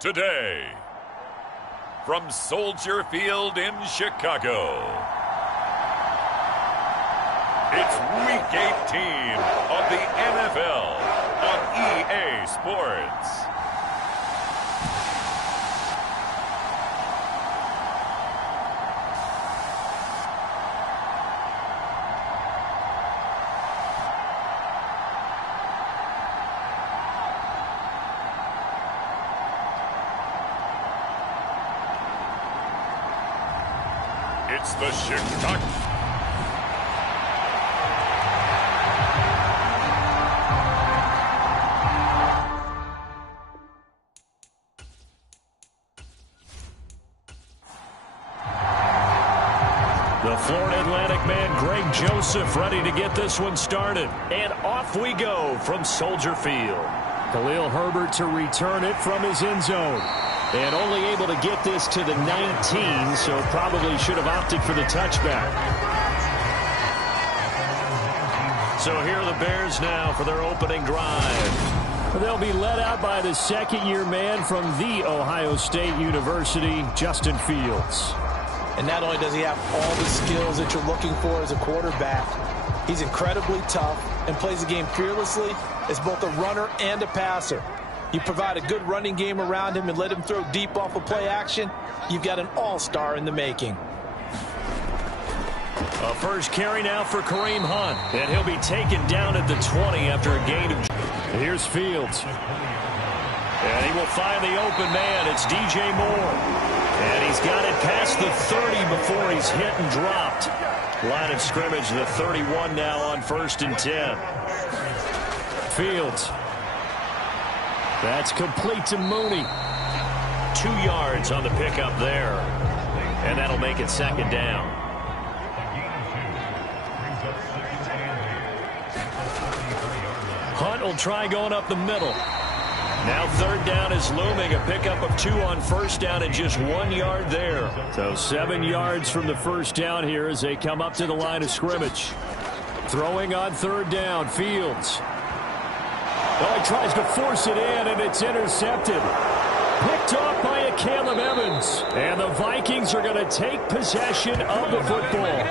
today. From Soldier Field in Chicago, it's Week 18 of the NFL on EA Sports. It's the Chicago. The Florida Atlantic man, Greg Joseph, ready to get this one started. And off we go from Soldier Field. Khalil Herbert to return it from his end zone. And only able to get this to the 19, so probably should have opted for the touchback. So here are the Bears now for their opening drive. They'll be led out by the second-year man from The Ohio State University, Justin Fields. And not only does he have all the skills that you're looking for as a quarterback, he's incredibly tough and plays the game fearlessly as both a runner and a passer. You provide a good running game around him and let him throw deep off of play action, you've got an all-star in the making. A first carry now for Kareem Hunt, and he'll be taken down at the 20 after a gain of... Here's Fields. And he will find the open man. It's DJ Moore. And he's got it past the 30 before he's hit and dropped. Line of scrimmage, the 31 now on 1st and 10. Fields. That's complete to Mooney. 2 yards on the pickup there. And that'll make it second down. Hunt will try going up the middle. Now third down is looming. A pickup of 2 on first down and just 1 yard there. So 7 yards from the first down here as they come up to the line of scrimmage. Throwing on third down, Fields. Oh, he tries to force it in, and it's intercepted. Picked off by a Caleb Evans. And the Vikings are going to take possession of the football.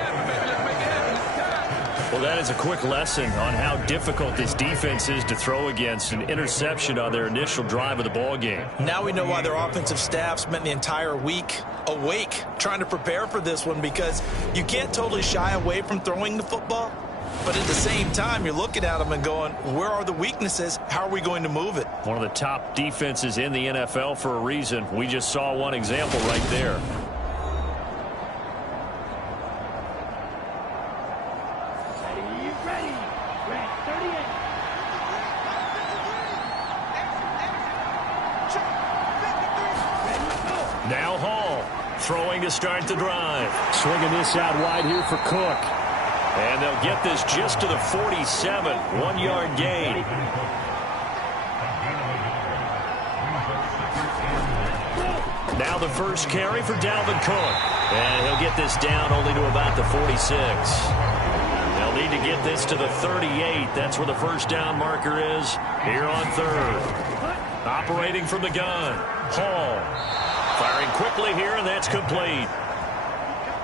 Well, that is a quick lesson on how difficult this defense is to throw against. An interception on their initial drive of the ball game. Now we know why their offensive staff spent the entire week awake trying to prepare for this one, because you can't totally shy away from throwing the football. But at the same time, you're looking at them and going, where are the weaknesses? How are we going to move it? One of the top defenses in the NFL for a reason. We just saw one example right there. Now Hall throwing to start the drive. Swinging this out wide here for Cook. And they'll get this just to the 47, 1 yard gain. Now the first carry for Dalvin Cook. And he'll get this down only to about the 46. They'll need to get this to the 38. That's where the first down marker is here on third. Operating from the gun, Hall. Firing quickly here, and that's complete.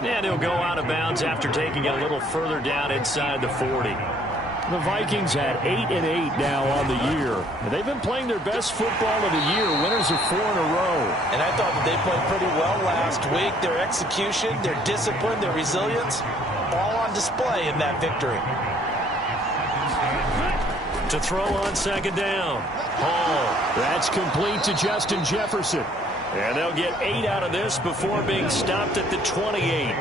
And he'll go out of bounds after taking it a little further down inside the 40. The Vikings had 8-8 now on the year. And they've been playing their best football of the year, winners of 4 in a row. And I thought that they played pretty well last week. Their execution, their discipline, their resilience, all on display in that victory. To throw on second down, Hall. That's complete to Justin Jefferson. And they'll get 8 out of this before being stopped at the 28.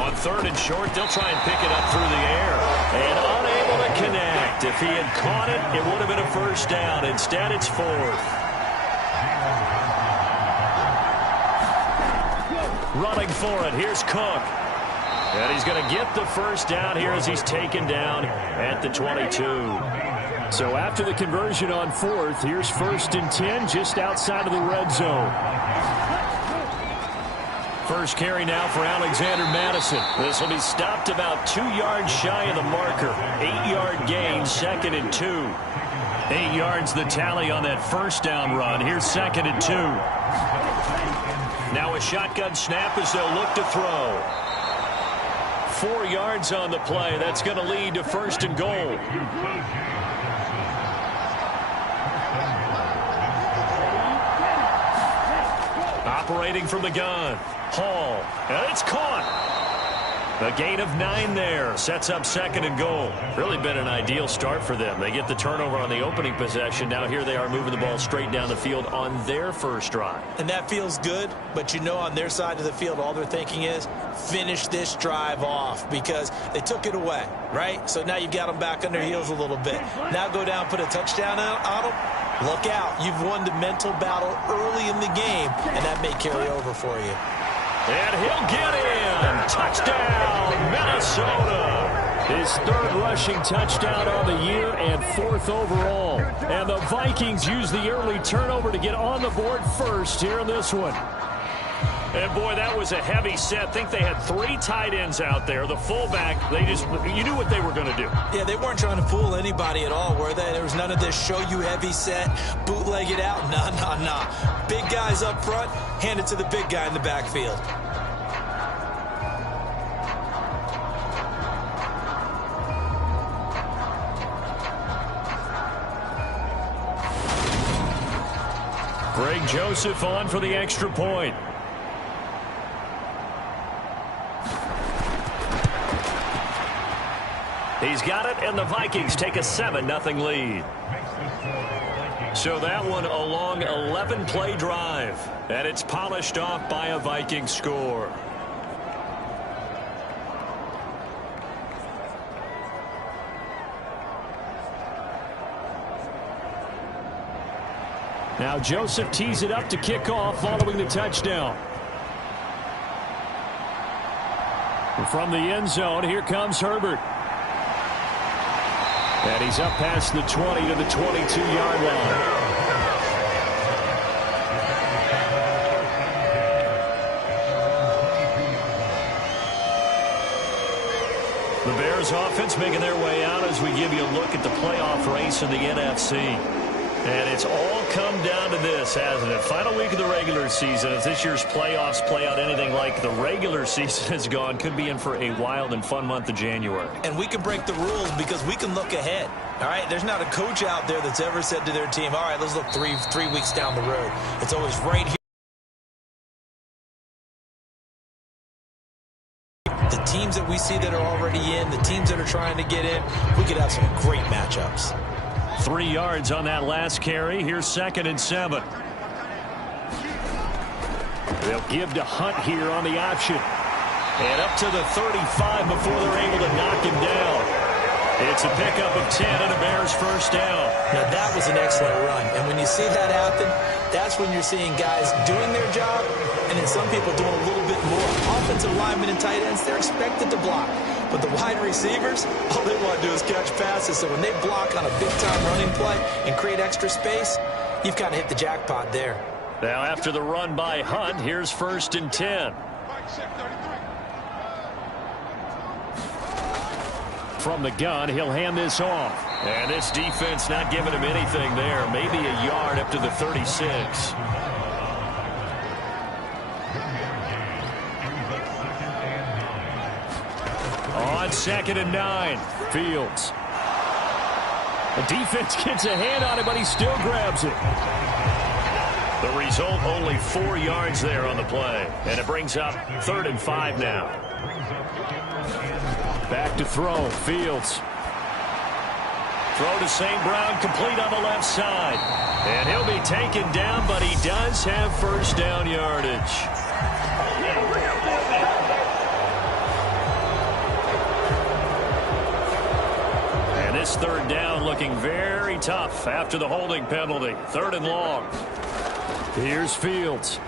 On third and short, they'll try and pick it up through the air. And unable to connect. If he had caught it, it would have been a first down. Instead, it's 4th. Running for it, here's Cook. And he's going to get the first down here as he's taken down at the 22. So after the conversion on 4th, here's 1st and 10 just outside of the red zone. First carry now for Alexander Madison. This will be stopped about 2 yards shy of the marker. 8-yard gain, 2nd and 2. 8 yards the tally on that first down run. Here's 2nd and 2. Now a shotgun snap as they'll look to throw. 4 yards on the play. That's going to lead to 1st and goal. Operating from the gun. Hall. And it's caught. A gain of 9 there. Sets up 2nd and goal. Really been an ideal start for them. They get the turnover on the opening possession. Now here they are moving the ball straight down the field on their first drive. And that feels good, but you know on their side of the field all they're thinking is finish this drive off because they took it away, right? So now you've got them back on their heels a little bit. Now go down, put a touchdown on them. Look out. You've won the mental battle early in the game, and that may carry over for you. And he'll get in. Touchdown, Minnesota. His 3rd rushing touchdown on the year and 4th overall. And the Vikings use the early turnover to get on the board first here in this one. And, boy, that was a heavy set. I think they had 3 tight ends out there. The fullback, you knew what they were going to do. Yeah, they weren't trying to fool anybody at all, were they? There was none of this show you heavy set, bootleg it out. Nah. Big guys up front, hand it to the big guy in the backfield. Greg Joseph on for the extra point. He's got it, and the Vikings take a 7-0 lead. So that one a long 11-play drive, and it's polished off by a Viking score. Now Joseph tees it up to kick off following the touchdown. And from the end zone, here comes Herbert. And he's up past the 20 to the 22-yard line. The Bears offense making their way out as we give you a look at the playoff race in the NFC. And it's all come down to this, hasn't it? Final week of the regular season. If this year's playoffs play out anything like the regular season has gone, could be in for a wild and fun month of January. And we can break the rules because we can look ahead. All right, there's not a coach out there that's ever said to their team, all right, let's look three weeks down the road. It's always right here. The teams that we see that are already in, the teams that are trying to get in, we could have some great matchups. 3 yards on that last carry. Here's 2nd and 7. They'll give to Hunt here on the option. And up to the 35 before they're able to knock him down. It's a pickup of 10 and a Bears first down. Now that was an excellent run. And when you see that happen, that's when you're seeing guys doing their job and then some people doing a little bit more. Offensive linemen and tight ends, they're expected to block. But the wide receivers, all they want to do is catch passes. So when they block on a big-time running play and create extra space, you've kind of hit the jackpot there. Now after the run by Hunt, here's 1st and 10. From the gun, he'll hand this off. And this defense not giving him anything there. Maybe a yard up to the 36. On 2nd and 9, Fields. The defense gets a hand on it, but he still grabs it. The result, only 4 yards there on the play. And it brings up 3rd and 5 now. Back to throw, Fields. Throw to St. Brown, complete on the left side. And he'll be taken down, but he does have first down yardage. This 3rd down looking very tough after the holding penalty. 3rd and long. Here's Fields.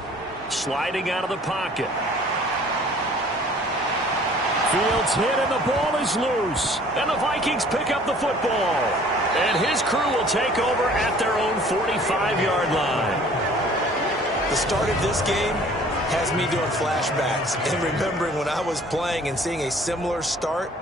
Sliding out of the pocket. Fields hit and the ball is loose. And the Vikings pick up the football. And his crew will take over at their own 45-yard line. The start of this game has me doing flashbacks and remembering when I was playing and seeing a similar start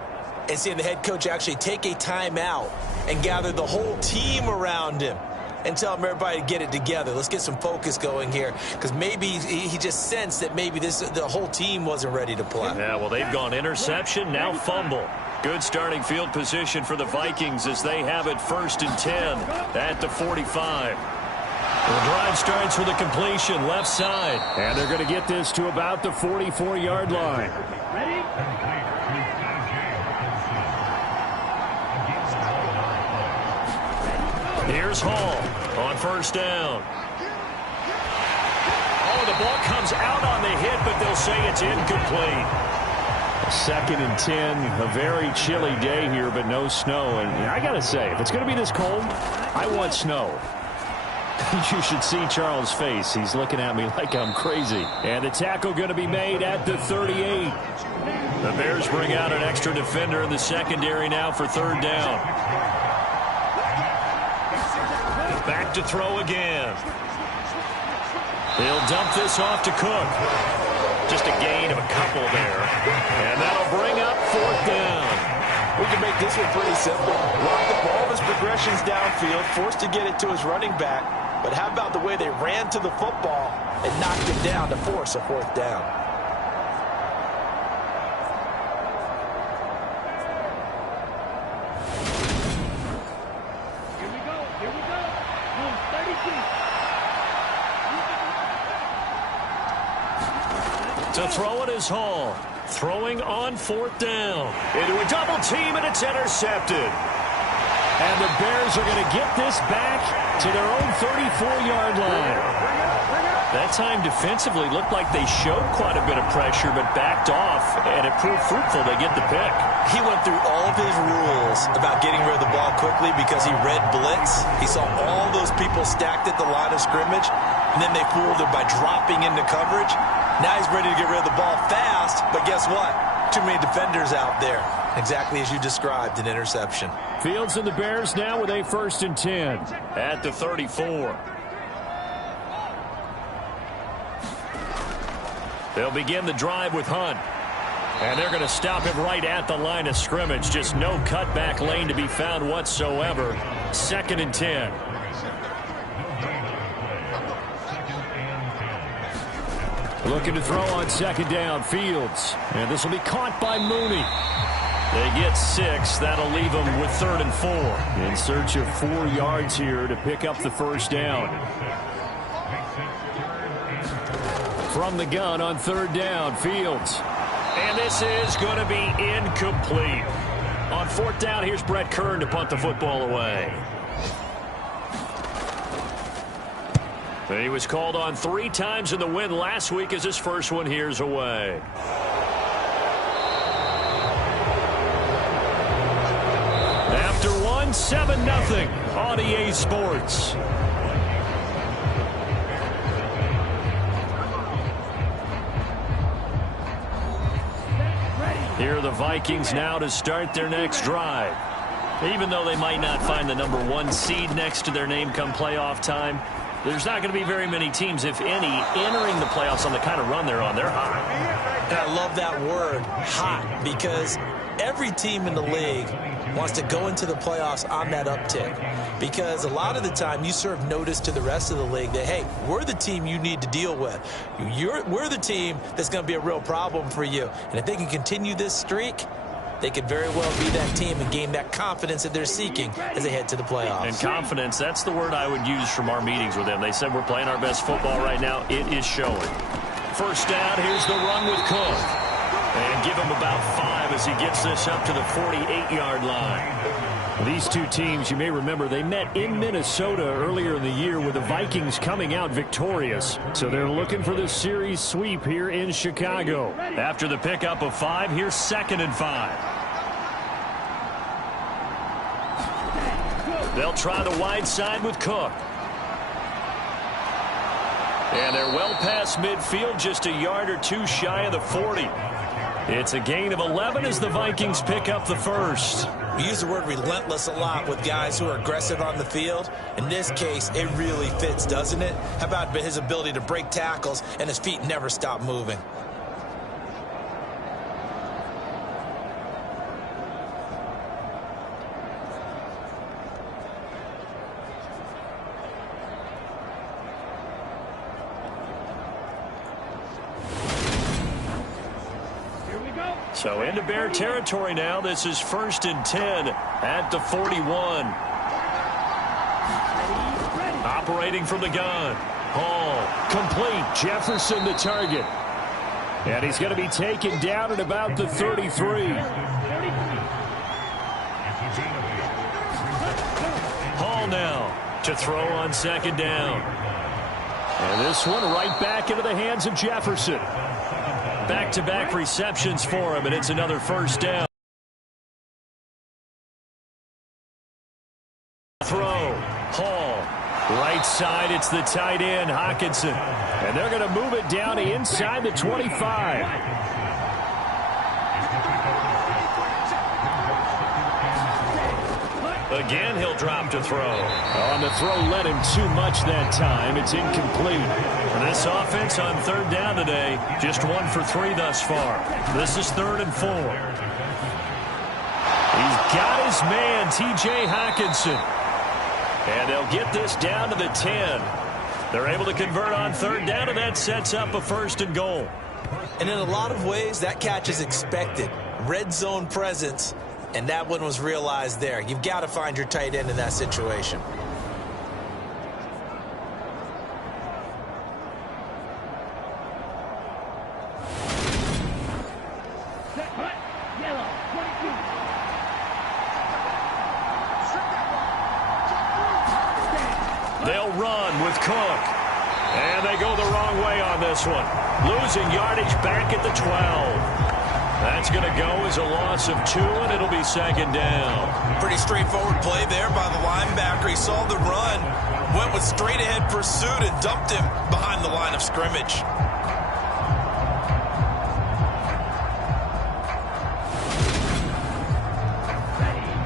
and seeing the head coach actually take a timeout and gather the whole team around him and tell him everybody to get it together. Let's get some focus going here, because maybe he just sensed that maybe the whole team wasn't ready to play. Yeah, well, they've gone interception, now fumble. Good starting field position for the Vikings as they have it 1st and 10 at the 45. The drive starts with a completion left side, and they're going to get this to about the 44-yard line. Here's Hall on 1st down. Oh, the ball comes out on the hit, but they'll say it's incomplete. 2nd and 10, a very chilly day here, but no snow. And I got to say, if it's going to be this cold, I want snow. You should see Charles' face. He's looking at me like I'm crazy. And the tackle going to be made at the 38. The Bears bring out an extra defender in the secondary now for 3rd down. Back to throw again. He'll dump this off to Cook. Just a gain of a couple there. And that'll bring up 4th down. We can make this one pretty simple. Walk the ball of his progressions downfield, forced to get it to his running back. But how about the way they ran to the football and knocked him down to force a 4th down? Here we go. Move 32. To throw it is Hall. Throwing on 4th down. Into a double team, and it's intercepted. And the Bears are going to get this back to their own 34-yard line. That time defensively looked like they showed quite a bit of pressure but backed off, and it proved fruitful. They get the pick. He went through all of his rules about getting rid of the ball quickly because he read blitz. He saw all those people stacked at the line of scrimmage, and then they fooled him by dropping into coverage. Now he's ready to get rid of the ball fast, but guess what? Too many defenders out there. Exactly as you described, an interception. Fields and the Bears now with a 1st and 10 at the 34. They'll begin the drive with Hunt. And they're going to stop him right at the line of scrimmage. Just no cutback lane to be found whatsoever. 2nd and 10. Looking to throw on 2nd down, Fields. And this will be caught by Mooney. They get 6. That'll leave them with 3rd and 4. In search of 4 yards here to pick up the 1st down. From the gun on 3rd down, Fields. And this is going to be incomplete. On 4th down, here's Brett Kern to punt the football away. He was called on 3 times in the win last week as his first one here's away. After 1, 7-0 on EA Sports. Here are the Vikings now to start their next drive. Even though they might not find the number 1 seed next to their name come playoff time, there's not going to be very many teams, if any, entering the playoffs on the kind of run they're on. They're hot. And I love that word, hot, because every team in the league wants to go into the playoffs on that uptick. Because a lot of the time you serve notice to the rest of the league that, hey, we're the team you need to deal with. We're the team that's going to be a real problem for you. And if they can continue this streak, they could very well be that team and gain that confidence that they're seeking as they head to the playoffs. And confidence, that's the word I would use from our meetings with them. They said we're playing our best football right now. It is showing. 1st down, here's the run with Cook. And give him about 5 as he gets this up to the 48-yard line. These two teams, you may remember, they met in Minnesota earlier in the year with the Vikings coming out victorious. So they're looking for the series sweep here in Chicago. After the pickup of 5, here's 2nd and 5. They'll try the wide side with Cook. And they're well past midfield, just a yard or 2 shy of the 40. It's a gain of 11 as the Vikings pick up the 1st. We use the word relentless a lot with guys who are aggressive on the field. In this case, it really fits, doesn't it? How about his ability to break tackles and his feet never stop moving? So into Bear territory now. This is 1st and 10 at the 41. Operating from the gun. Hall, complete. Jefferson the target. And he's going to be taken down at about the 33. Hall now to throw on 2nd down. And this one right back into the hands of Jefferson. Back-to-back receptions for him, and it's another 1st down. Throw. Hall. Right side, it's the tight end, Hockenson. And they're going to move it down to inside the 25. Again, he'll drop to throw. On the throw, led him too much that time. It's incomplete. And this offense on 3rd down today, just 1 for 3 thus far. This is 3rd and 4. He's got his man, T.J. Hockenson. And they'll get this down to the 10. They're able to convert on 3rd down, and that sets up a 1st and goal. And in a lot of ways, that catch is expected. Red zone presence. And that one was realized there. You've got to find your tight end in that situation. Yellow, 22. They'll run with Cook. And they go the wrong way on this one. Losing yardage back at the 12. That's going to go as a loss of 2, and it'll be 2nd down. Pretty straightforward play there by the linebacker. He saw the run, went with straight-ahead pursuit, and dumped him behind the line of scrimmage.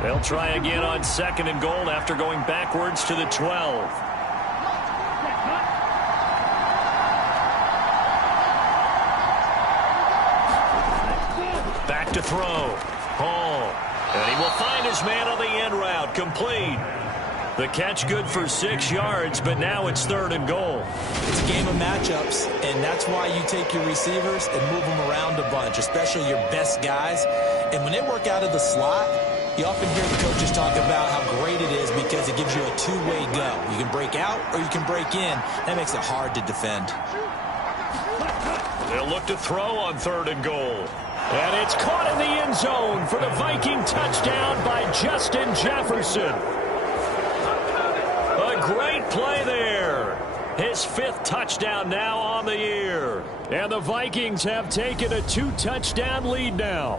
They'll try again on 2nd and goal after going backwards to the 12. Back to throw. Hall. And he will find his man on the end route. Complete. The catch good for 6 yards, but now it's 3rd and goal. It's a game of matchups, and that's why you take your receivers and move them around a bunch, especially your best guys. And when they work out of the slot, you often hear the coaches talk about how great it is because it gives you a two-way go. You can break out or you can break in. That makes it hard to defend. They'll look to throw on 3rd and goal. And it's caught in the end zone for the Viking touchdown by Justin Jefferson. A great play there. His 5th touchdown now on the year. And the Vikings have taken a 2-touchdown lead now.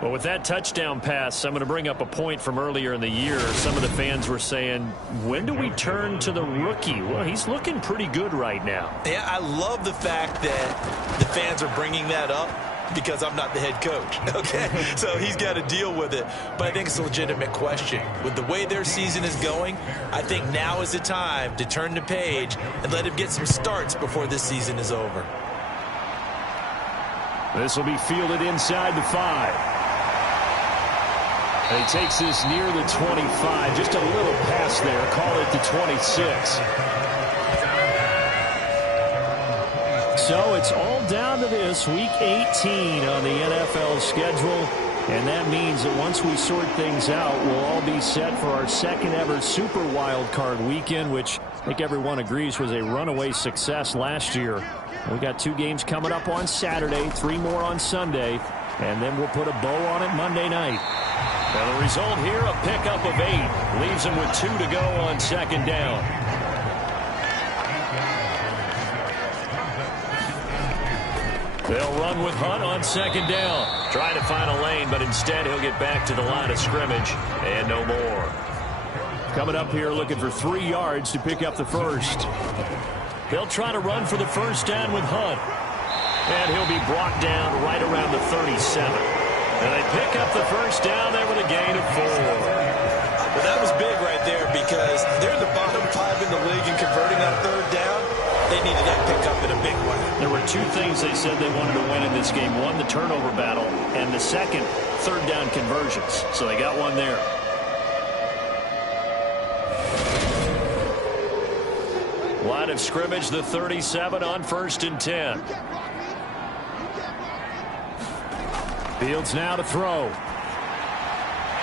Well, with that touchdown pass, I'm going to bring up a point from earlier in the year. Some of the fans were saying, when do we turn to the rookie? Well, he's looking pretty good right now. Yeah, I love the fact that the fans are bringing that up because I'm not the head coach, okay? So he's got to deal with it. But I think it's a legitimate question. With the way their season is going, I think now is the time to turn the page and let him get some starts before this season is over. This will be fielded inside the 5. And he takes this near the 25. Just a little pass there. Call it the 26. So it's all down to this, Week 18 on the NFL schedule. And that means that once we sort things out, we'll all be set for our 2nd ever Super Wild Card weekend, which I think everyone agrees was a runaway success last year. We got 2 games coming up on Saturday, 3 more on Sunday, and then we'll put a bow on it Monday night. Now the result here, a pickup of 8. Leaves him with 2 to go on 2nd down. They'll run with Hunt on 2nd down. Trying to find a lane, but instead he'll get back to the line of scrimmage and no more. Coming up here looking for 3 yards to pick up the 1st. They'll try to run for the 1st down with Hunt. And he'll be brought down right around the 37. And they pick up the first down there with a gain of 4. Well, that was big right there because they're in the bottom 5 in the league and converting on third down. They needed that pickup in a big way. There were 2 things they said they wanted to win in this game. One, the turnover battle, and the second, third down conversions. So they got one there. Line of scrimmage, the 37 on 1st and 10. Fields now to throw.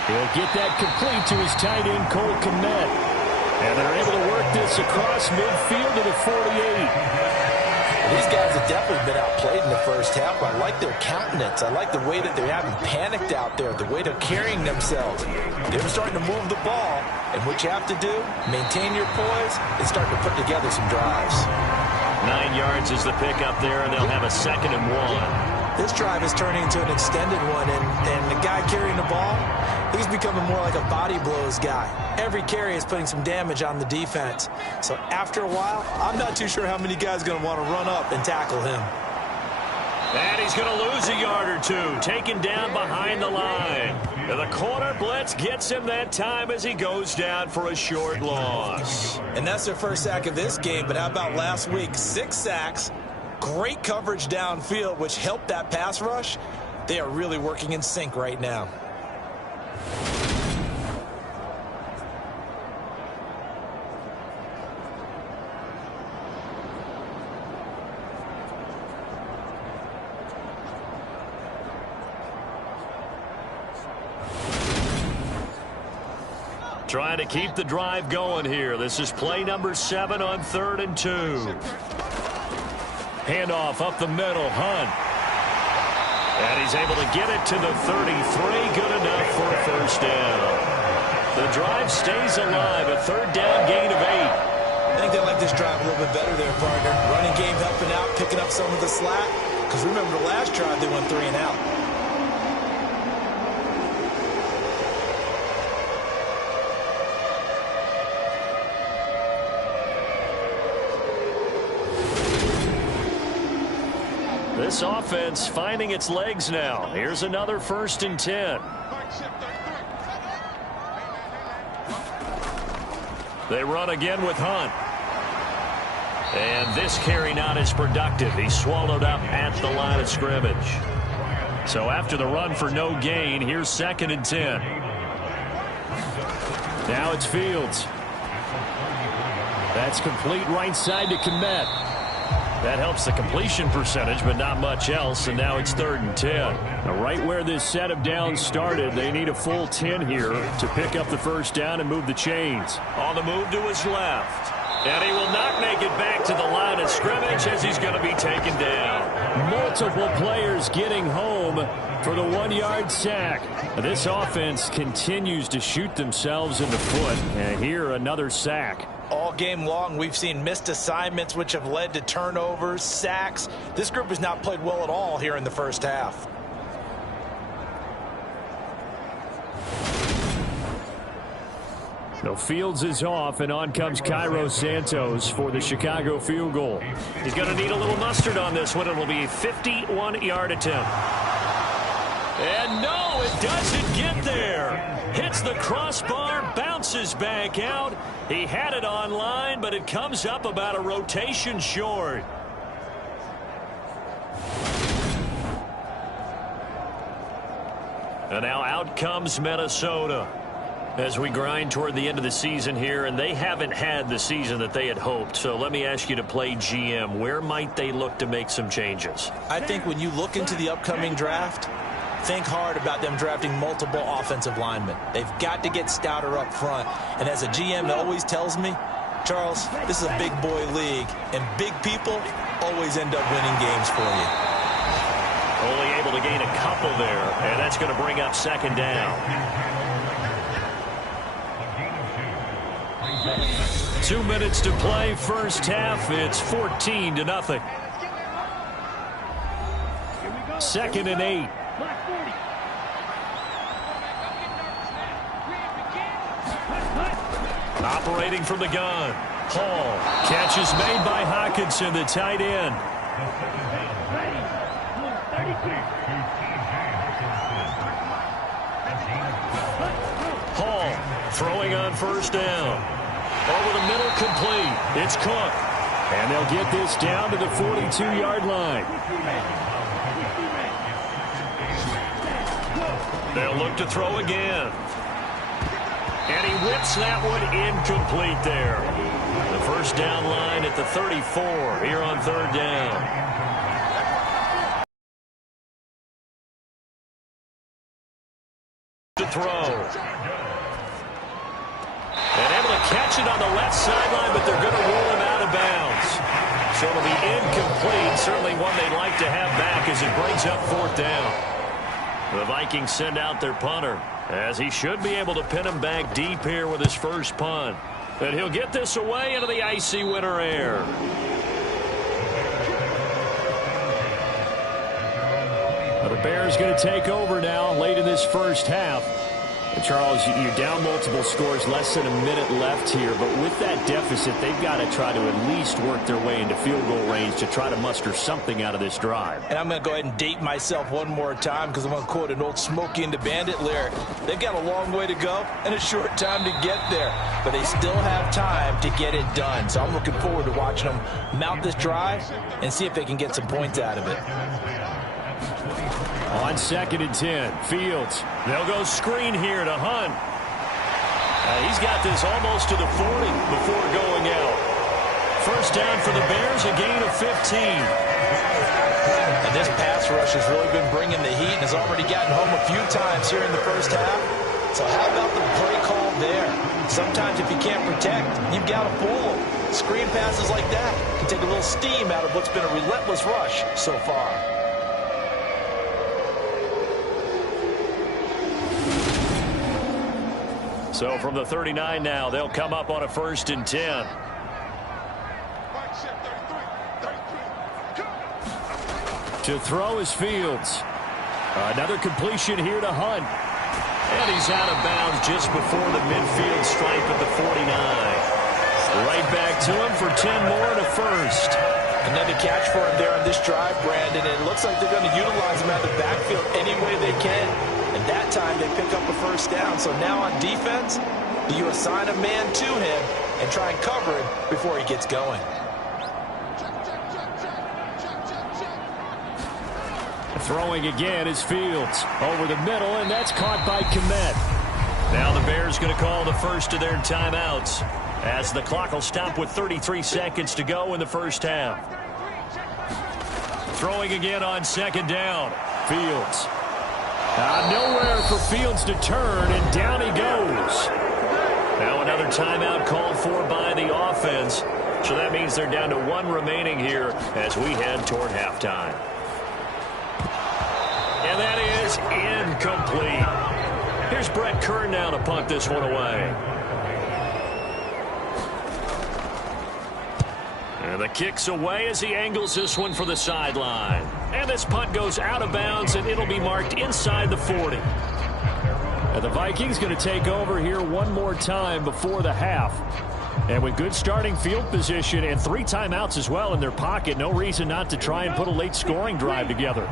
He'll get that complete to his tight end, Cole Kmet. And they're able to work this across midfield to the 48. These guys have definitely been outplayed in the first half. I like their countenance. I like the way that they're having panicked out there, the way they're carrying themselves. They're starting to move the ball, and what you have to do, maintain your poise and start to put together some drives. 9 yards is the pickup there, and they'll have a 2nd and 1. This drive is turning into an extended one, and the guy carrying the ball, he's becoming more like a body blows guy. Every carry is putting some damage on the defense. So after a while, I'm not too sure how many guys are going to want to run up and tackle him. And he's going to lose a yard or 2, taken down behind the line. And the corner blitz gets him that time as he goes down for a short loss. And that's their first sack of this game, but how about last week? 6 sacks. Great coverage downfield, which helped that pass rush. They are really working in sync right now. Trying to keep the drive going here. This is play number 7 on 3rd and 2. Handoff up the middle, Hunt. And he's able to get it to the 33. Good enough for a first down. The drive stays alive. A 3rd down gain of 8. I think they like this drive a little bit better there, partner. Running game helping out, picking up some of the slack. Because remember the last drive, they went 3 and out. This offense finding its legs now. Here's another 1st and 10. They run again with Hunt. And this carry not as productive. He's swallowed up at the line of scrimmage. So after the run for no gain, here's 2nd and 10. Now it's Fields. That's complete right side to Kmet. That helps the completion percentage, but not much else, and now it's 3rd and 10. Now, right where this set of downs started, they need a full 10 here to pick up the first down and move the chains. On the move to his left. And he will not make it back to the line of scrimmage as he's going to be taken down. Multiple players getting home for the 1-yard sack. This offense continues to shoot themselves in the foot, and here another sack. All game long, we've seen missed assignments, which have led to turnovers, sacks. This group has not played well at all here in the first half. So Fields is off, and on comes Cairo Santos for the Chicago field goal. He's going to need a little mustard on this one. It will be a 51-yard attempt. And no, it doesn't get there. Hits the crossbar, bounces back out. He had it on line, but it comes up about a rotation short. And now out comes Minnesota as we grind toward the end of the season here, and they haven't had the season that they had hoped. So let me ask you to play GM. Where might they look to make some changes? I think when you look into the upcoming draft, think hard about them drafting multiple offensive linemen. They've got to get stouter up front. And as a GM that always tells me, Charles, this is a big boy league, and big people always end up winning games for you. Only able to gain a couple there, and that's going to bring up 2nd down. 2 minutes to play, first half. It's 14-0. 2nd and 8. Operating from the gun. Hall. Catch is made by Hawkinson, the tight end. Hall throwing on first down. Over the middle, complete. It's Cook. And they'll get this down to the 42-yard line. They'll look to throw again. And he whips that one incomplete there. The first down line at the 34 here on third down. To throw. And able to catch it on the left sideline, but they're going to rule him out of bounds. So it'll be incomplete. Certainly one they'd like to have back as it brings up fourth down. The Vikings send out their punter, as he should be able to pin him back deep here with his first punt. And he'll get this away into the icy winter air. The Bears going to take over now late in this first half. And Charles, you're down multiple scores, less than a minute left here. But with that deficit, they've got to try to at least work their way into field goal range to try to muster something out of this drive. And I'm going to go ahead and date myself one more time because I'm going to quote an old Smokey and the Bandit lyric. They've got a long way to go and a short time to get there. But they still have time to get it done. So I'm looking forward to watching them mount this drive and see if they can get some points out of it. On 2nd and 10, Fields. They'll go screen here to Hunt. He's got this almost to the 40 before going out. First down for the Bears, a gain of 15. And this pass rush has really been bringing the heat and has already gotten home a few times here in the first half. So how about the play call there? Sometimes if you can't protect, you've got to pull them. Screen passes like that can take a little steam out of what's been a relentless rush so far. So from the 39 now, they'll come up on a 1st and 10. To throw is Fields. Another completion here to Hunt. And he's out of bounds just before the midfield stripe at the 49. Right back to him for 10 more and a first. Another catch for him there on this drive, Brandon. And it looks like they're going to utilize him out of the backfield any way they can. And that time they pick up a first down. So now on defense, you assign a man to him and try and cover him before he gets going. Throwing again is Fields over the middle, and that's caught by Kmet. Now the Bears going to call the first of their timeouts as the clock will stop with 33 seconds to go in the first half. Throwing again on 2nd down. Fields. Nowhere for Fields to turn, and down he goes. Now another timeout called for by the offense. So that means they're down to 1 remaining here as we head toward halftime. And that is incomplete. Here's Brett Kern now to punt this one away. And the kick's away as he angles this one for the sideline. And this punt goes out of bounds, and it'll be marked inside the 40. And the Vikings going to take over here one more time before the half. And with good starting field position and 3 timeouts as well in their pocket, no reason not to try and put a late scoring drive together.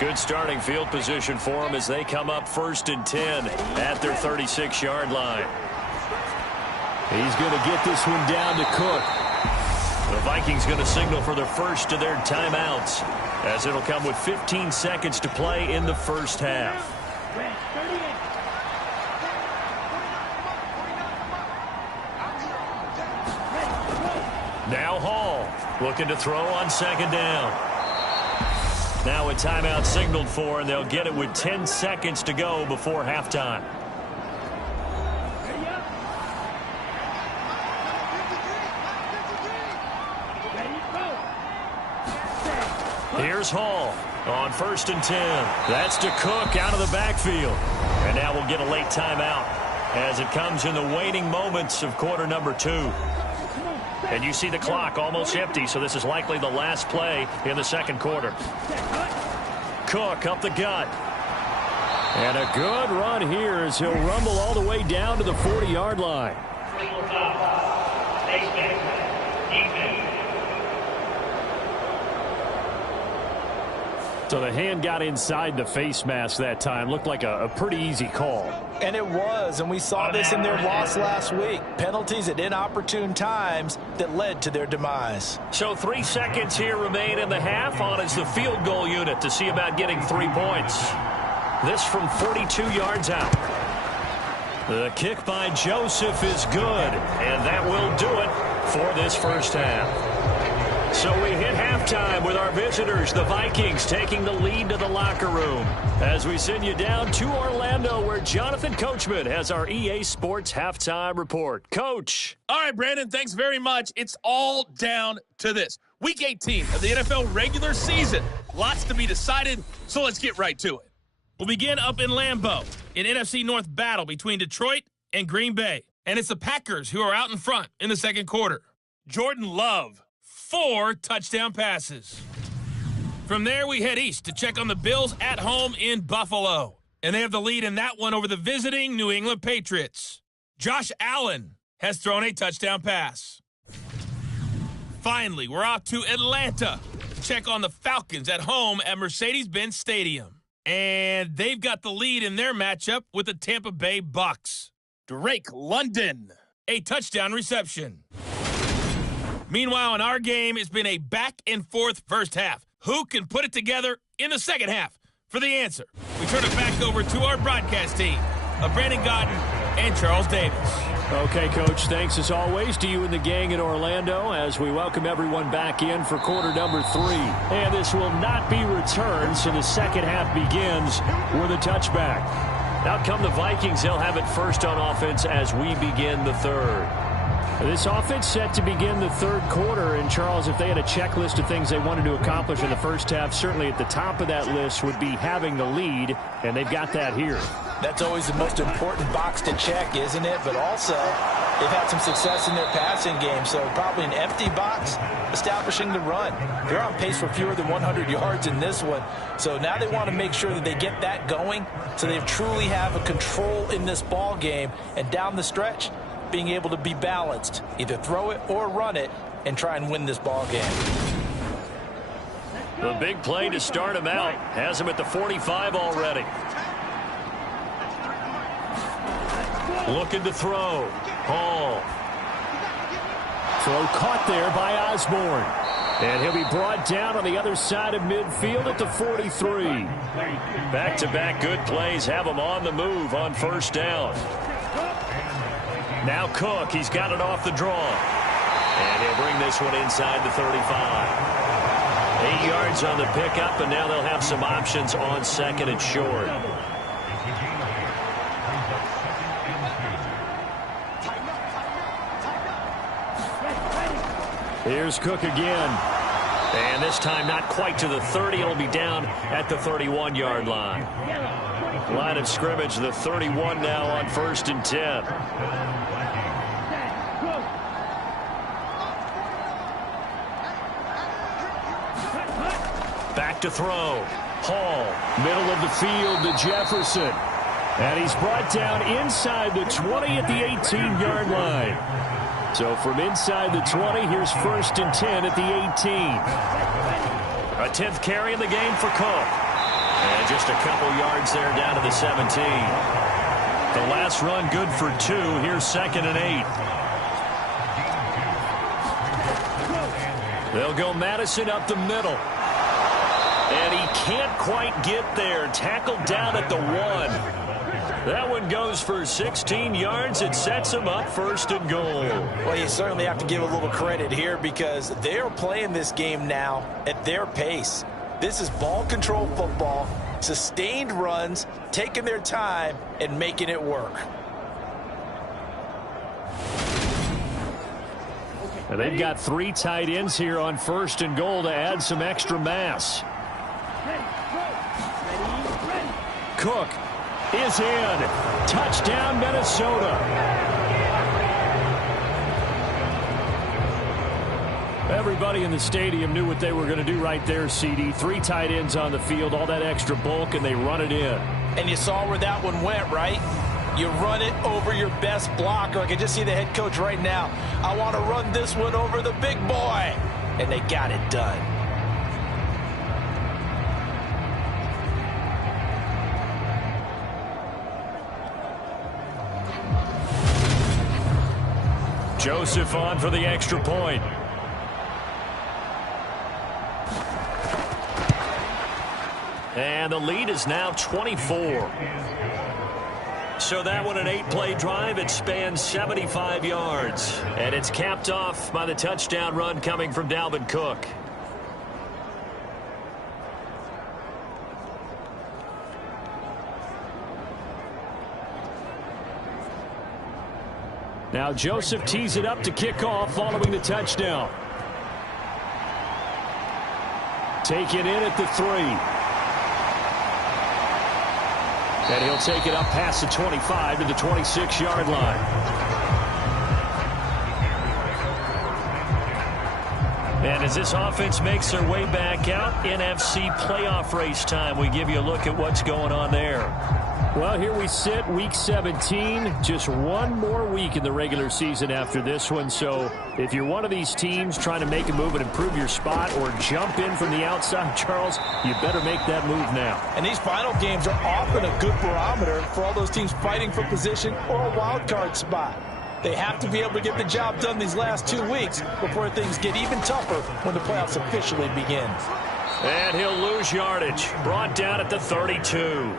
Good starting field position for them as they come up 1st and 10 at their 36-yard line. He's going to get this one down to Cook. The Vikings going to signal for the first of their timeouts as it'll come with 15 seconds to play in the first half. Now Hall looking to throw on 2nd down. Now a timeout signaled for, and they'll get it with 10 seconds to go before halftime. Here's Hall on 1st and 10. That's to Cook out of the backfield. And now we'll get a late timeout as it comes in the waning moments of quarter number 2. And you see the clock almost empty, so this is likely the last play in the 2nd quarter. Cook up the gut. And a good run here as he'll rumble all the way down to the 40-yard line. So the hand got inside the face mask that time. Looked like a pretty easy call. And it was, and we saw this in their loss last week. Penalties at inopportune times that led to their demise. So 3 seconds here remain in the half. On is the field goal unit to see about getting 3 points. This from 42 yards out. The kick by Joseph is good, and that will do it for this first half. So we hit halftime with our visitors, the Vikings, taking the lead to the locker room. As we send you down to Orlando, where Jonathan Coachman has our EA Sports halftime report. Coach. All right, Brandon, thanks very much. It's all down to this. Week 18 of the NFL regular season. Lots to be decided, so let's get right to it. We'll begin up in Lambeau, an NFC North battle between Detroit and Green Bay. And it's the Packers who are out in front in the second quarter. Jordan Love, 4 touchdown passes. From there, we head east to check on the Bills at home in Buffalo. And they have the lead in that one over the visiting New England Patriots. Josh Allen has thrown a touchdown pass. Finally, we're off to Atlanta to check on the Falcons at home at Mercedes-Benz Stadium. And they've got the lead in their matchup with the Tampa Bay Bucks. Drake London, a touchdown reception. Meanwhile, in our game, it's been a back-and-forth first half. Who can put it together in the second half? For the answer, we turn it back over to our broadcast team of Brandon Godden and Charles Davis. Okay, Coach, thanks as always to you and the gang in Orlando as we welcome everyone back in for quarter number 3. And this will not be returned, so the second half begins with a touchback. Out come the Vikings. They'll have it first on offense as we begin the third. This offense set to begin the third quarter, and Charles, if they had a checklist of things they wanted to accomplish in the first half, certainly at the top of that list would be having the lead, and they've got that here. That's always the most important box to check, isn't it? But also, they've had some success in their passing game, so probably an empty box establishing the run. They're on pace for fewer than 100 yards in this one, so now they want to make sure that they get that going so they truly have a control in this ball game, and down the stretch, being able to be balanced, either throw it or run it, and try and win this ball game. The big play to start him out has him at the 45 already. Looking to throw. Hall. Throw caught there by Osborne. And he'll be brought down on the other side of midfield at the 43. Back-to-back good plays have him on the move on first down. Now Cook, he's got it off the draw. And he'll bring this one inside the 35. 8 yards on the pickup, and now they'll have some options on second and short. Here's Cook again. And this time not quite to the 30. It'll be down at the 31-yard line. Line of scrimmage, the 31 now on 1st and 10. Back to throw. Hall, middle of the field to Jefferson. And he's brought down inside the 20 at the 18-yard line. So from inside the 20, here's 1st and 10 at the 18. A 10th carry in the game for Cook. And just a couple yards there down to the 17. The last run good for 2. Here's 2nd and 8. They'll go Madison up the middle. And he can't quite get there. Tackled down at the 1. That one goes for 16 yards. It sets him up 1st and goal. Well, you certainly have to give a little credit here because they're playing this game now at their pace. This is ball control football, sustained runs, taking their time and making it work. And they've got 3 tight ends here on 1st and goal to add some extra mass. Cook is in. Touchdown, Minnesota. Everybody in the stadium knew what they were going to do right there, CD. 3 tight ends on the field, all that extra bulk, and they run it in. And you saw where that one went, right? You run it over your best blocker. I can just see the head coach right now. I want to run this one over the big boy. And they got it done. Joseph on for the extra point. And the lead is now 24. So that one, an 8-play drive. It spans 75 yards. And it's capped off by the touchdown run coming from Dalvin Cook. Now Joseph tees it up to kick off following the touchdown. Take it in at the 3. And he'll take it up past the 25 to the 26-yard line. And as this offense makes their way back out, NFC playoff race time, we give you a look at what's going on there. Well, here we sit, week 17, just one more week in the regular season after this one. So if you're one of these teams trying to make a move and improve your spot or jump in from the outside, Charles, you better make that move now. And these final games are often a good barometer for all those teams fighting for position or a wild card spot. They have to be able to get the job done these last 2 weeks before things get even tougher when the playoffs officially begin. And he'll lose yardage, brought down at the 32.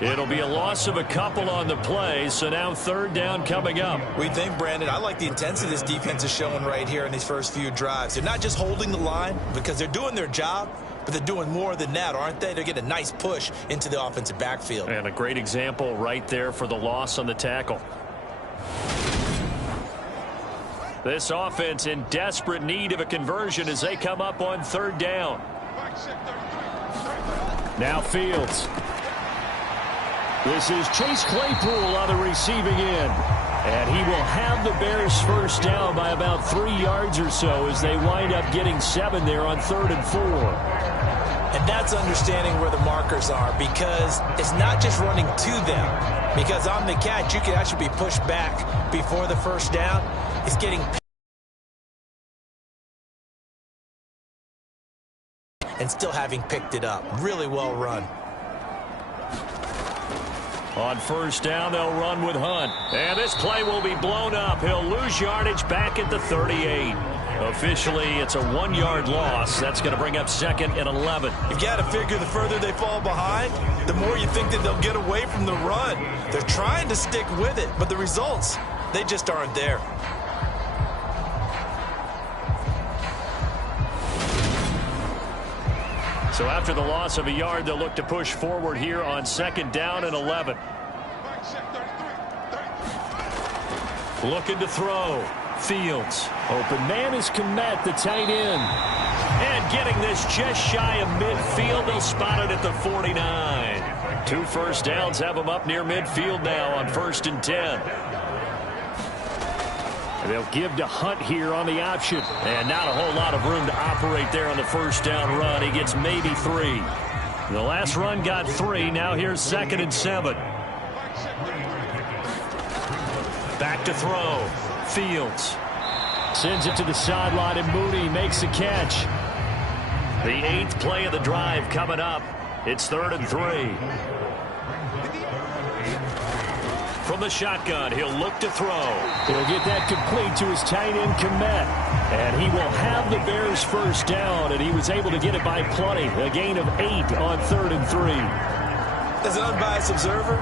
It'll be a loss of a couple on the play, so now third down coming up. We think, Brandon, I like the intensity this defense is showing right here in these first few drives. They're not just holding the line because they're doing their job, but they're doing more than that, aren't they? They're getting a nice push into the offensive backfield. And a great example right there for the loss on the tackle. This offense in desperate need of a conversion as they come up on third down. Now Fields. This is Chase Claypool on the receiving end. And he will have the Bears first down by about 3 yards or so as they wind up getting 7 there on 3rd and 4. And that's understanding where the markers are, because it's not just running to them. Because on the catch, you can actually be pushed back before the first down. It's getting and still having picked it up. Really well run. On first down, they'll run with Hunt. And this play will be blown up. He'll lose yardage back at the 38. Officially, it's a 1-yard loss. That's going to bring up 2nd and 11. You've got to figure the further they fall behind, the more you think that they'll get away from the run. They're trying to stick with it, but the results, they just aren't there. So after the loss of a yard, they'll look to push forward here on 2nd down and 11. Looking to throw. Fields. Open man is Kmet, the tight end. And getting this just shy of midfield. They'll spot it at the 49. 2 first downs have them up near midfield now on 1st and 10. They'll give to Hunt here on the option. And not a whole lot of room to operate there on the first down run. He gets maybe 3. The last run got 3. Now here's 2nd and 7. Back to throw. Fields. Sends it to the sideline, and Mooney makes the catch. The 8th play of the drive coming up. It's 3rd and 3. From the shotgun, he'll look to throw. He'll get that complete to his tight end, Kmet. And he will have the Bears first down, and he was able to get it by plenty. A gain of 8 on 3rd and 3. As an unbiased observer,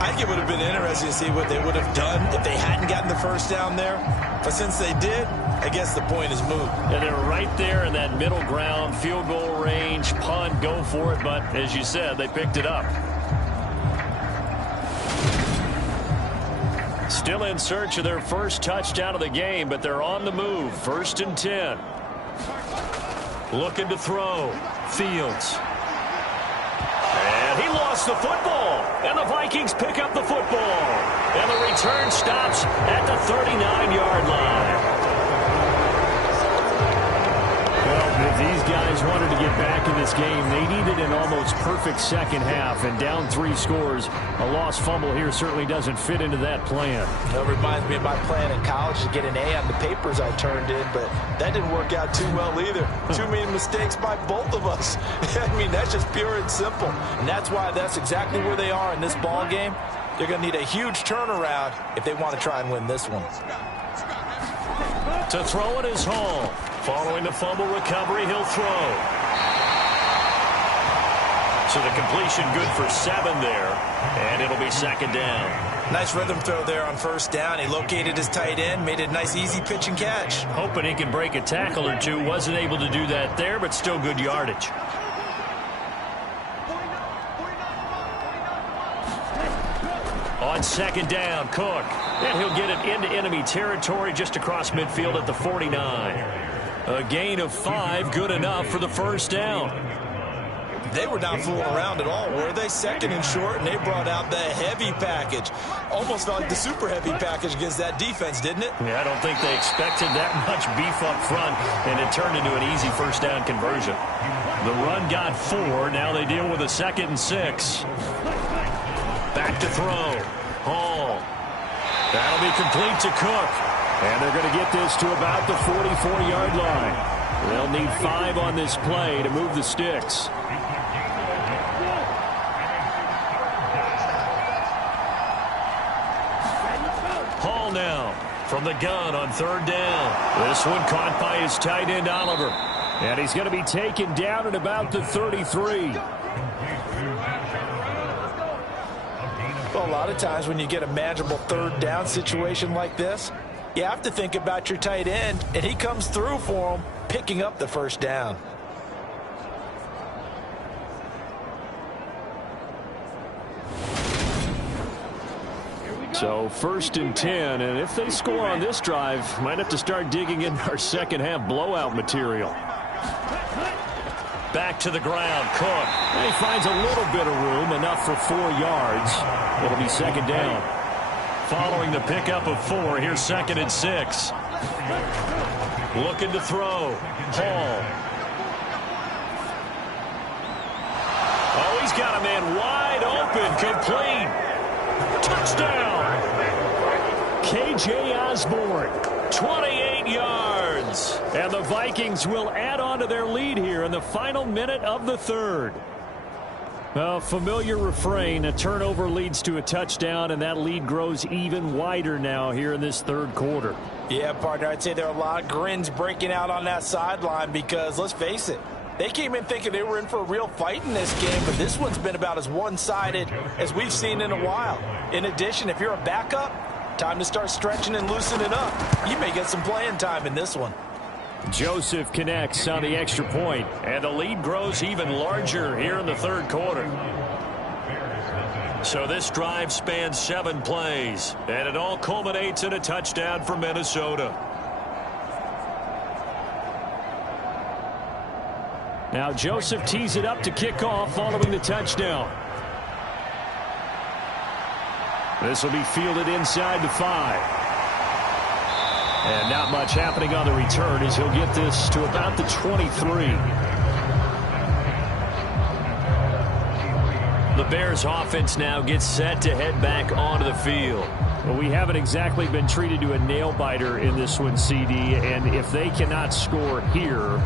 I think it would have been interesting to see what they would have done if they hadn't gotten the first down there. But since they did, I guess the point is moot. And they're right there in that middle ground, field goal range, punt, go for it. But as you said, they picked it up. Still in search of their first touchdown of the game, but they're on the move. 1st and 10. Looking to throw. Fields. And he lost the football. And the Vikings pick up the football. And the return stops at the 39-yard line. Well, if these guys wanted to get back in this game, they needed an almost perfect second half. And down 3 scores, a lost fumble here certainly doesn't fit into that plan. It reminds me of my plan in college to get an A on the papers I turned in, but that didn't work out too well either. Too many mistakes by both of us. I mean, that's just pure and simple. And that's why that's exactly where they are in this ball game. They're going to need a huge turnaround if they want to try and win this one. To throw it is Hall. Following the fumble recovery, he'll throw. So the completion good for 7 there, and it'll be second down. Nice rhythm throw there on first down. He located his tight end, made it a nice easy pitch and catch. Hoping he can break a tackle or two. Wasn't able to do that there, but still good yardage. On second down, Cook. And he'll get it into enemy territory just across midfield at the 49. A gain of 5, good enough for the first down. They were not fooling around at all, were they? Second and short, and they brought out the heavy package. Almost felt like the super heavy package against that defense, didn't it? Yeah, I don't think they expected that much beef up front, and it turned into an easy first down conversion. The run got 4. Now they deal with a 2nd and 6. Back to throw. Hall. That'll be complete to Cook. And they're going to get this to about the 44-yard line. They'll need 5 on this play to move the sticks. Hall now from the gun on third down. This one caught by his tight end, Oliver. And he's going to be taken down at about the 33. Well, a lot of times when you get a manageable third down situation like this, you have to think about your tight end, and he comes through for him, picking up the first down. So 1st and 10, and if they score on this drive, might have to start digging in our second half blowout material. Back to the ground, Cook. And he finds a little bit of room, enough for 4 yards. It'll be second down. Following the pickup of 4, here's 2nd and 6. Looking to throw. Hall. Oh, he's got a man wide open, complete. Touchdown. KJ Osborne, 28 yards. And the Vikings will add on to their lead here in the final minute of the 3rd. A familiar refrain, a turnover leads to a touchdown, and that lead grows even wider now here in this 3rd quarter. Yeah, partner, I'd say there are a lot of grins breaking out on that sideline because, let's face it, they came in thinking they were in for a real fight in this game, but this one's been about as one-sided as we've seen in a while. In addition, if you're a backup, time to start stretching and loosening up. You may get some playing time in this one. Joseph connects on the extra point, and the lead grows even larger here in the 3rd quarter. So this drive spans 7 plays, and it all culminates in a touchdown for Minnesota. Now Joseph tees it up to kick off following the touchdown. This will be fielded inside the 5. And not much happening on the return as he'll get this to about the 23. The Bears offense now gets set to head back onto the field. Well, we haven't exactly been treated to a nail-biter in this one, CD, and if they cannot score here,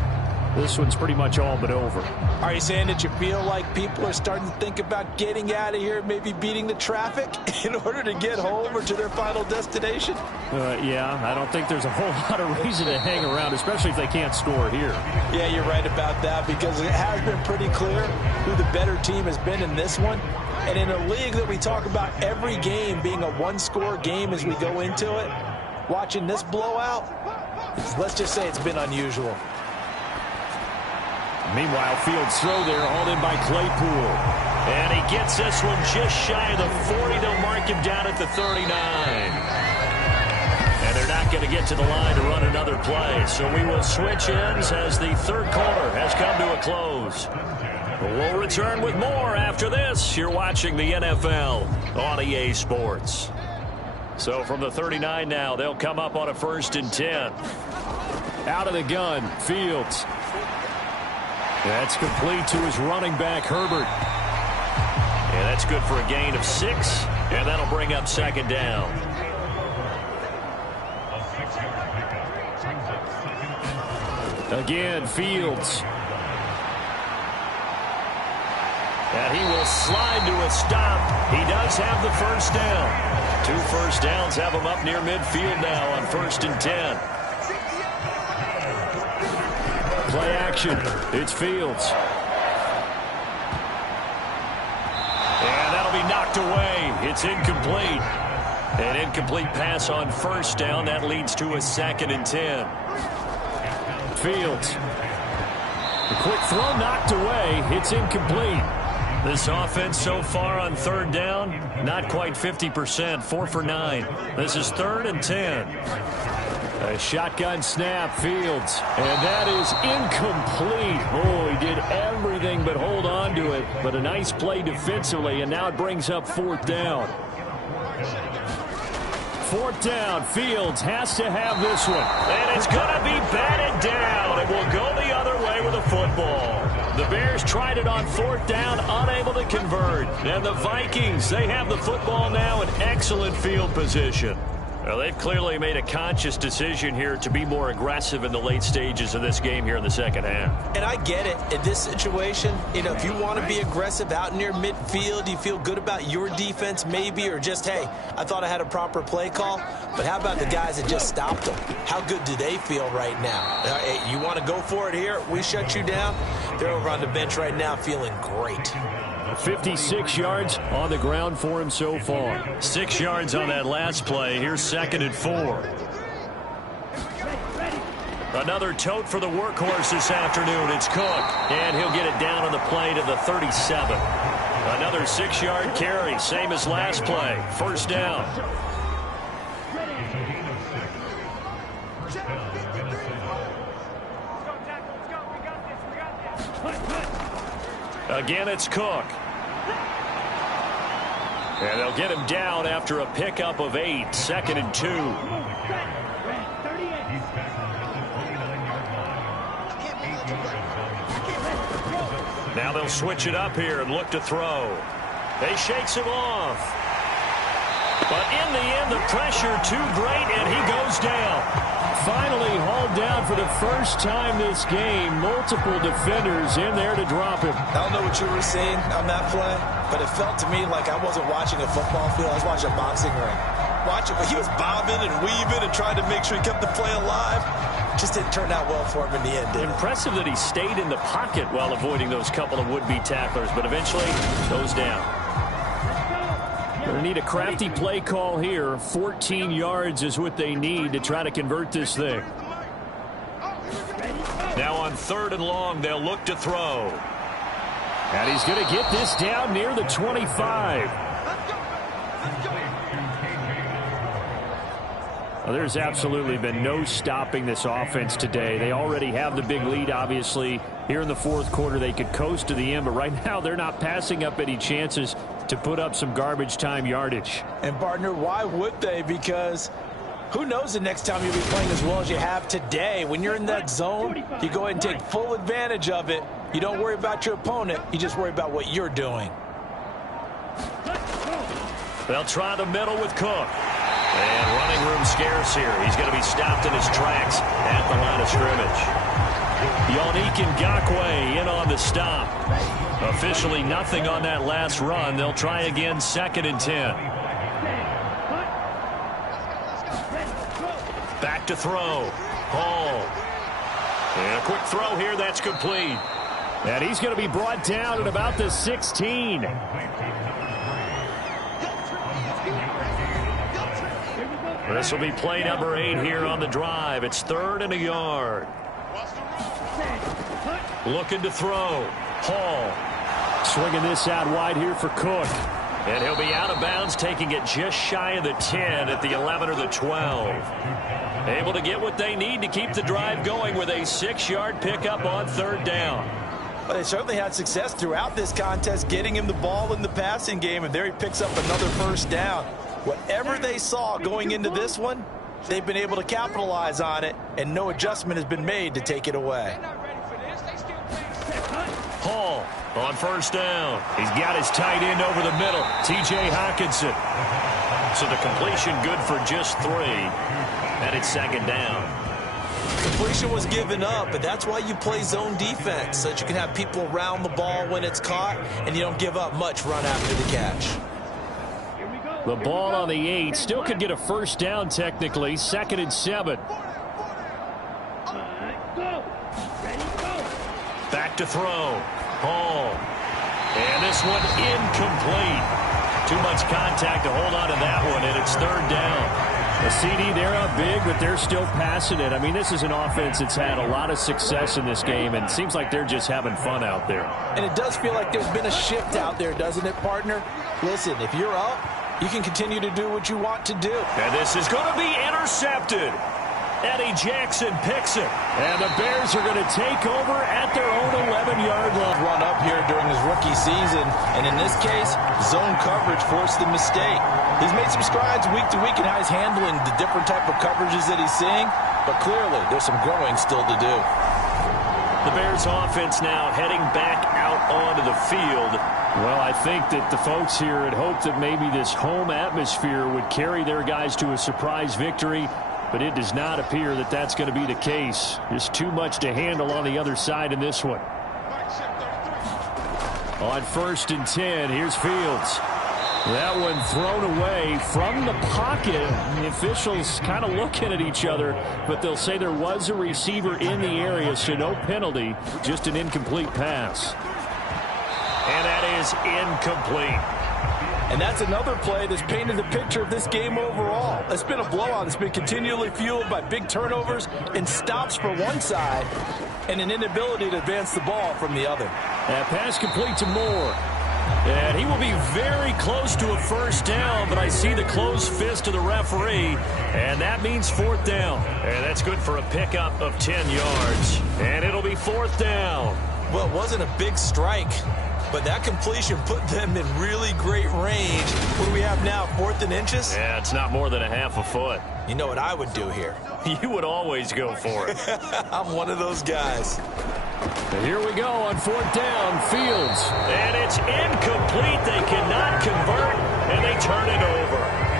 this one's pretty much all but over. Are you saying that you feel like people are starting to think about getting out of here, maybe beating the traffic in order to get home or to their final destination? Yeah, I don't think there's a whole lot of reason to hang around, especially if they can't score here. Yeah, you're right about that because it has been pretty clear who the better team has been in this one. And in a league that we talk about every game being a one-score game as we go into it, watching this blowout, let's just say it's been unusual. Meanwhile, Fields' throw there, hauled in by Claypool. And he gets this one just shy of the 40. They'll mark him down at the 39. And they're not going to get to the line to run another play. So we will switch ends as the 3rd quarter has come to a close. We'll return with more after this. You're watching the NFL on EA Sports. So from the 39 now, they'll come up on a 1st and 10. Out of the gun, Fields. That's complete to his running back, Herbert. And that's good for a gain of 6, and that'll bring up 2nd down. Again, Fields. And he will slide to a stop. He does have the 1st down. 2 first downs have him up near midfield now on 1st and 10. action. It's Fields. And that'll be knocked away. It's incomplete. An incomplete pass on first down. That leads to a 2nd and 10. Fields. A quick throw knocked away. It's incomplete. This offense so far on 3rd down, not quite 50%, 4 for 9. This is 3rd and 10. A shotgun snap, Fields, and that is incomplete. Oh, he did everything but hold on to it, but a nice play defensively, and now it brings up 4th down. 4th down, Fields has to have this one. And it's going to be batted down. It will go the other way with a football. The Bears tried it on 4th down, unable to convert. And the Vikings, they have the football now in excellent field position. Well, they've clearly made a conscious decision here to be more aggressive in the late stages of this game here in the 2nd half. And I get it. In this situation, if you want to be aggressive out near midfield, you feel good about your defense maybe, or just, hey, I thought I had a proper play call. But how about the guys that just stopped them? How good do they feel right now? Hey, you want to go for it here? We shut you down? They're over on the bench right now feeling great. 56 yards on the ground for him so far. 6 yards on that last play. Here's 2nd and 4. Another tote for the workhorse this afternoon. It's Cook, and he'll get it down on the play to the 37. Another 6-yard carry, same as last play. 1st down. Again, it's Cook. And they'll get him down after a pickup of 8. 2nd and 2. Now they'll switch it up here and look to throw. They shakes him off. But in the end, the pressure too great, and he goes down. Finally hauled down for the first time this game. Multiple defenders in there to drop him. I don't know what you were seeing on that play, but it felt to me like I wasn't watching a football field. I was watching a boxing ring. Watching, but he was bobbing and weaving and trying to make sure he kept the play alive. Just didn't turn out well for him in the end, did it? Impressive that he stayed in the pocket while avoiding those couple of would-be tacklers, but eventually goes down. Going to need a crafty play call here. 14 yards is what they need to try to convert this thing. Now on 3rd and long, they'll look to throw. And he's going to get this down near the 25. Well, there's absolutely been no stopping this offense today. They already have the big lead, obviously. Here in the 4th quarter, they could coast to the end, but right now they're not passing up any chances to put up some garbage time yardage. And, partner, why would they? Because who knows the next time you'll be playing as well as you have today. When you're in that zone, you go ahead and take full advantage of it. You don't worry about your opponent. You just worry about what you're doing. They'll try the middle with Cook. And running room scarce here. He's going to be stopped in his tracks at the line of scrimmage. Yannick Ngakoue in on the stop. Officially nothing on that last run. They'll try again, 2nd and 10. Back to throw. Hall. And a quick throw here. That's complete. And he's going to be brought down at about the 16. This will be play number 8 here on the drive. It's 3rd and a yard. Looking to throw. Hall. Swinging this out wide here for Cook. And he'll be out of bounds, taking it just shy of the 10 at the 11 or the 12. Able to get what they need to keep the drive going with a 6-yard pickup on 3rd down. Well, they certainly had success throughout this contest, getting him the ball in the passing game, and there he picks up another 1st down. Whatever they saw going into this one, they've been able to capitalize on it, and no adjustment has been made to take it away. Hall on 1st down. He's got his tight end over the middle, T.J. Hockenson. So the completion good for just 3, and it's 2nd down. Completion was given up, but that's why you play zone defense, so that you can have people around the ball when it's caught, and you don't give up much run after the catch. The ball on the 8. Still could get a 1st down technically. 2nd and 7. back to throw. Hall. And this one incomplete. Too much contact to hold on to that one, and it's third down. The CD, they're up big, but they're still passing it. I mean, this is an offense that's had a lot of success in this game, and it seems like they're just having fun out there. And it does feel like there's been a shift out there, doesn't it, partner? Listen, if you're up, you can continue to do what you want to do. And this is going to be intercepted. Eddie Jackson picks it. And the Bears are going to take over at their own 11-yard line. Run up here during his rookie season, and in this case, zone coverage forced the mistake. He's made some strides week to week in how he's handling the different type of coverages that he's seeing, but clearly there's some growing still to do. The Bears offense now heading back out onto the field. Well, I think that the folks here had hoped that maybe this home atmosphere would carry their guys to a surprise victory, but it does not appear that that's going to be the case. There's too much to handle on the other side in this one. On 1st and 10, here's Fields. That one thrown away from the pocket. The officials kind of looking at each other, but they'll say there was a receiver in the area, so no penalty, just an incomplete pass. And that is incomplete. And that's another play that's painted the picture of this game overall. It's been a blowout. It's been continually fueled by big turnovers and stops for one side and an inability to advance the ball from the other. That pass complete to Moore. And he will be very close to a first down, but I see the closed fist of the referee, and that means 4th down. And that's good for a pickup of 10 yards. And it'll be 4th down. Well, it wasn't a big strike, but that completion put them in really great range. What do we have now, 4th and inches? Yeah, it's not more than a half a foot. You know what I would do here? You would always go for it. I'm one of those guys. And here we go on 4th down, Fields. And it's incomplete. They cannot convert, and they turn it over.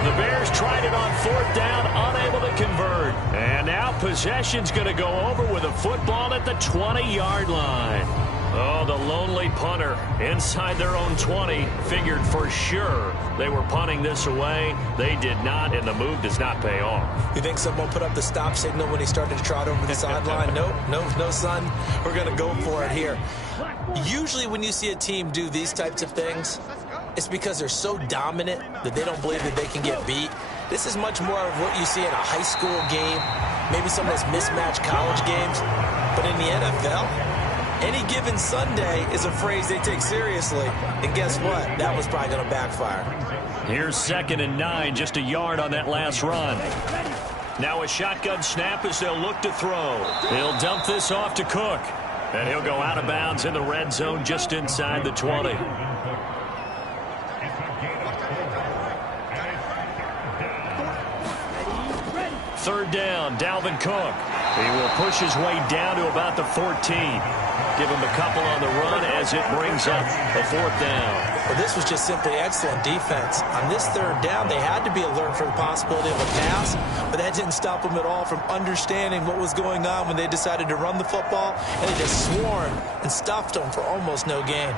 The Bears tried it on 4th down, unable to convert. And now possession's going to go over with a football at the 20-yard line. Oh, the lonely punter inside their own 20 figured for sure they were punting this away. They did not, and the move does not pay off. You think someone put up the stop signal when he started to trot over the sideline? Nope, no, son. We're going to go for it here. Usually when you see a team do these types of things, it's because they're so dominant that they don't believe that they can get beat. This is much more of what you see in a high school game, maybe some of those mismatched college games. But in the NFL, any given Sunday is a phrase they take seriously. And guess what? That was probably going to backfire. Here's 2nd and 9, just a yard on that last run. Now a shotgun snap as they'll look to throw. He'll dump this off to Cook. And he'll go out of bounds in the red zone just inside the 20. Third down, Dalvin Cook. He will push his way down to about the 14. Give him a couple on the run as it brings up a 4th down. Well, this was just simply excellent defense. On this 3rd down, they had to be alert for the possibility of a pass, but that didn't stop them at all from understanding what was going on when they decided to run the football, and they just swarmed and stuffed them for almost no gain.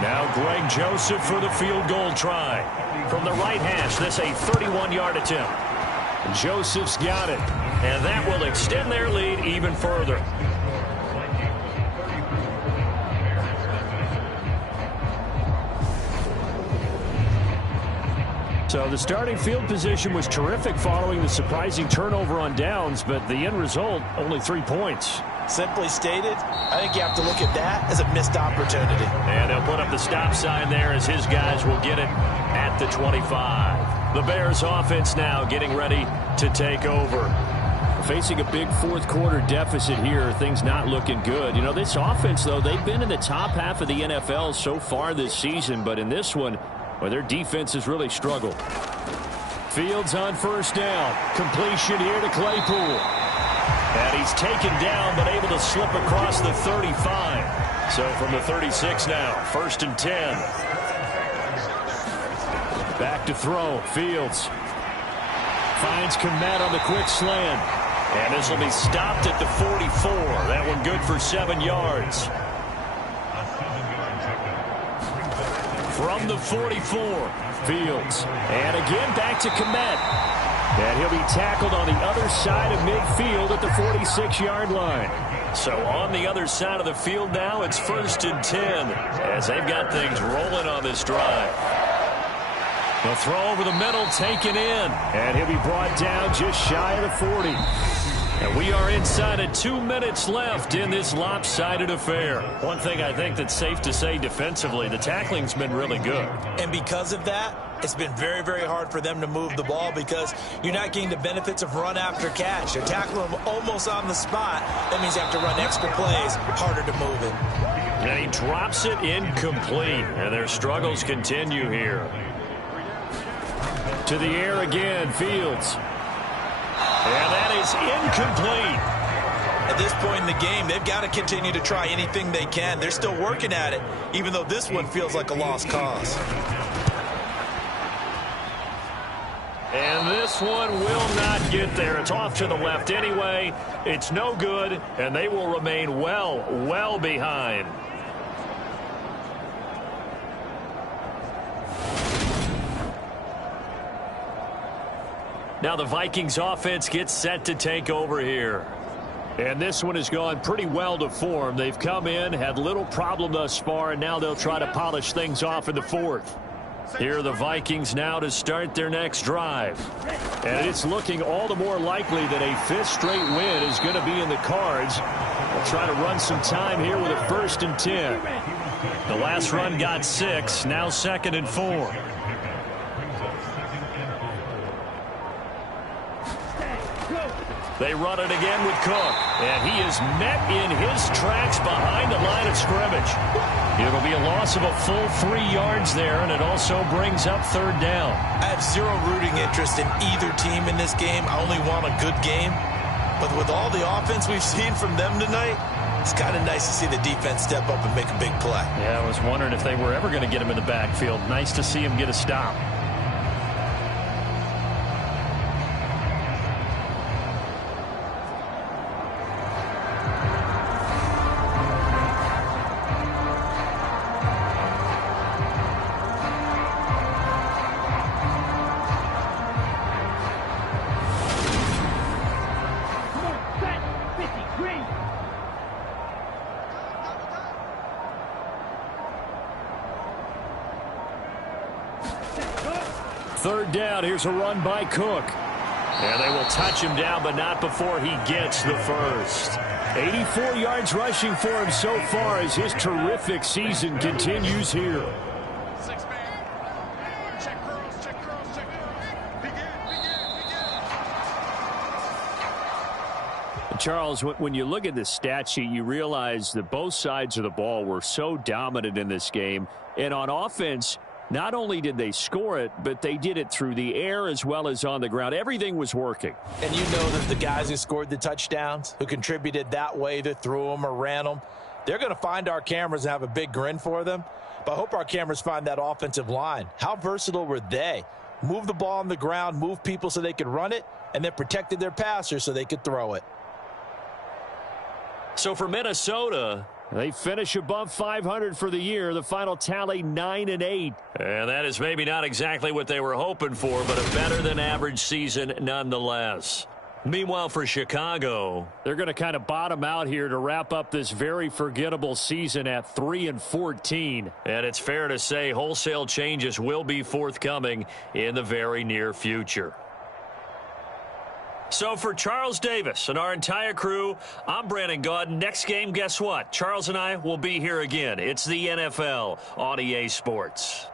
Now Greg Joseph for the field goal try. From the right hash, this a 31-yard attempt. Joseph's got it, and that will extend their lead even further. So the starting field position was terrific following the surprising turnover on downs, but the end result, only 3 points. Simply stated, I think you have to look at that as a missed opportunity. And they'll put up the stop sign there as his guys will get it at the 25. The Bears offense now getting ready to take over. Facing a big fourth quarter deficit here, things not looking good. You know, this offense, though, they've been in the top half of the NFL so far this season, but in this one, well, their defense has really struggled. Fields on 1st down. Completion here to Claypool. And he's taken down, but able to slip across the 35. So from the 36 now, 1st and 10. Back to throw. Fields finds Kmet on the quick slant. And this will be stopped at the 44. That one good for 7 yards. From the 44, Fields. And again back to Kmet. And he'll be tackled on the other side of midfield at the 46-yard line. So on the other side of the field now, it's 1st and 10 as they've got things rolling on this drive. The throw over the middle, taken in, and he'll be brought down just shy of the 40. And we are inside of 2 minutes left in this lopsided affair. One thing I think that's safe to say defensively, the tackling's been really good. And because of that, it's been very, very hard for them to move the ball because you're not getting the benefits of run after catch. They're tackling them almost on the spot. That means you have to run extra plays, harder to move it. And he drops it incomplete, and their struggles continue here. To the air again, Fields. And that is incomplete. At this point in the game, they've got to continue to try anything they can. They're still working at it, even though this one feels like a lost cause. And this one will not get there. It's off to the left anyway. It's no good, and they will remain well behind. Now the Vikings offense gets set to take over here. And this one has gone pretty well to form. They've come in, had little problem thus far, and now they'll try to polish things off in the 4th. Here are the Vikings now to start their next drive. And it's looking all the more likely that a 5th straight win is going to be in the cards. They'll try to run some time here with a 1st and 10. The last run got 6, now 2nd and 4. They run it again with Cook, and he is met in his tracks behind the line of scrimmage. It'll be a loss of a full 3 yards there, and it also brings up 3rd down. I have zero rooting interest in either team in this game. I only want a good game. But with all the offense we've seen from them tonight, it's kind of nice to see the defense step up and make a big play. Yeah, I was wondering if they were ever going to get him in the backfield. Nice to see him get a stop. Third down, here's a run by Cook. And they will touch him down, but not before he gets the first. 84 yards rushing for him so far as his terrific season continues here. Charles, when you look at the stat sheet, you realize that both sides of the ball were so dominant in this game. And on offense, not only did they score it, but they did it through the air as well as on the ground. Everything was working. And you know that the guys who scored the touchdowns, who contributed that way, that threw them or ran them, they're going to find our cameras and have a big grin for them. But I hope our cameras find that offensive line. How versatile were they? Move the ball on the ground, move people so they could run it, and then protected their passers so they could throw it. So for Minnesota, they finish above 500 for the year. The final tally 9-8. And that is maybe not exactly what they were hoping for, but a better than average season nonetheless. Meanwhile, for Chicago, they're going to kind of bottom out here to wrap up this very forgettable season at 3-14. And it's fair to say wholesale changes will be forthcoming in the very near future. So for Charles Davis and our entire crew, I'm Brandon Gaudin. Next game, guess what? Charles and I will be here again. It's the NFL on EA Sports.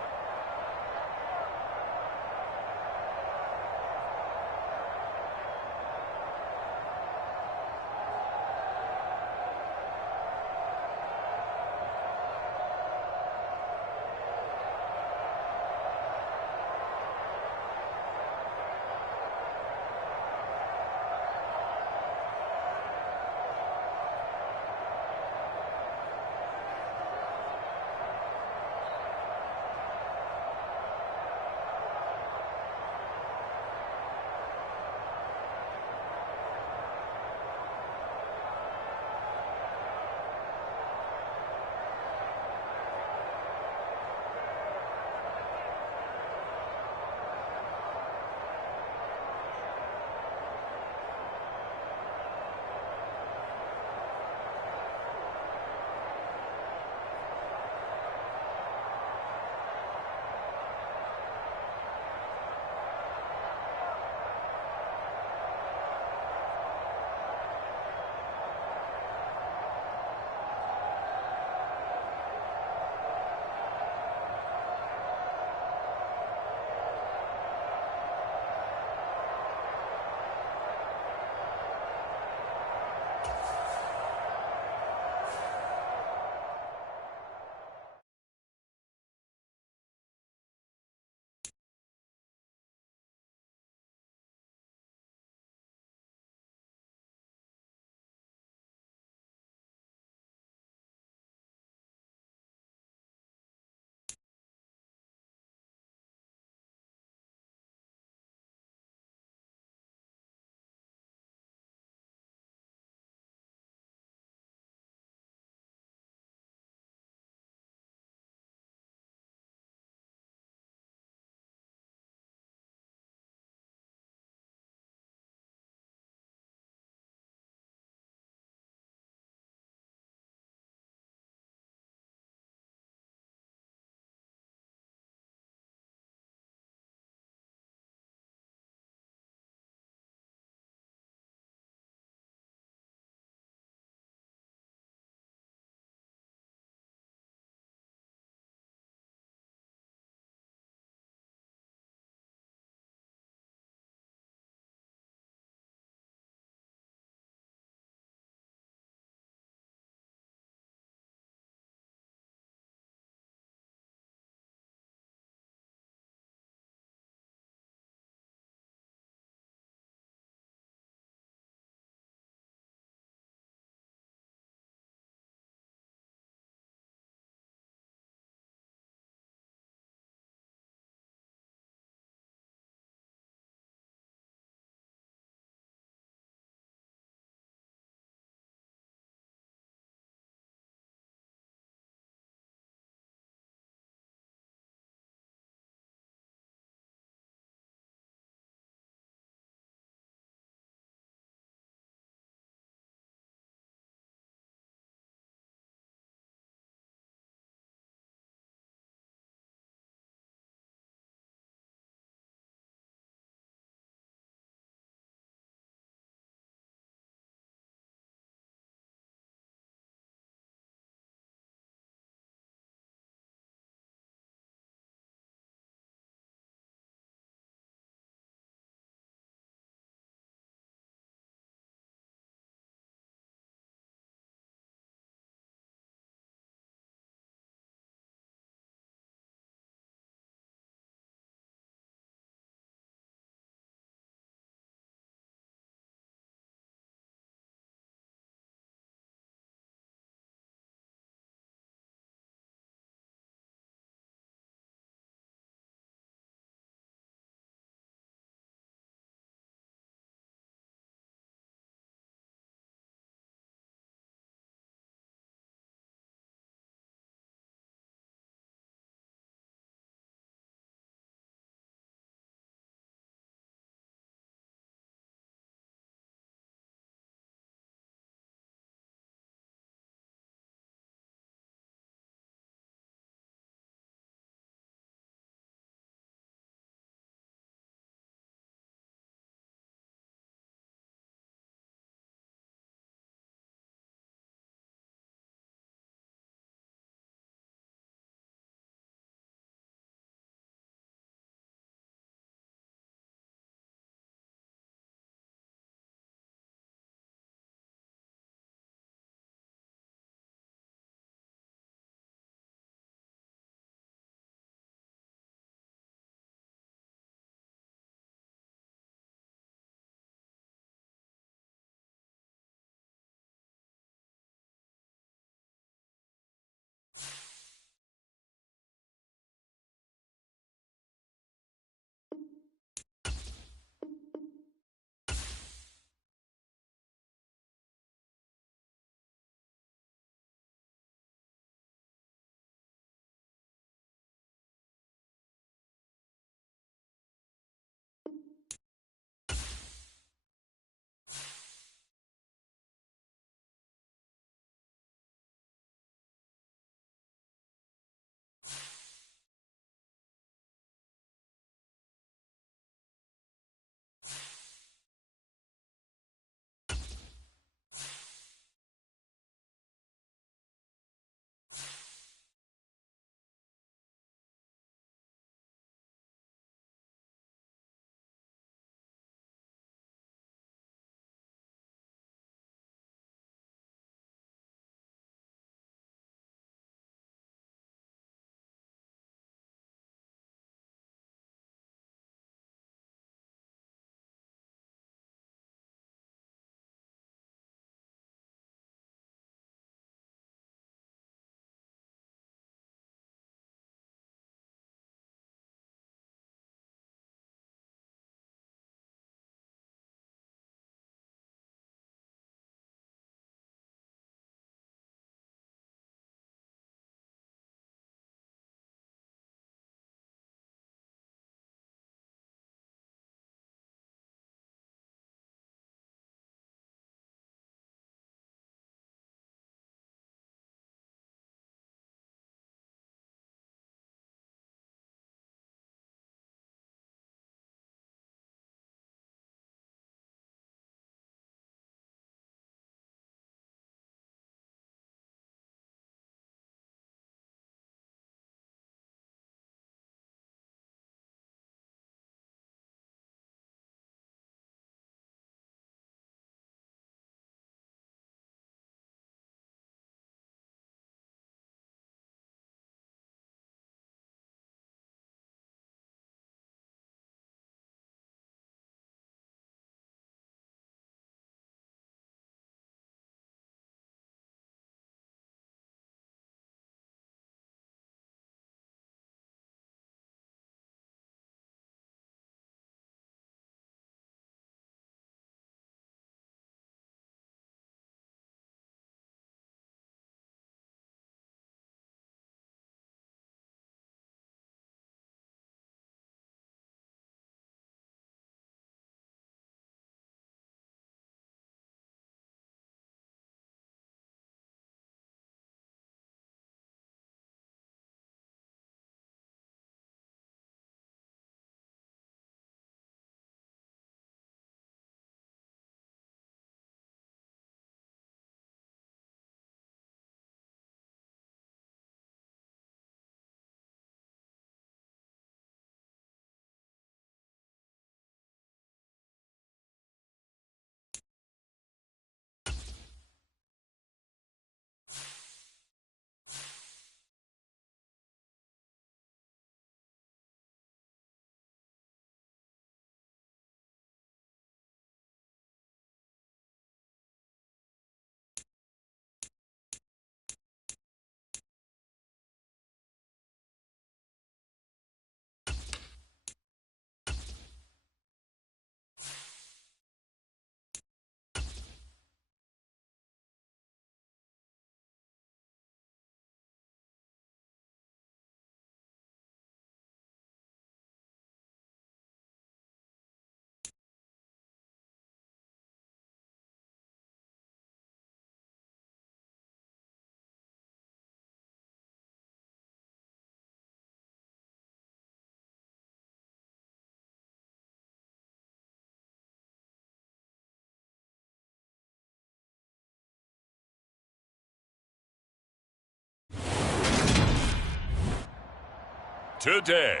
Today,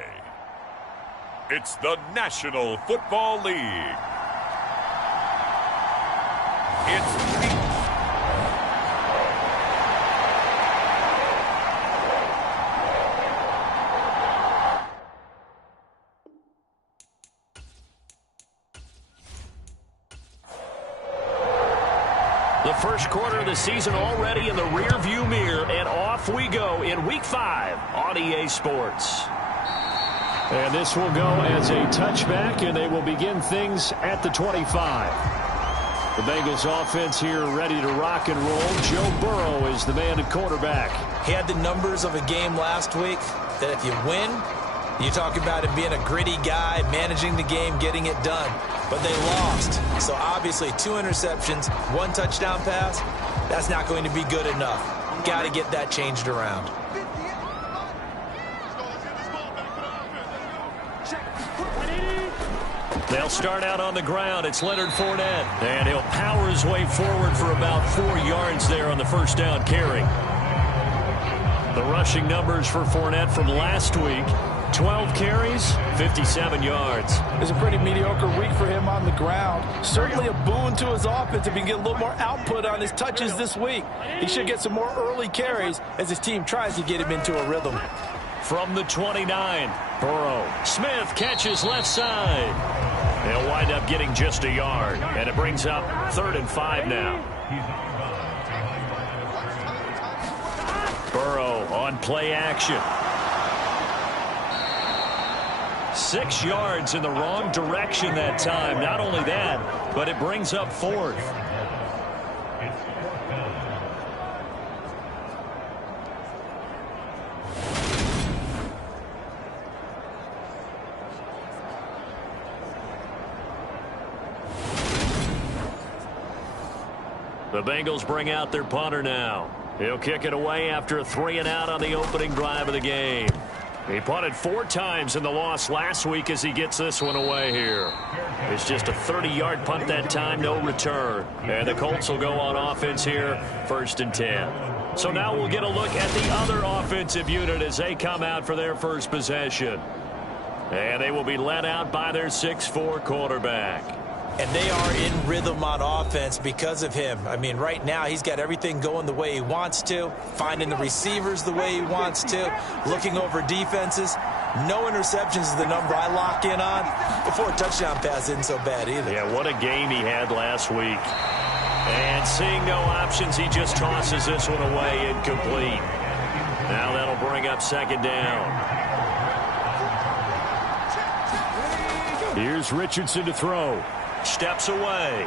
it's the National Football League. It's week. The first quarter of the season already in the rearview mirror, and off we go in Week 5 on EA Sports. And this will go as a touchback, and they will begin things at the 25. The Bengals offense here ready to rock and roll. Joe Burrow is the man at quarterback. He had the numbers of a game last week that if you win, you talk about him being a gritty guy, managing the game, getting it done. But they lost. So obviously 2 interceptions, 1 touchdown pass, that's not going to be good enough. Got to get that changed around. They'll start out on the ground. It's Leonard Fournette. And he'll power his way forward for about 4 yards there on the first down carry. The rushing numbers for Fournette from last week: 12 carries, 57 yards. It's a pretty mediocre week for him on the ground. Certainly a boon to his offense if he can get a little more output on his touches this week. He should get some more early carries as his team tries to get him into a rhythm. From the 29, Burrow. Smith catches left side. They'll wind up getting just a yard, and it brings up 3rd and 5 now. Burrow on play action. 6 yards in the wrong direction that time. Not only that, but it brings up 4th. The Bengals bring out their punter now. He'll kick it away after a 3-and-out on the opening drive of the game. He punted 4 times in the loss last week as he gets this one away here. It's just a 30-yard punt that time, no return. And the Colts will go on offense here, 1st and 10. So now we'll get a look at the other offensive unit as they come out for their first possession. And they will be led out by their 6'4" quarterback. And they are in rhythm on offense because of him. I mean, right now he's got everything going the way he wants to, finding the receivers the way he wants to, looking over defenses. No interceptions is the number I lock in on. Before a touchdown pass isn't so bad either. Yeah, what a game he had last week. And seeing no options, he just tosses this one away incomplete. Now that'll bring up 2nd down. Here's Richardson to throw. Steps away.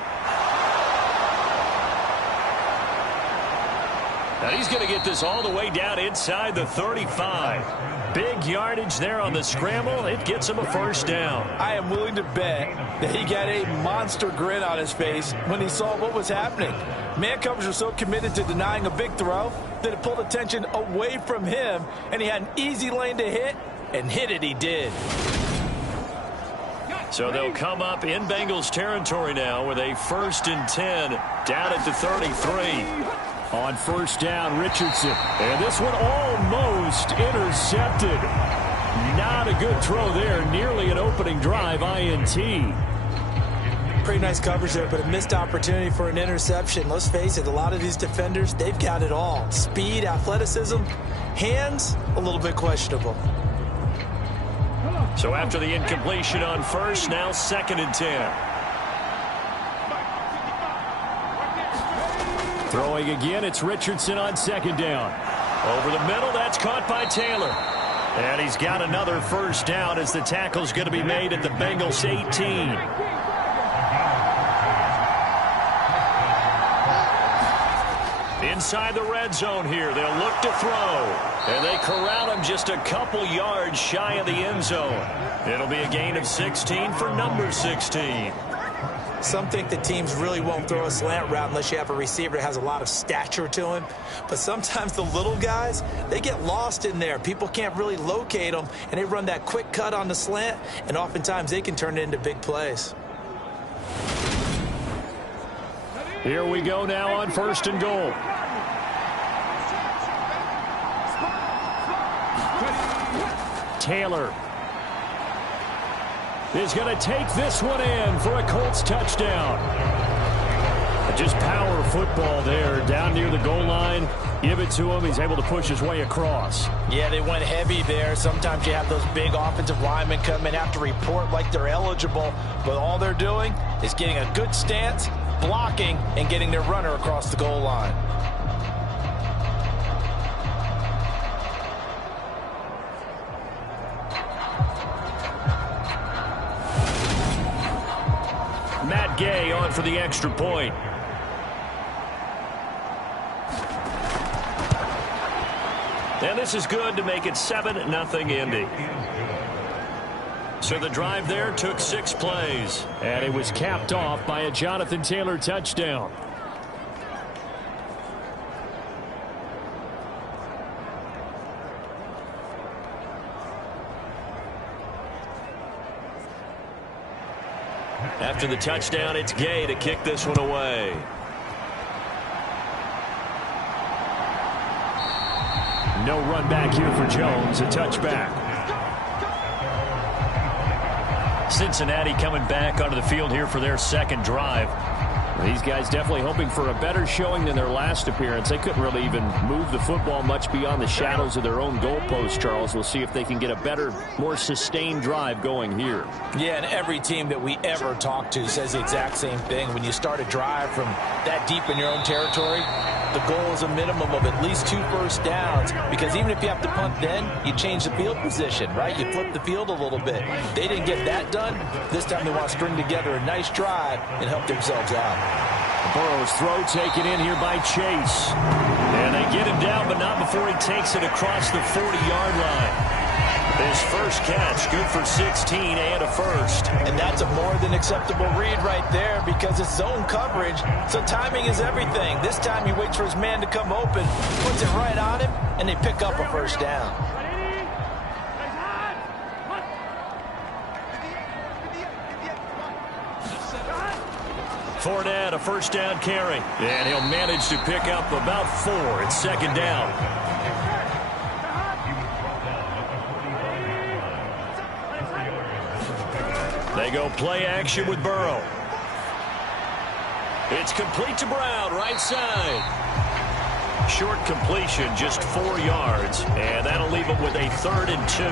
Now he's going to get this all the way down inside the 35. Big yardage there on the scramble. It gets him a 1st down. I am willing to bet that he got a monster grin on his face when he saw what was happening. Man coverage was so committed to denying a big throw that it pulled attention away from him, and he had an easy lane to hit, and hit it he did. So they'll come up in Bengals territory now with a 1st and 10 down at the 33. On 1st down, Richardson. And this one almost intercepted. Not a good throw there. Nearly an opening drive INT. Pretty nice coverage there, but a missed opportunity for an interception. Let's face it, a lot of these defenders, they've got it all. Speed, athleticism, hands, a little bit questionable. So after the incompletion on 1st, now 2nd and 10. Throwing again, it's Richardson on 2nd down. Over the middle, that's caught by Taylor. And he's got another 1st down as the tackle's going to be made at the Bengals 18. Inside the red zone here, they'll look to throw. And they corral him just a couple yards shy of the end zone. It'll be a gain of 16 for number 16. Some think that teams really won't throw a slant route unless you have a receiver that has a lot of stature to him. But sometimes the little guys, they get lost in there. People can't really locate them, and they run that quick cut on the slant, and oftentimes they can turn it into big plays. Here we go now on 1st and goal. Taylor is going to take this one in for a Colts touchdown. Just power football there down near the goal line. Give it to him. He's able to push his way across. Yeah, they went heavy there. Sometimes you have those big offensive linemen come in, have to report like they're eligible, but all they're doing is getting a good stance, blocking, and getting their runner across the goal line. Matt Gay on for the extra point. And this is good to make it 7-0 Indy. So the drive there took 6 plays. And it was capped off by a Jonathan Taylor touchdown. After the touchdown, it's Gay to kick this one away. No run back here for Jones, a touchback. Cincinnati coming back onto the field here for their second drive. These guys definitely hoping for a better showing than their last appearance. They couldn't really even move the football much beyond the shadows of their own goalpost, Charles. We'll see if they can get a better, more sustained drive going here. Yeah, and every team that we ever talk to says the exact same thing. When you start a drive from that deep in your own territory, the goal is a minimum of at least 2 first downs, because even if you have to punt then, you change the field position, right? You flip the field a little bit. They didn't get that done. This time they want to string together a nice drive and help themselves out. Burrow's throw taken in here by Chase. And they get him down, but not before he takes it across the 40-yard line. His first catch, good for 16 and a first. And that's a more than acceptable read right there, because it's zone coverage, so timing is everything. This time he waits for his man to come open, puts it right on him, and they pick up a first down. Fournette, a first down carry. And he'll manage to pick up about 4. It's second down. They go play action with Burrow. It's complete to Brown, right side. Short completion, just 4 yards. And that'll leave him with a 3rd and 2.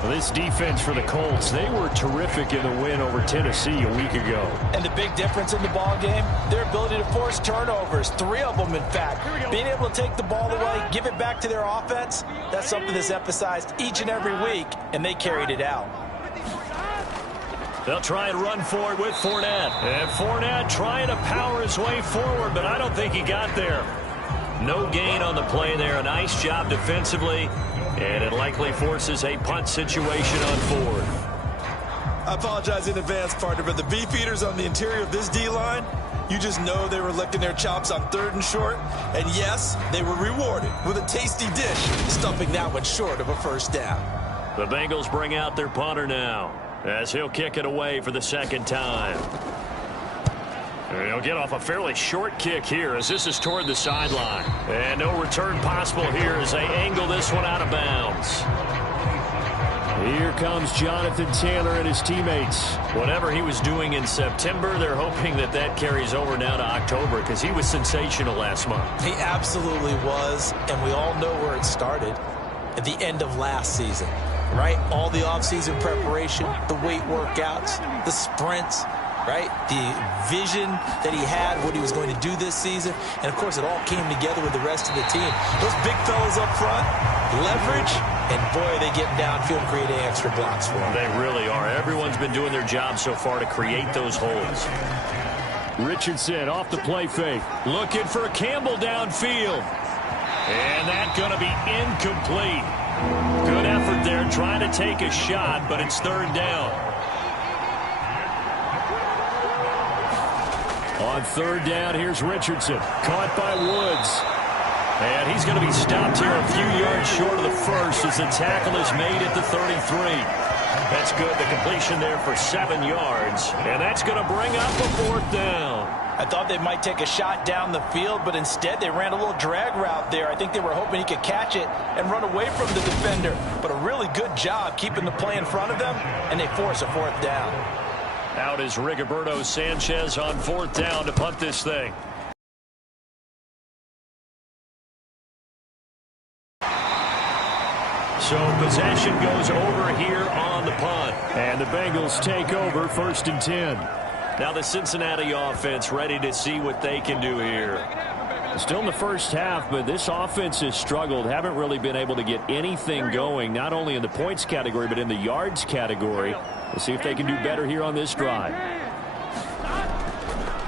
Well, this defense for the Colts, they were terrific in the win over Tennessee a week ago. And the big difference in the ball game, their ability to force turnovers, 3 of them in fact. Being able to take the ball away, give it back to their offense, that's something that's emphasized each and every week, and they carried it out. They'll try and run for it with Fournette. And Fournette trying to power his way forward, but I don't think he got there. No gain on the play there. A nice job defensively, and it likely forces a punt situation on 4th. I apologize in advance, partner, but the beefeaters on the interior of this D-line, you just know they were licking their chops on 3rd and short. And yes, they were rewarded with a tasty dish, stuffing that one short of a first down. The Bengals bring out their punter now, as he'll kick it away for the second time. And he'll get off a fairly short kick here, as this is toward the sideline. And no return possible here as they angle this one out of bounds. Here comes Jonathan Taylor and his teammates. Whatever he was doing in September, they're hoping that that carries over now to October, because he was sensational last month. He absolutely was, and we all know where it started, at the end of last season, right? All the offseason preparation, the weight workouts, the sprints, right? The vision that he had, what he was going to do this season. And, of course, it all came together with the rest of the team. Those big fellas up front, leverage, and, boy, they get downfield creating extra blocks for them. They really are. Everyone's been doing their job so far to create those holes. Richardson off the play fake. Looking for Campbell downfield. And that's going to be incomplete. Good effort there trying to take a shot, but it's 3rd down. On 3rd down, here's Richardson. Caught by Woods. And he's going to be stopped here a few yards short of the first as the tackle is made at the 33. That's good. The completion there for 7 yards. And that's going to bring up a 4th down. I thought they might take a shot down the field, but instead they ran a little drag route there. I think they were hoping he could catch it and run away from the defender. But a really good job keeping the play in front of them, and they force a 4th down. Out is Rigoberto Sanchez on 4th down to punt this thing. So possession goes over here on the punt. And the Bengals take over 1st and 10. Now the Cincinnati offense ready to see what they can do here. Still in the first half, but this offense has struggled. Haven't really been able to get anything going, not only in the points category, but in the yards category. We'll see if they can do better here on this drive.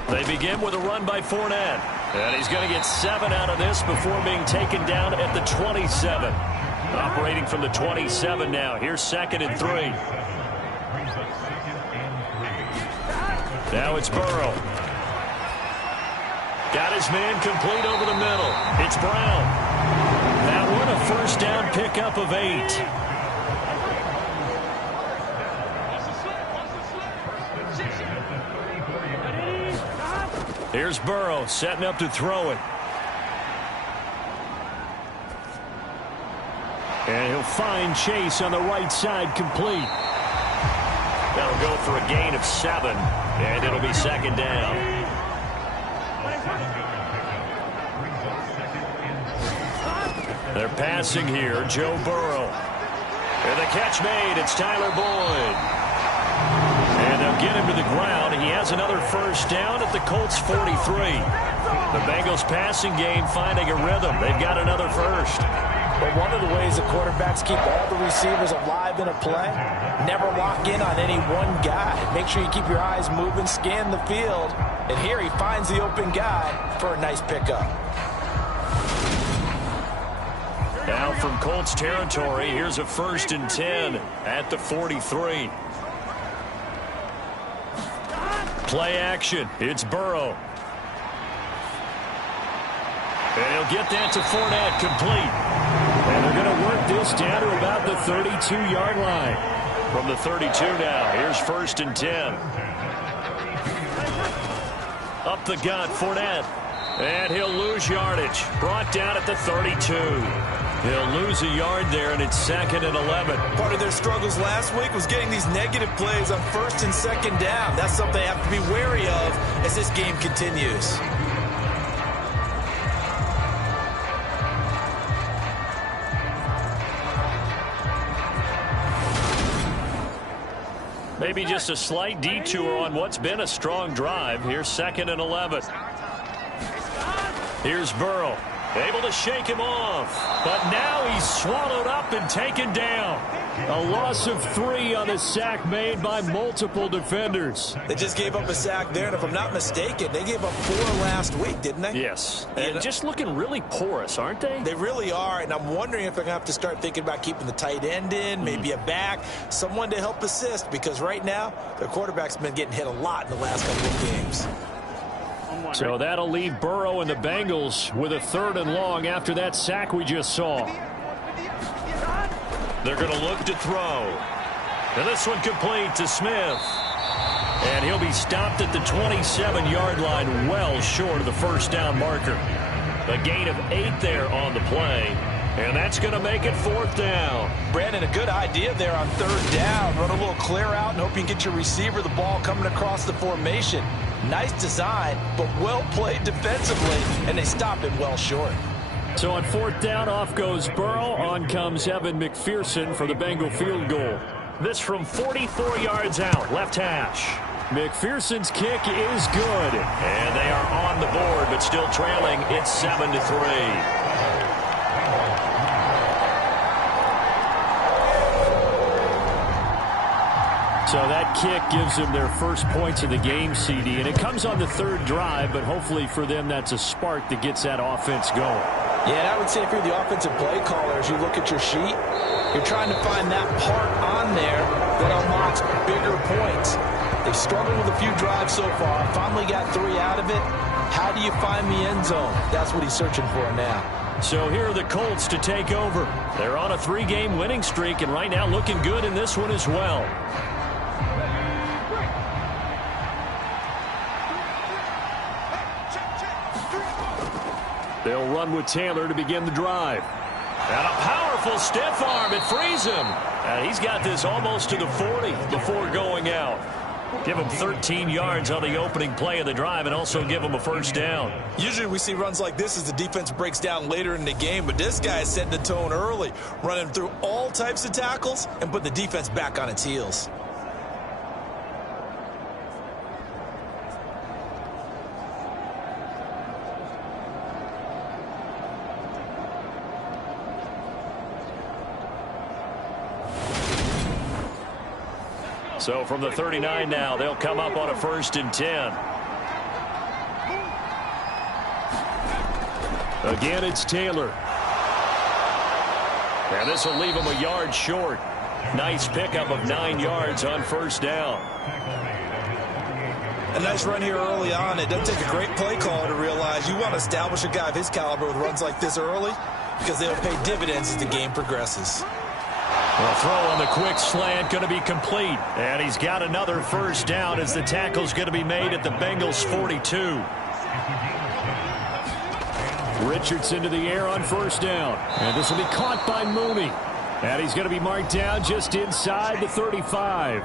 They begin with a run by Fournette. And he's going to get 7 out of this before being taken down at the 27. Operating from the 27 now. Here's 2nd and 3. Now it's Burrow. Got his man complete over the middle. It's Brown. That one a 1st down pickup of 8. Here's Burrow setting up to throw it. And he'll find Chase on the right side complete. That'll go for a gain of 7, and it'll be 2nd down. They're passing here, Joe Burrow. And the catch made, it's Tyler Boyd. And they'll get him to the ground. He has another 1st down at the Colts 43. The Bengals passing game finding a rhythm. They've got another 1st. But one of the ways the quarterbacks keep all the receivers alive in a play, never lock in on any one guy. Make sure you keep your eyes moving, scan the field. And here he finds the open guy for a nice pickup. Now from Colts territory, here's a 1st and 10 at the 43. Play action. It's Burrow. And he'll get that to Fournette, complete. And they're going to work this down to about the 32-yard line. From the 32 now, here's 1st and 10. Up the gut, Fournette. And he'll lose yardage. Brought down at the 32. He'll lose a yard there, and it's 2nd and 11. Part of their struggles last week was getting these negative plays on 1st and 2nd down. That's something they have to be wary of as this game continues. Maybe just a slight detour on what's been a strong drive. Here's 2nd and 11. Here's Burrow. Able to shake him off. But now he's swallowed up and taken down. A loss of 3 on the sack made by multiple defenders. They just gave up a sack there, and if I'm not mistaken, they gave up 4 last week, didn't they? Yes. And just looking really porous, aren't they? They really are, and I'm wondering if they're going to have to start thinking about keeping the tight end in, maybe a back, someone to help assist, because right now, their quarterback's been getting hit a lot in the last couple of games. So that'll leave Burrow and the Bengals with a 3rd and long after that sack we just saw. They're going to look to throw. And this one complete to Smith. And he'll be stopped at the 27-yard line, well short of the 1st down marker. A gain of 8 there on the play. And that's going to make it 4th down. Brandon, a good idea there on 3rd down. Run a little clear out and hope you can get your receiver the ball coming across the formation. Nice design, but well played defensively, and they stop him well short. So on 4th down, off goes Burrow. On comes Evan McPherson for the Bengal field goal. This from 44 yards out, left hash. McPherson's kick is good. And they are on the board, but still trailing. It's 7-3. So that kick gives them their first points of the game, CD. And it comes on the 3rd drive, but hopefully for them that's a spark that gets that offense going. Yeah, and I would say if you're the offensive play caller, as you look at your sheet, you're trying to find that part on there that unlocks bigger points. They've struggled with a few drives so far. Finally got 3 out of it. How do you find the end zone? That's what he's searching for now. So here are the Colts to take over. They're on a 3-game winning streak, and right now looking good in this one as well. They'll run with Taylor to begin the drive. And a powerful stiff arm. It frees him. And he's got this almost to the 40 before going out. Give him 13 yards on the opening play of the drive and also give him a first down. Usually we see runs like this as the defense breaks down later in the game, but this guy is setting the tone early, running through all types of tackles and put the defense back on its heels. So from the 39 now, they'll come up on a 1st and 10. Again, it's Taylor. And this will leave him a yard short. Nice pickup of 9 yards on 1st down. A nice run here early on. It doesn't take a great play caller to realize you want to establish a guy of his caliber with runs like this early because they'll pay dividends as the game progresses. A throw on the quick slant going to be complete. And he's got another 1st down as the tackle's going to be made at the Bengals 42. Richardson to the air on 1st down. And this will be caught by Mooney. And he's going to be marked down just inside the 35.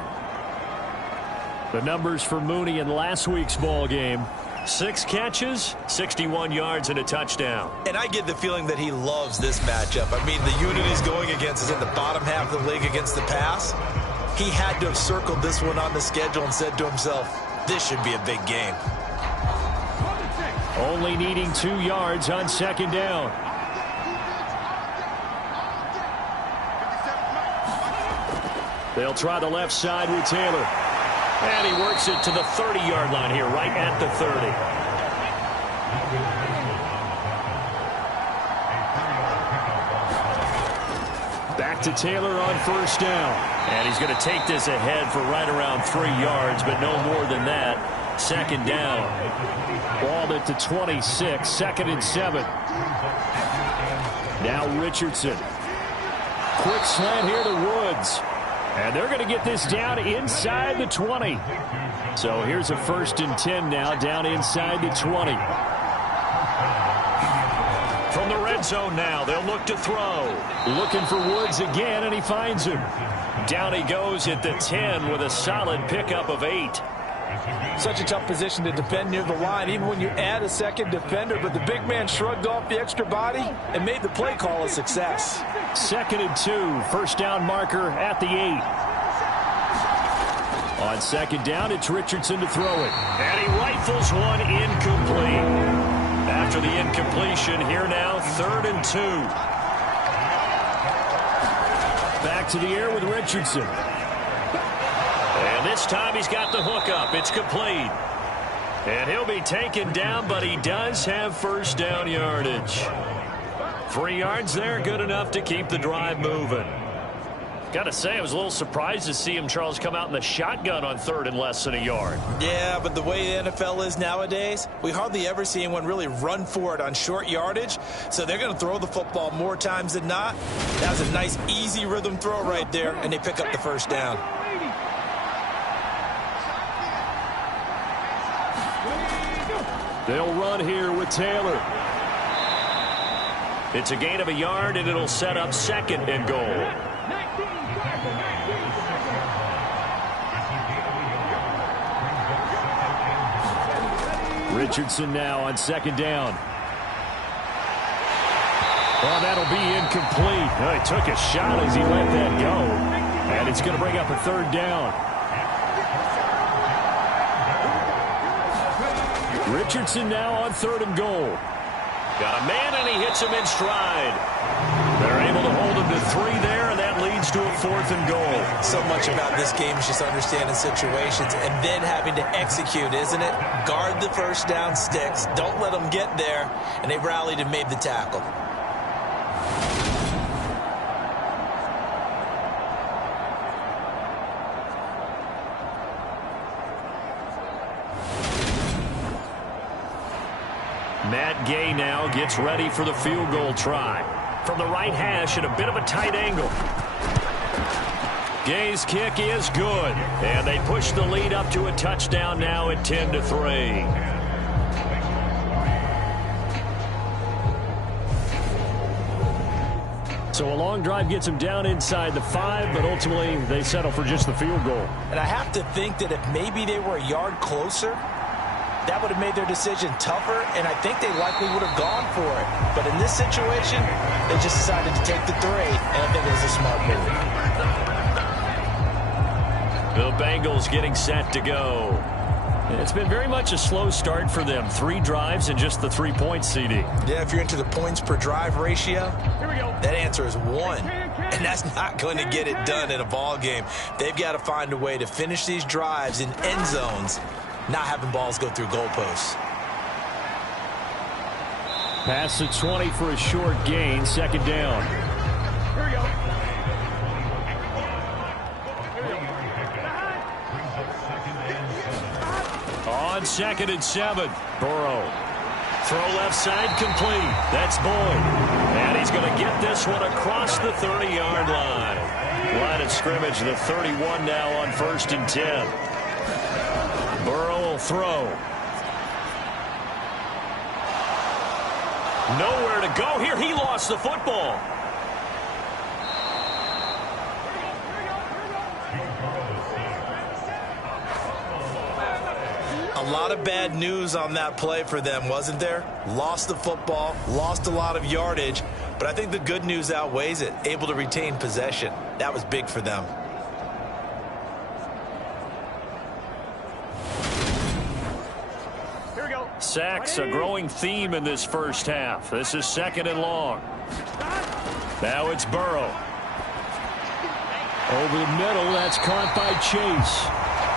The numbers for Mooney in last week's ball game. 6 catches, 61 yards, and a touchdown. And I get the feeling that he loves this matchup. I mean, the unit he's going against is in the bottom half of the league against the pass. He had to have circled this one on the schedule and said to himself, this should be a big game. Only needing 2 yards on 2nd down. They'll try the left side with Taylor. And he works it to the 30-yard line here, right at the 30. Back to Taylor on 1st down. And he's going to take this ahead for right around 3 yards, but no more than that. 2nd down. Balled it to 26, 2nd and 7. Now Richardson. Quick slant here to Woods. And they're going to get this down inside the 20. So here's a 1st and 10 now, down inside the 20. From the red zone now, they'll look to throw. Looking for Woods again, and he finds him. Down he goes at the 10 with a solid pickup of 8. Such a tough position to defend near the line, even when you add a second defender. But the big man shrugged off the extra body and made the play call a success. 2nd and 2, 1st down marker at the 8. On 2nd down, it's Richardson to throw it. And he rifles one incomplete. After the incompletion, here now, 3rd and 2. Back to the air with Richardson. And this time he's got the hook up. It's complete. And he'll be taken down, but he does have 1st down yardage. 3 yards there, good enough to keep the drive moving. Got to say, I was a little surprised to see him, Charles, come out in the shotgun on 3rd and less than a yard. Yeah, but the way the NFL is nowadays, we hardly ever see anyone really run for it on short yardage. So they're going to throw the football more times than not. That was a nice, easy rhythm throw right there, and they pick up the 1st down. They'll run here with Taylor. It's a gain of a yard, and it'll set up 2nd and goal. Richardson now on 2nd down. Well, that'll be incomplete. Oh, he took a shot as he let that go. And it's going to bring up a 3rd down. Richardson now on 3rd and goal. Got a man, and he hits him in stride. They're able to hold him to 3 there, and that leads to a 4th and goal. So much about this game is just understanding situations and then having to execute, isn't it? Guard the 1st down sticks. Don't let them get there. And they rallied and made the tackle. Matt Gay now gets ready for the field goal try. From the right hash at a bit of a tight angle. Gay's kick is good. And they push the lead up to a touchdown now at 10-3. So a long drive gets them down inside the 5, but ultimately they settle for just the field goal. And I have to think that if maybe they were a yard closer, that would have made their decision tougher, and I think they likely would have gone for it. But in this situation, they just decided to take the 3, and I think it was a smart move. The Bengals getting set to go. It's been very much a slow start for them. 3 drives and just the 3 points, CD. Yeah, if you're into the points per drive ratio, that answer is 1. And that's not going to get it done in a ball game. They've got to find a way to finish these drives in end zones, not having balls go through goalposts. Pass to 20 for a short gain, 2nd down. Here we go. On 2nd and 7. Burrow. Throw left side complete. That's Boyd. And he's going to get this one across the 30-yard line. Line of scrimmage, the 31 now on 1st and 10. Burrow will throw. Nowhere to go here. He lost the football. A lot of bad news on that play for them, wasn't there? Lost the football, lost a lot of yardage, but I think the good news outweighs it. Able to retain possession. That was big for them. Here we go. Sacks, a growing theme in this first half. This is 2nd and long. Now it's Burrow. Over the middle, that's caught by Chase.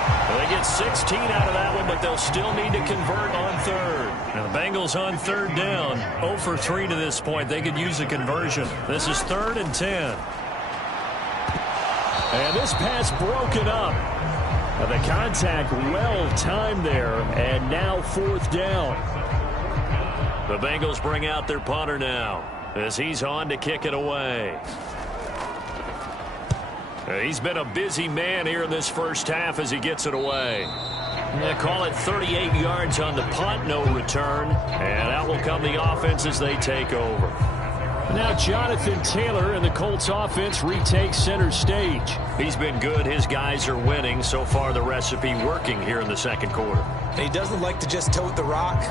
Well, they get 16 out of that one, but they'll still need to convert on 3rd. Now the Bengals on 3rd down. 0 for 3 to this point. They could use a conversion. This is 3rd and 10. And this pass broken up. The contact well timed there, and now 4th down. The Bengals bring out their punter now as he's on to kick it away. He's been a busy man here in this first half as he gets it away. They call it 38 yards on the punt, no return. And out will come the offense as they take over. Now Jonathan Taylor and the Colts offense retake center stage. He's been good. His guys are winning. So far the recipe working here in the 2nd quarter. And he doesn't like to just tote the rock.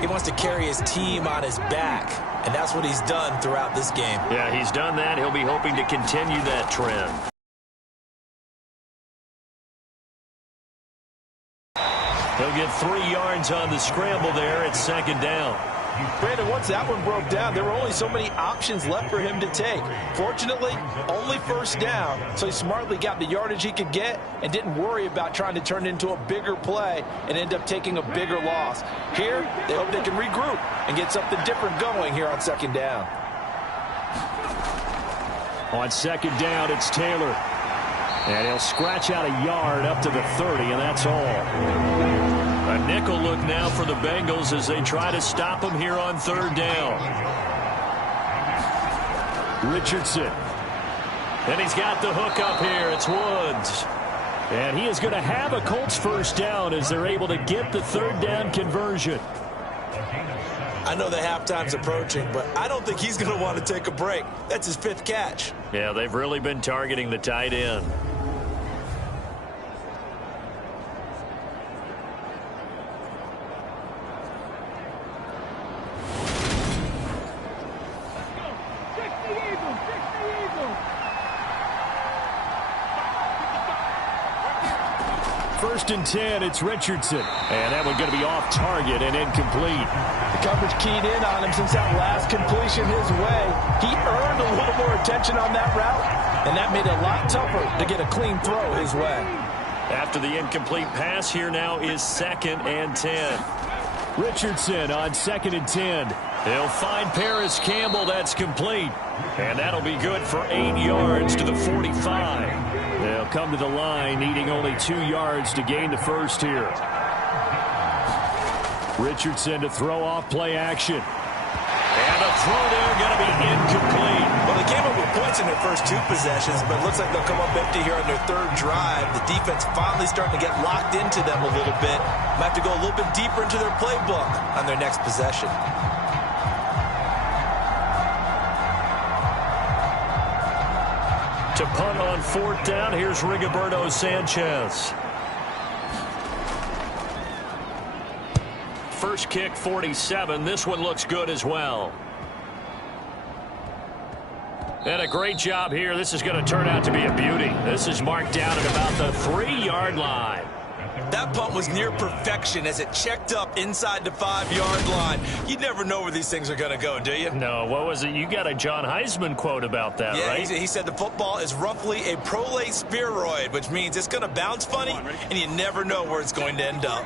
He wants to carry his team on his back. And that's what he's done throughout this game. Yeah, he's done that. He'll be hoping to continue that trend. He'll get 3 yards on the scramble there at 2nd down. Brandon, once that one broke down, there were only so many options left for him to take. Fortunately, only 1st down, so he smartly got the yardage he could get and didn't worry about trying to turn it into a bigger play and end up taking a bigger loss. Here, they hope they can regroup and get something different going here on 2nd down. On 2nd down, it's Taylor. And he'll scratch out a yard up to the 30, and that's all. A nickel look now for the Bengals as they try to stop him here on 3rd down. Richardson. And he's got the hook up here. It's Woods. And he is going to have a Colts 1st down as they're able to get the 3rd down conversion. I know the halftime's approaching, but I don't think he's going to want to take a break. That's his 5th catch. Yeah, they've really been targeting the tight end. First and 10, it's Richardson. And that one going to be off target and incomplete. The coverage keyed in on him since that last completion his way. He earned a little more attention on that route, and that made it a lot tougher to get a clean throw his way. After the incomplete pass, here now is 2nd and 10. Richardson on 2nd and 10. He'll find Paris Campbell. That's complete. And that'll be good for 8 yards to the 45. They'll come to the line needing only 2 yards to gain the 1st here. Richardson to throw off play action. And the throw there going to be incomplete. Well, they came up with points in their first 2 possessions, but it looks like they'll come up empty here on their 3rd drive. The defense finally starting to get locked into them a little bit. Might have to go a little bit deeper into their playbook on their next possession. To punt on 4th down, here's Rigoberto Sanchez. First kick, 47. This one looks good as well. And a great job here. This is going to turn out to be a beauty. This is marked down at about the 3-yard line. That punt was near perfection as it checked up inside the 5-yard line. You never know where these things are going to go, do you? No, what was it? You got a John Heisman quote about that, right? Yeah, he said the football is roughly a prolate spheroid, which means it's going to bounce funny, and you never know where it's going to end up.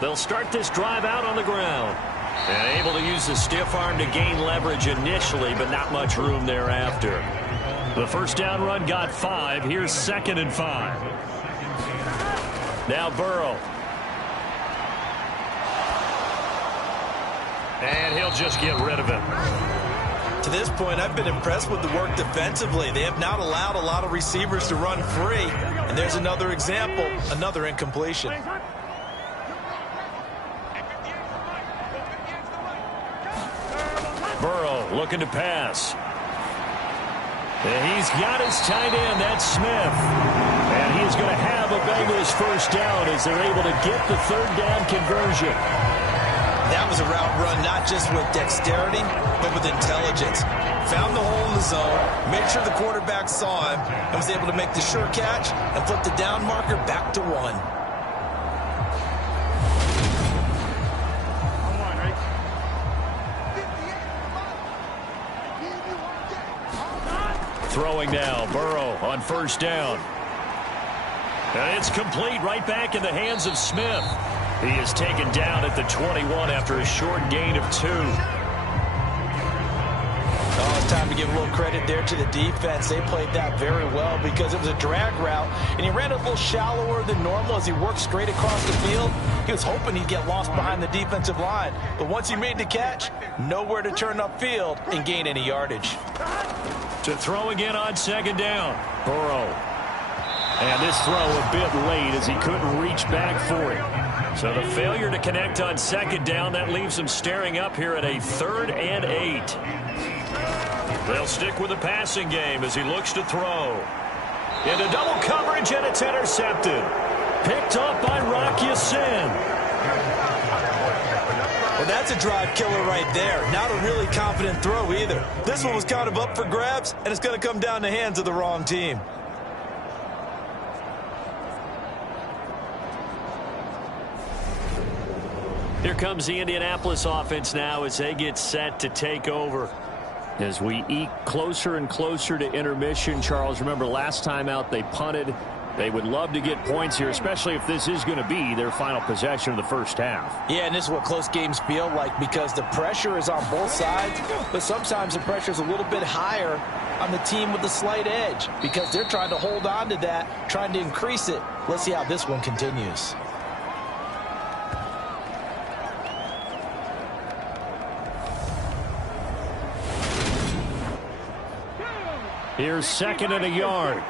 They'll start this drive out on the ground. And able to use the stiff arm to gain leverage initially, but not much room thereafter. The first down run got 5. Here's 2nd and 5. Now Burrow. And he'll just get rid of him. To this point, I've been impressed with the work defensively. They have not allowed a lot of receivers to run free. And there's another example, another incompletion. Burrow looking to pass. And he's got his tight end, that's Smith. And he's going to have a Bengals first down as they're able to get the 3rd down conversion. That was a route run not just with dexterity, but with intelligence. Found the hole in the zone, made sure the quarterback saw him, and was able to make the sure catch and flip the down marker back to 1. Throwing now, Burrow on 1st down. And it's complete right back in the hands of Smith. He is taken down at the 21 after a short gain of 2. Oh, it's time to give a little credit there to the defense. They played that very well because it was a drag route, and he ran a little shallower than normal as he worked straight across the field. He was hoping he'd get lost behind the defensive line, but once he made the catch, nowhere to turn upfield and gain any yardage. To throw again on 2nd down, Burrow. And this throw a bit late as he couldn't reach back for it. So the failure to connect on 2nd down, that leaves him staring up here at a 3rd and 8. They'll stick with the passing game as he looks to throw. Into double coverage, and it's intercepted. Picked up by Rock Ya-Sin. Well, that's a drive killer right there. Not a really confident throw either. This one was kind of up for grabs, and it's going to come down the hands of the wrong team. Here comes the Indianapolis offense now as they get set to take over. As we eke closer and closer to intermission, Charles, remember last time out they punted. They would love to get points here, especially if this is going to be their final possession of the first half. Yeah, and this is what close games feel like because the pressure is on both sides, but sometimes the pressure is a little bit higher on the team with the slight edge because they're trying to hold on to that, trying to increase it. Let's see how this one continues. Here's 2nd and a yard.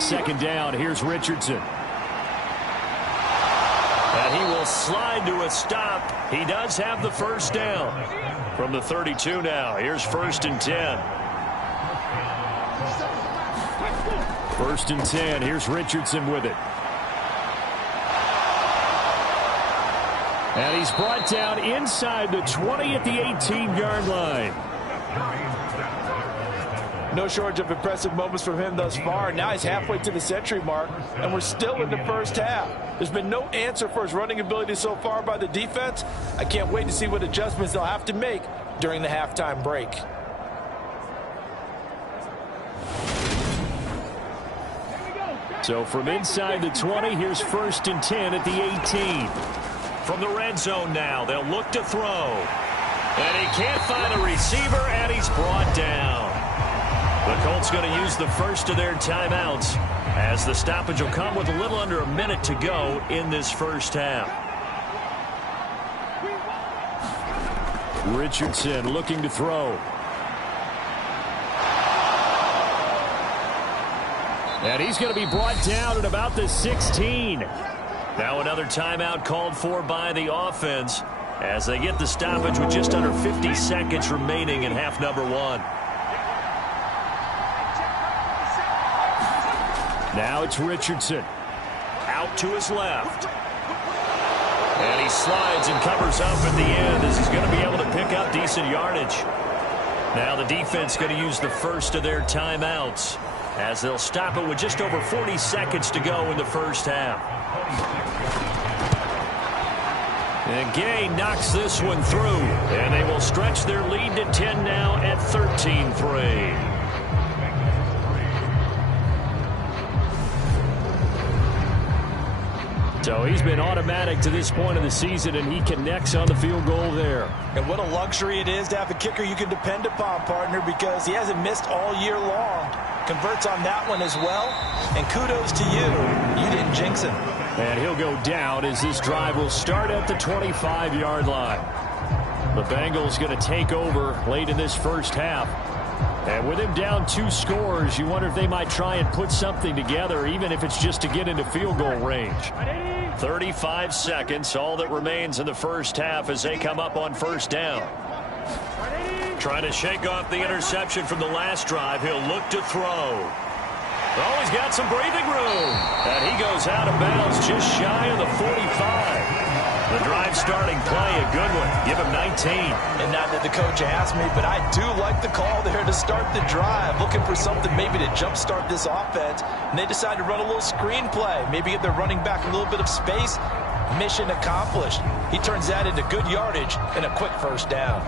Second down, here's Richardson. And he will slide to a stop. He does have the first down. From the 32 now, here's 1st and 10. 1st and 10, here's Richardson with it. And he's brought down inside the 20 at the 18-yard line. No shortage of impressive moments from him thus far. Now he's halfway to the century mark, and we're still in the first half. There's been no answer for his running ability so far by the defense. I can't wait to see what adjustments they'll have to make during the halftime break. So from inside the 20, here's 1st and 10 at the 18. From the red zone now, they'll look to throw. And he can't find a receiver, and he's brought down. The Colts going to use the first of their timeouts as the stoppage will come with a little under a minute to go in this first half. Richardson looking to throw. And he's going to be brought down at about the 16. Now another timeout called for by the offense as they get the stoppage with just under 50 seconds remaining in half number one. Now it's Richardson. Out to his left. And he slides and covers up at the end as he's going to be able to pick up decent yardage. Now the defense going to use the first of their timeouts as they'll stop it with just over 40 seconds to go in the first half. And Gay knocks this one through, and they will stretch their lead to 10 now at 13-3. So he's been automatic to this point of the season, and he connects on the field goal there. And what a luxury it is to have a kicker you can depend upon, partner, because he hasn't missed all year long. Converts on that one as well. And kudos to you. You didn't jinx him. And he'll go down as this drive will start at the 25-yard line. The Bengals going to take over late in this first half. And with him down 2 scores, you wonder if they might try and put something together, even if it's just to get into field goal range. 35 seconds, all that remains in the first half as they come up on first down. Trying to shake off the interception from the last drive. He'll look to throw. Oh, he's got some breathing room. And he goes out of bounds just shy of the 45. The drive starting play, a good one. Give him 19. And not that the coach asked me, but I do like the call there to start the drive. Looking for something maybe to jumpstart this offense. And they decide to run a little screen play. Maybe give their running back a little bit of space. Mission accomplished. He turns that into good yardage and a quick first down.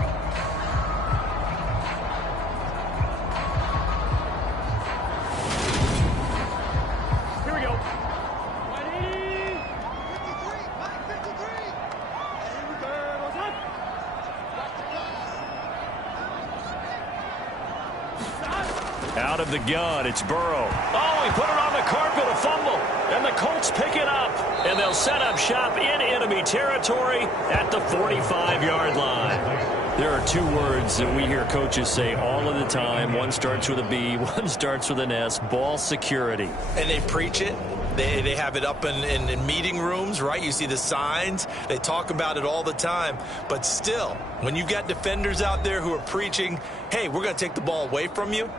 Out of the gun, it's Burrow. Oh, he put it on the carpet, a fumble. And the Colts pick it up. And they'll set up shop in enemy territory at the 45-yard line. There are 2 words that we hear coaches say all of the time. One starts with a B, one starts with an S, ball security. And they preach it. They have it up in meeting rooms, right? You see the signs. They talk about it all the time. But still, when you've got defenders out there who are preaching, hey, we're going to take the ball away from you,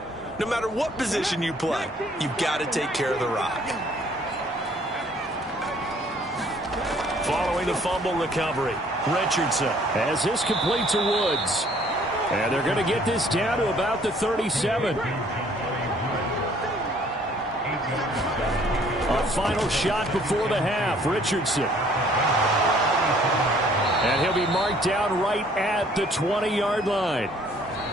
no matter what position you play, you've got to take care of the rock. Following the fumble recovery, Richardson. As this completes to Woods. And they're going to get this down to about the 37. A final shot before the half, Richardson. And he'll be marked down right at the 20-yard line.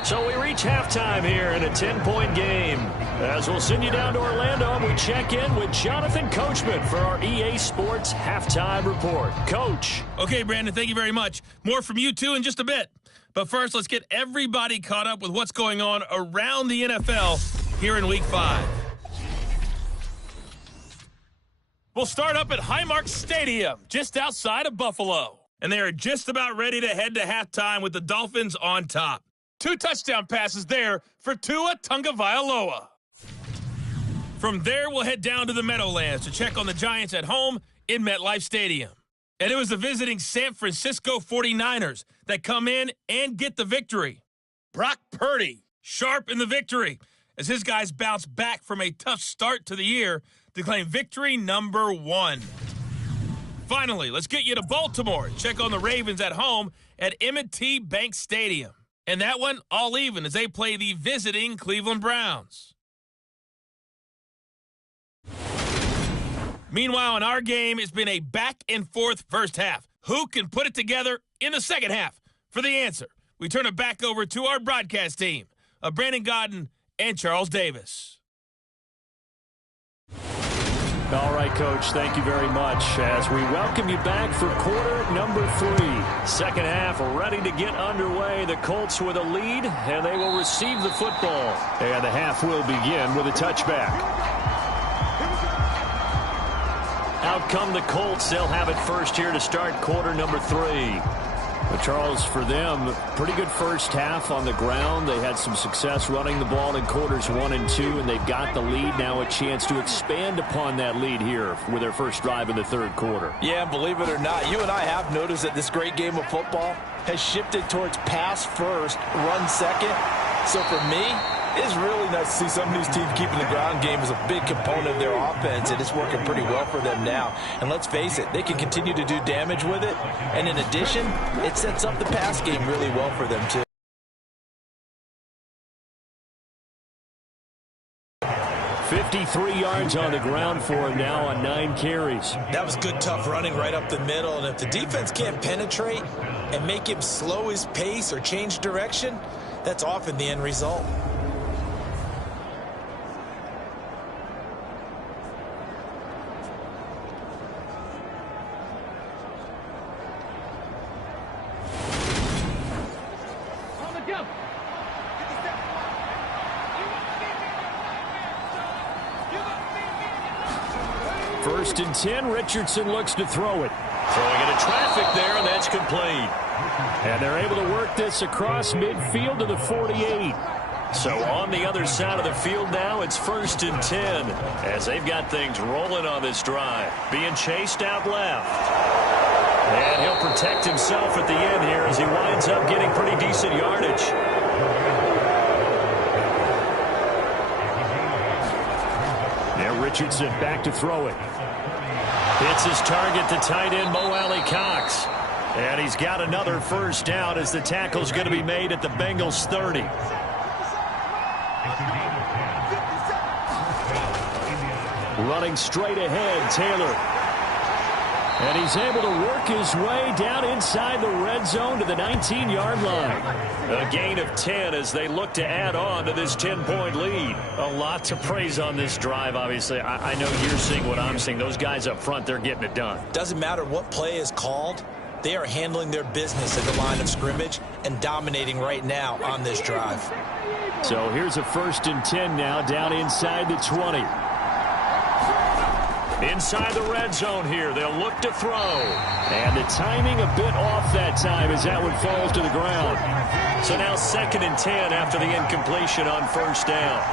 So we reach halftime here in a 10-point game. As we'll send you down to Orlando, and we check in with Jonathan Coachman for our EA Sports Halftime Report. Coach. Okay, Brandon, thank you very much. More from you, too, in just a bit. But first, let's get everybody caught up with what's going on around the NFL here in Week 5. We'll start up at Highmark Stadium, just outside of Buffalo. And they are just about ready to head to halftime with the Dolphins on top. 2 touchdown passes there for Tua Tagovailoa. From there, we'll head down to the Meadowlands to check on the Giants at home in MetLife Stadium. And it was the visiting San Francisco 49ers that come in and get the victory. Brock Purdy, sharp in the victory, as his guys bounce back from a tough start to the year to claim victory number 1. Finally, let's get you to Baltimore. Check on the Ravens at home at M&T Bank Stadium. And that one, all even as they play the visiting Cleveland Browns. Meanwhile, in our game, it's been a back-and-forth first half. Who can put it together in the second half? For the answer, we turn it back over to our broadcast team of Brandon Godden and Charles Davis. All right, Coach, thank you very much as we welcome you back for quarter number 3. Second half ready to get underway. The Colts with a lead, and they will receive the football. And the half will begin with a touchback. Out come the Colts. They'll have it first here to start quarter number 3. But Charles, for them, pretty good first half on the ground. They had some success running the ball in quarters 1 and 2, and they've got the lead. Now a chance to expand upon that lead here with their first drive in the third quarter. Yeah, and believe it or not, you and I have noticed that this great game of football has shifted towards pass first, run second. So for me, it's really nice to see some of these teams keeping the ground game as a big component of their offense, and it's working pretty well for them now. And let's face it, they can continue to do damage with it. And in addition, it sets up the pass game really well for them, too. $53 yards on the ground for him now on 9 carries. That was good, tough running right up the middle. And if the defense can't penetrate and make him slow his pace or change direction, that's often the end result. First and 10, Richardson looks to throw it. Throwing into traffic there, and that's complete. And they're able to work this across midfield to the 48. So on the other side of the field now, it's first and 10 as they've got things rolling on this drive. Being chased out left. And he'll protect himself at the end here as he winds up getting pretty decent yardage. Now Richardson back to throw it. Hits his target, the tight end, Mo Alley-Cox. And he's got another first down as the tackle's going to be made at the Bengals 30. Running straight ahead, Taylor. And he's able to work his way down inside the red zone to the 19-yard line. A gain of 10 as they look to add on to this 10-point lead. A lot to praise on this drive, obviously. I know you're seeing what I'm seeing. Those guys up front, they're getting it done. Doesn't matter what play is called. They are handling their business at the line of scrimmage and dominating right now on this drive. So here's a first and 10 now down inside the 20. Inside the red zone here. They'll look to throw. And the timing a bit off that time as that one falls to the ground. So now second and 10 after the incompletion on first down.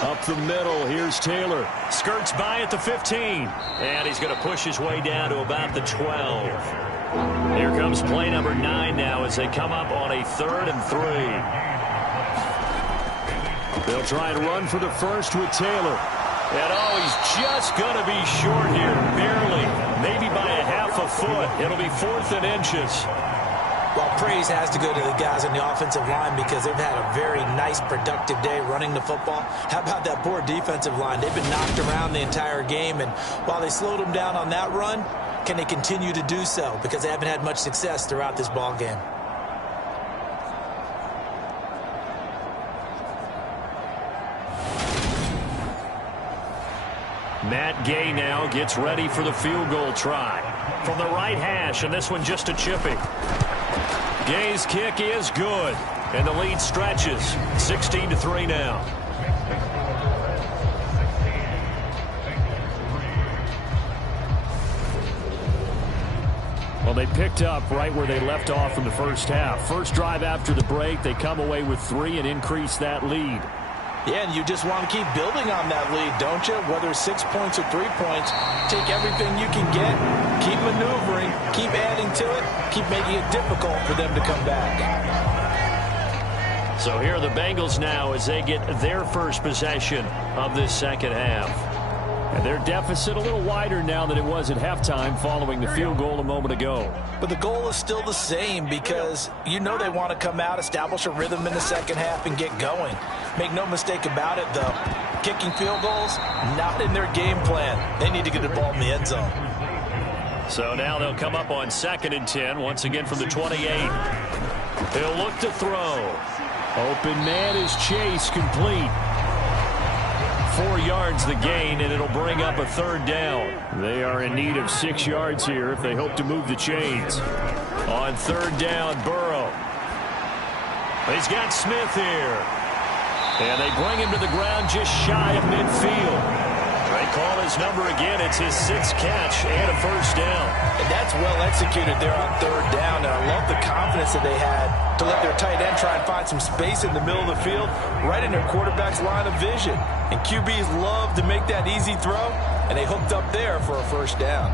Up the middle, here's Taylor. Skirts by at the 15. And he's going to push his way down to about the 12. Here comes play number 9 now as they come up on a 3rd and 3. They'll try and run for the first with Taylor. And oh, he's just going to be short here, barely, maybe by a half a foot. It'll be 4th and inches. Well, praise has to go to the guys on the offensive line because they've had a very nice, productive day running the football. How about that poor defensive line? They've been knocked around the entire game, and while they slowed them down on that run, can they continue to do so? Because they haven't had much success throughout this ball game. Matt Gay now gets ready for the field goal try. From the right hash, and this one just a chipping. Gay's kick is good, and the lead stretches. 16-3 now. Well, they picked up right where they left off in the first half. First drive after the break, they come away with 3 and increase that lead. Yeah, and you just want to keep building on that lead, don't you? Whether it's 6 points or 3 points, take everything you can get, keep maneuvering, keep adding to it, keep making it difficult for them to come back. So here are the Bengals now as they get their first possession of this second half. And their deficit a little wider now than it was at halftime following the field goal a moment ago. But the goal is still the same because you know they want to come out, establish a rhythm in the second half, and get going. Make no mistake about it, though. Kicking field goals, not in their game plan. They need to get the ball in the end zone. So now they'll come up on 2nd and 10, once again from the 28. He'll look to throw. Open man is Chase, complete. 4 yards the gain, and it'll bring up a 3rd down. They are in need of 6 yards here if they hope to move the chains. On 3rd down, Burrow. He's got Smith here. And they bring him to the ground just shy of midfield. They call his number again. It's his 6th catch and a 1st down. And that's well executed there on 3rd down. And I love the confidence that they had to let their tight end try and find some space in the middle of the field, right in their quarterback's line of vision. And QBs love to make that easy throw, and they hooked up there for a 1st down.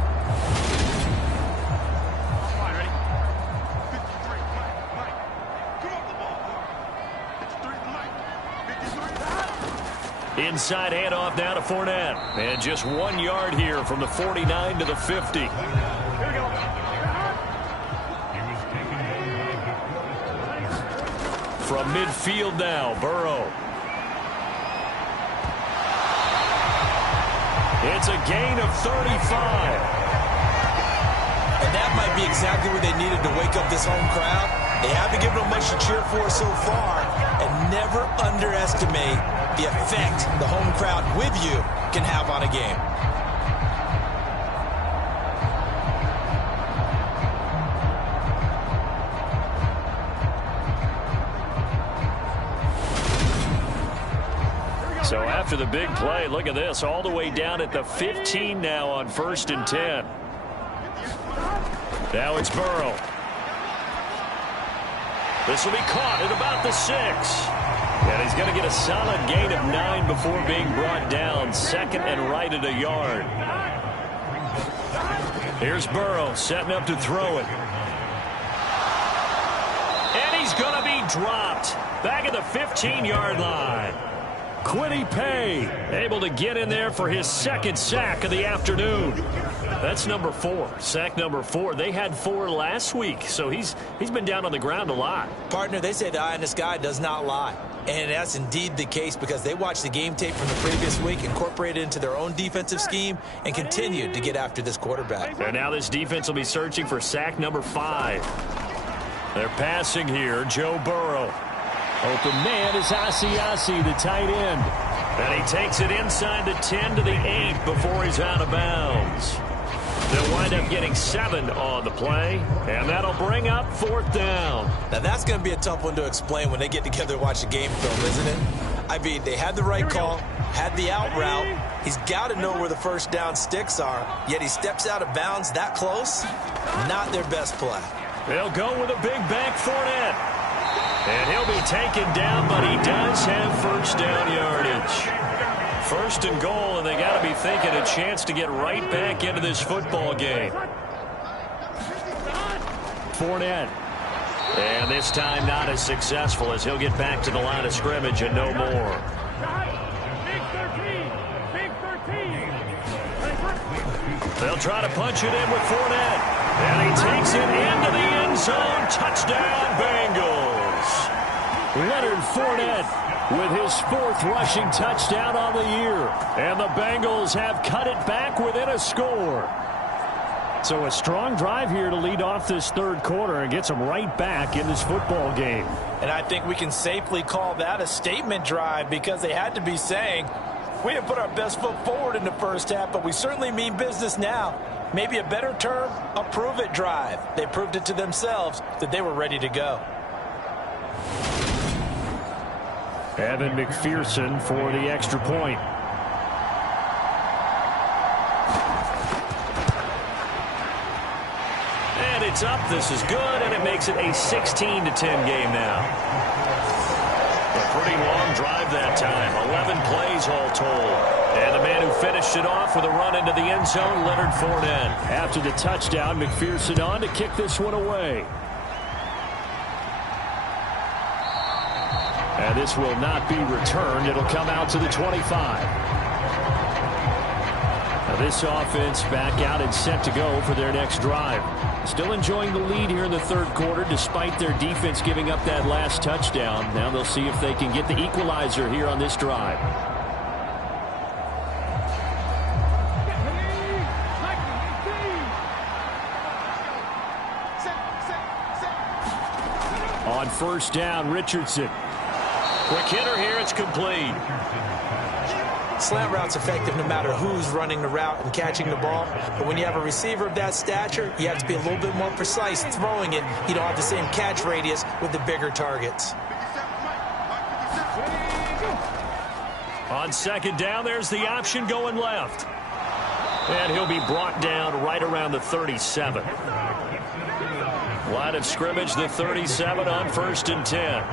Inside handoff now to Fournette. And just 1 yard here from the 49 to the 50. From midfield now, Burrow. It's a gain of 35. And that might be exactly what they needed to wake up this home crowd. They haven't given them much to cheer for so far, and never underestimate the effect the home crowd with you can have on a game. So after the big play, look at this, all the way down at the 15 now on 1st and 10. Now it's Burrow. This will be caught at about the 6. And he's going to get a solid gain of 9 before being brought down. 2nd and right at a yard. Here's Burrow setting up to throw it. And he's going to be dropped back at the 15-yard line. Kwity Paye able to get in there for his 2nd sack of the afternoon. That's number 4, sack number 4. They had 4 last week, so he's been down on the ground a lot. Partner, they say the eye in the sky does not lie. And that's indeed the case because they watched the game tape from the previous week, incorporated it into their own defensive scheme, and continued to get after this quarterback. And now this defense will be searching for sack number 5. They're passing here, Joe Burrow. Open man is Asiasi, the tight end. And he takes it inside the 10 to the 8 before he's out of bounds. They'll wind up getting 7 on the play, and that'll bring up 4th down. Now, that's going to be a tough one to explain when they get together to watch the game film, isn't it? I mean, they had the right call, had the out route. He's got to know where the 1st down sticks are, yet he steps out of bounds that close. Not their best play. They'll go with a big back Fournette. And he'll be taken down, but he does have 1st down yardage. 1st and goal, and they got to be thinking a chance to get right back into this football game. Fournette. And this time not as successful as he'll get back to the line of scrimmage and no more. They'll try to punch it in with Fournette. And he takes it into the end zone. Touchdown, Bengals. Leonard Fournette with his 4th rushing touchdown on the year. And the Bengals have cut it back within a score. So a strong drive here to lead off this 3rd quarter and gets them right back in this football game. And I think we can safely call that a statement drive because they had to be saying, we didn't put our best foot forward in the 1st half, but we certainly mean business now. Maybe a better term, a prove-it drive. They proved it to themselves that they were ready to go. Evan McPherson for the extra point. And it's up. This is good, and it makes it a 16-10 game now. A pretty long drive that time. 11 plays all told. And the man who finished it off with a run into the end zone, Leonard Fournette. After the touchdown, McPherson on to kick this one away. And this will not be returned. It'll come out to the 25. Now this offense back out and set to go for their next drive. Still enjoying the lead here in the 3rd quarter despite their defense giving up that last touchdown. Now they'll see if they can get the equalizer here on this drive. On 1st down, Richardson. Quick hitter here, it's complete. Slant route's effective no matter who's running the route and catching the ball. But when you have a receiver of that stature, you have to be a little bit more precise throwing it. You don't have the same catch radius with the bigger targets. On second down, there's the option going left. And he'll be brought down right around the 37. Line of scrimmage, the 37 on 1st and 10.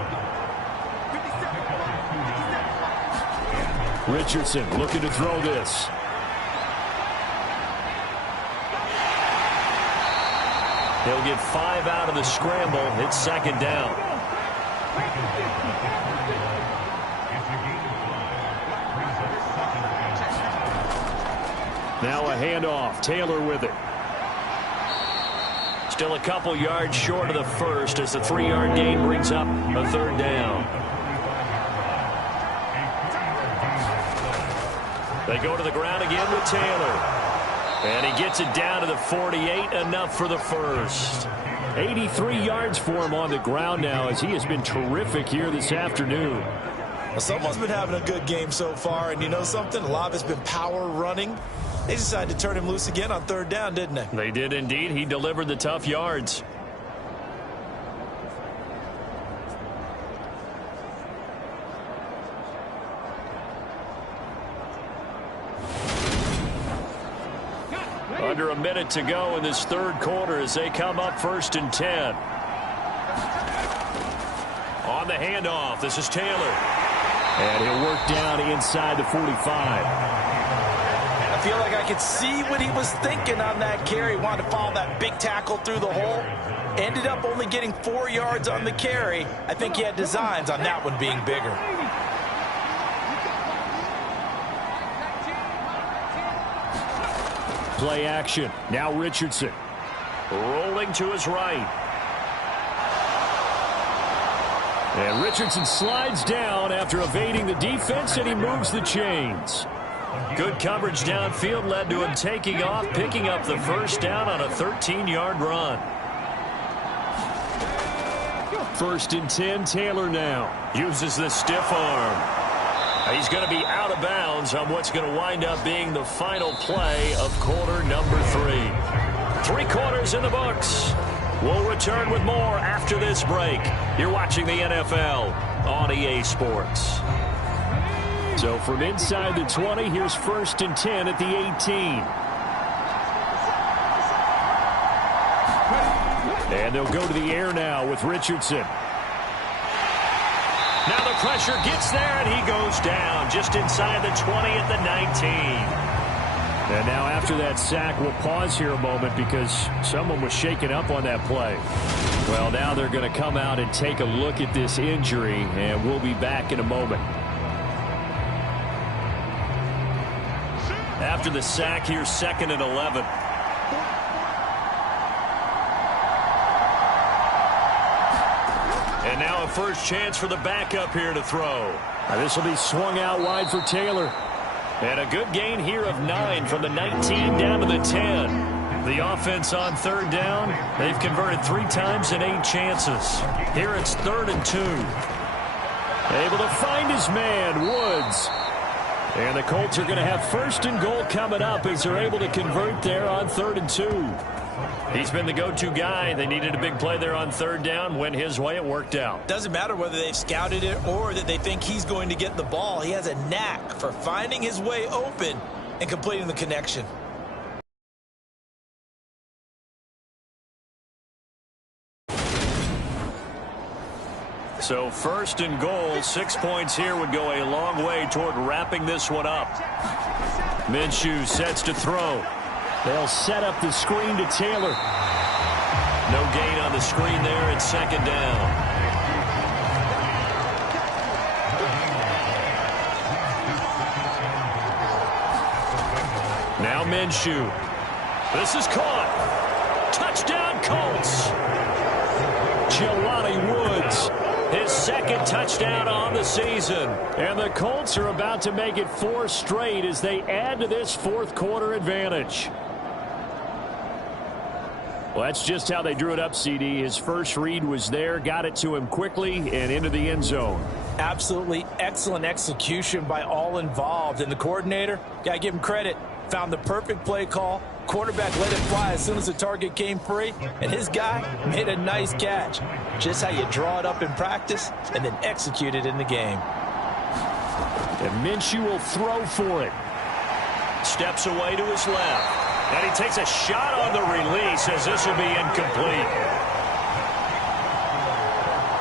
Richardson looking to throw this. He'll get 5 out of the scramble. It's second down. Now a handoff. Taylor with it. Still a couple yards short of the first as the 3-yard gain brings up a third down. They go to the ground again with Taylor. And he gets it down to the 48, enough for the first. 83 yards for him on the ground now as he has been terrific here this afternoon. Well, someone's been having a good game so far, and you know something? A lot of it's been power running. They decided to turn him loose again on 3rd down, didn't they? They did indeed. He delivered the tough yards. Under a minute to go in this third quarter as they come up 1st and 10. On the handoff, this is Taylor. And he'll work down inside the 45. I feel like I could see what he was thinking on that carry. Wanted to follow that big tackle through the hole. Ended up only getting 4 yards on the carry. I think he had designs on that one being bigger. Play action. Now Richardson. Rolling to his right. And Richardson slides down after evading the defense, and he moves the chains. Good coverage downfield led to him taking off, picking up the first down on a 13-yard run. 1st and 10, Taylor now. Uses the stiff arm. He's going to be out of bounds on what's going to wind up being the final play of quarter number 3. 3 quarters in the books. We'll return with more after this break. You're watching the NFL on EA Sports. So from inside the 20, here's 1st and 10 at the 18. And they'll go to the air now with Richardson. Now the pressure gets there, and he goes down just inside the 20 at the 19. And now after that sack, we'll pause here a moment because someone was shaken up on that play. Well, now they're going to come out and take a look at this injury, and we'll be back in a moment. After the sack, here's 2nd and 11. And now a first chance for the backup here to throw. Now this will be swung out wide for Taylor. And a good gain here of 9 from the 19 down to the 10. The offense on 3rd down, they've converted 3 times in 8 chances. Here it's 3rd and 2. Able to find his man, Woods. And the Colts are going to have 1st and goal coming up as they're able to convert there on 3rd and 2. He's been the go-to guy. They needed a big play there on 3rd down. Went his way. It worked out. Doesn't matter whether they've scouted it or that they think he's going to get the ball. He has a knack for finding his way open and completing the connection. So 1st and goal, 6 points here would go a long way toward wrapping this one up. Minshew sets to throw. They'll set up the screen to Taylor. No gain on the screen there. It's 2nd down. Now Minshew. This is caught. Touchdown Colts. Jelani Woods. His 2nd touchdown on the season. And the Colts are about to make it 4 straight as they add to this 4th quarter advantage. Well, that's just how they drew it up, CD. His first read was there, got it to him quickly and into the end zone. Absolutely excellent execution by all involved. And the coordinator, gotta give him credit, found the perfect play call. Quarterback let it fly as soon as the target came free, and his guy made a nice catch. Just how you draw it up in practice and then execute it in the game. And Minshew will throw for it. Steps away to his left. And he takes a shot on the release as this will be incomplete.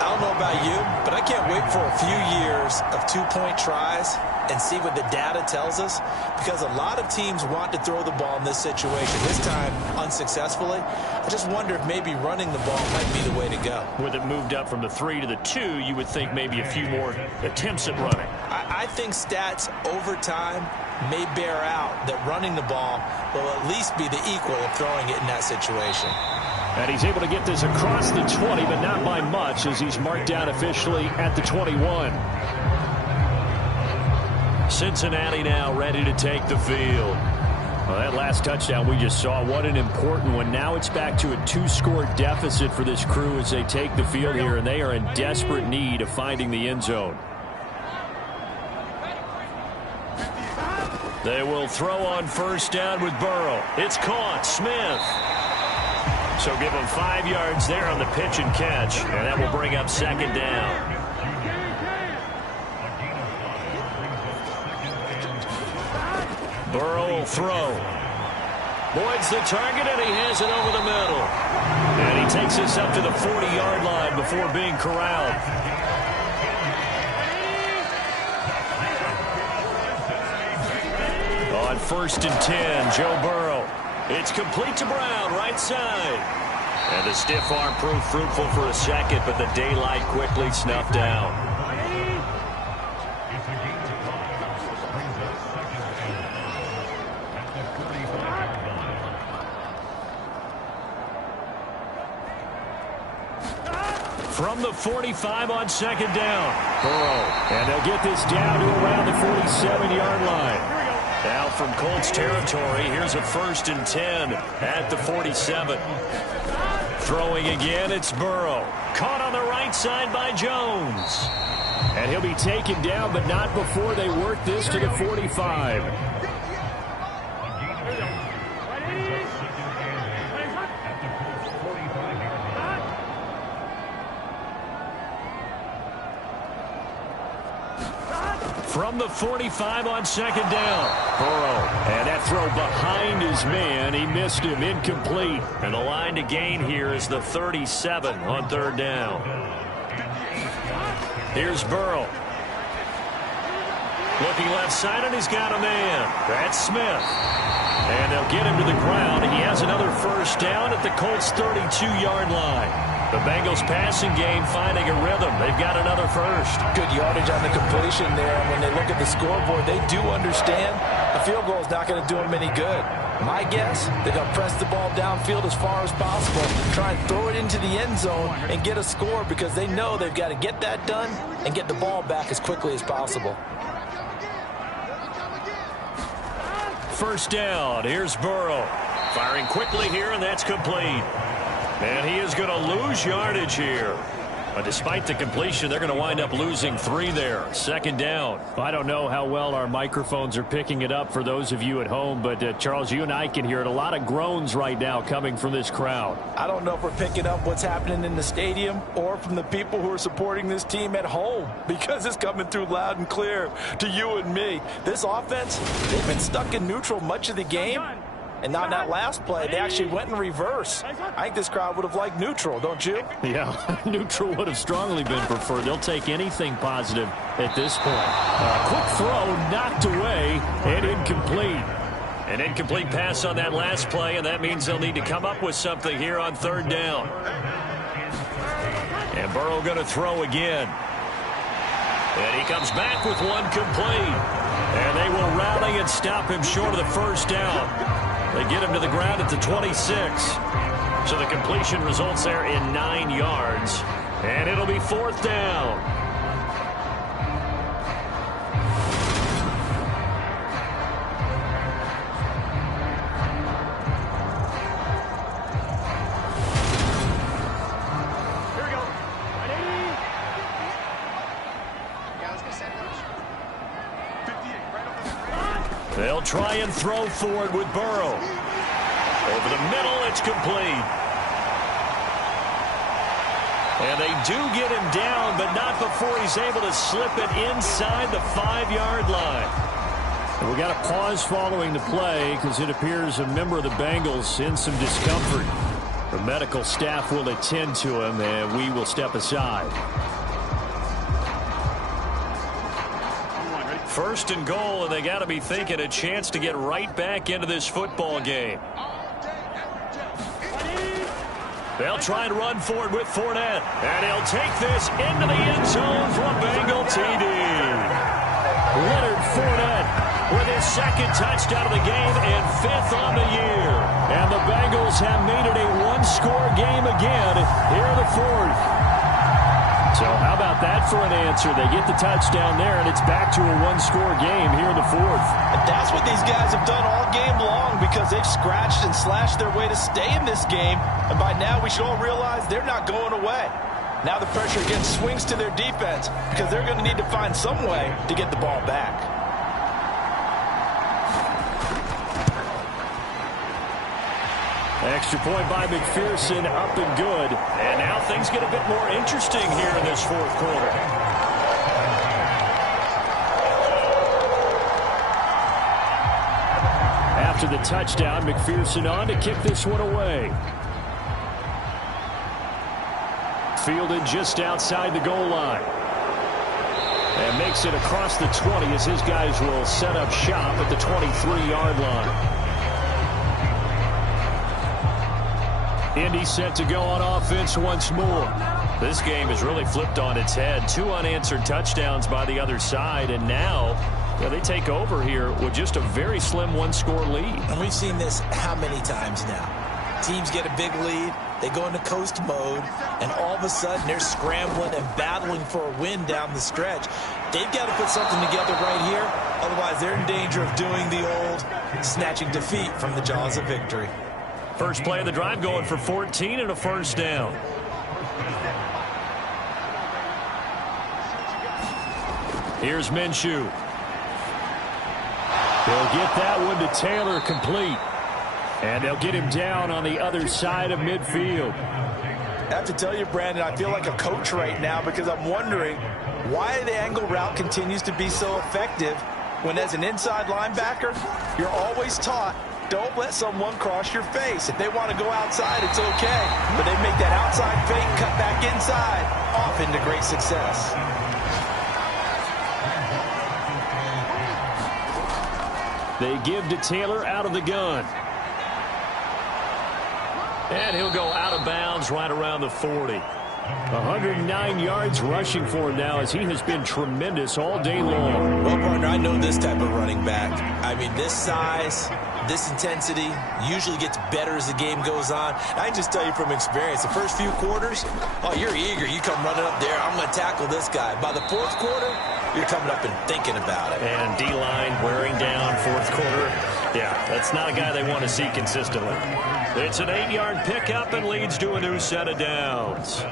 I don't know about you, but I can't wait for a few years of two-point tries and see what the data tells us, because a lot of teams want to throw the ball in this situation. This time, unsuccessfully. I just wonder if maybe running the ball might be the way to go. With it moved up from the 3 to the 2, you would think maybe a few more attempts at running. I think stats over time may bear out that running the ball will at least be the equal of throwing it in that situation. And he's able to get this across the 20, but not by much, as he's marked down officially at the 21. Cincinnati now ready to take the field. Well, that last touchdown we just saw, what an important one. Now it's back to a 2-score deficit for this crew as they take the field here, and they are in desperate need of finding the end zone. They will throw on first down with Burrow. It's caught. Smith. So give him 5 yards there on the pitch and catch, and that will bring up second down. Burrow will throw. Boyd's the target, and he has it over the middle. And he takes this up to the 40-yard line before being corralled. On 1st and 10, Joe Burrow. It's complete to Brown, right side. And the stiff arm proved fruitful for a second, but the daylight quickly snuffed out. From the 45 on second down, Burrow. And they'll get this down to around the 47-yard line. Now from Colts territory, here's a 1st and 10 at the 47. Throwing again, it's Burrow. Caught on the right side by Jones. And he'll be taken down, but not before they work this to the 45. From the 45 on second down, Burrow. And that throw behind his man. He missed him. Incomplete. And the line to gain here is the 37 on third down. Here's Burrow. Looking left side, and he's got a man. That's Smith. And they'll get him to the ground. He has another first down at the Colts' 32-yard line. The Bengals passing game finding a rhythm. They've got another first. Good yardage on the completion there. And when they look at the scoreboard, they do understand a field goal is not going to do them any good. My guess, they're going to press the ball downfield as far as possible, try and throw it into the end zone and get a score, because they know they've got to get that done and get the ball back as quickly as possible. First down. Here's Burrow. Firing quickly here, and that's complete. And he is going to lose yardage here. But despite the completion, they're going to wind up losing 3 there. Second down. I don't know how well our microphones are picking it up for those of you at home, but Charles, you and I can hear it. A lot of groans right now coming from this crowd. I don't know if we're picking up what's happening in the stadium or from the people who are supporting this team at home, because it's coming through loud and clear to you and me. This offense, they've been stuck in neutral much of the game. And on that last play, they actually went in reverse. I think this crowd would have liked neutral, don't you? Yeah, neutral would have strongly been preferred. They'll take anything positive at this point. Quick throw, knocked away, and incomplete. An incomplete pass on that last play, and that means they'll need to come up with something here on third down. And Burrow going to throw again. And he comes back with one complete. And they will rally and stop him short of the first down. They get him to the ground at the 26. So the completion results there in 9 yards. And it'll be 4th down. try and throw for it with Burrow. Over the middle, it's complete. And they do get him down, but not before he's able to slip it inside the 5-yard line. And we got a pause following the play because it appears a member of the Bengals in some discomfort. The medical staff will attend to him, and we will step aside. First and goal, and they got to be thinking a chance to get right back into this football game. They'll try and run for it with Fournette. And he'll take this into the end zone for a Bengal TD. Leonard Fournette with his second touchdown of the game and 5th on the year. And the Bengals have made it a one-score game again here in the 4th. So how about that for an answer? They get the touchdown there, and it's back to a one-score game here in the 4th. And that's what these guys have done all game long because they've scratched and slashed their way to stay in this game. And by now, we should all realize they're not going away. Now the pressure again swings to their defense because they're going to need to find some way to get the ball back. Extra point by McPherson, up and good. And now things get a bit more interesting here in this 4th quarter. After the touchdown, McPherson on to kick this one away. Fielded just outside the goal line. And makes it across the 20 as his guys will set up shop at the 23-yard line. Indy set to go on offense once more. This game is really flipped on its head. 2 unanswered touchdowns by the other side, and now they take over here with just a very slim one-score lead. And we've seen this how many times now? Teams get a big lead, they go into coast mode, and all of a sudden they're scrambling and battling for a win down the stretch. They've got to put something together right here, otherwise they're in danger of doing the old snatching defeat from the jaws of victory. First play of the drive going for 14 and a first down. Here's Minshew. They'll get that one to Taylor complete. And they'll get him down on the other side of midfield. I have to tell you, Brandon, I feel like a coach right now because I'm wondering why the angle route continues to be so effective when as an inside linebacker, you're always taught don't let someone cross your face. If they want to go outside, it's okay. But they make that outside fake, cut back inside, off into great success. They give to Taylor out of the gun. And he'll go out of bounds right around the 40. 109 yards rushing for him now as he has been tremendous all day long. Well, partner, I know this type of running back. I mean, this size, this intensity usually gets better as the game goes on. I can just tell you from experience, the first few quarters, oh, you're eager. You come running up there, I'm going to tackle this guy. By the 4th quarter, you're coming up and thinking about it. And D-line wearing down 4th quarter. Yeah, that's not a guy they want to see consistently. It's an 8-yard pickup and leads to a new set of downs.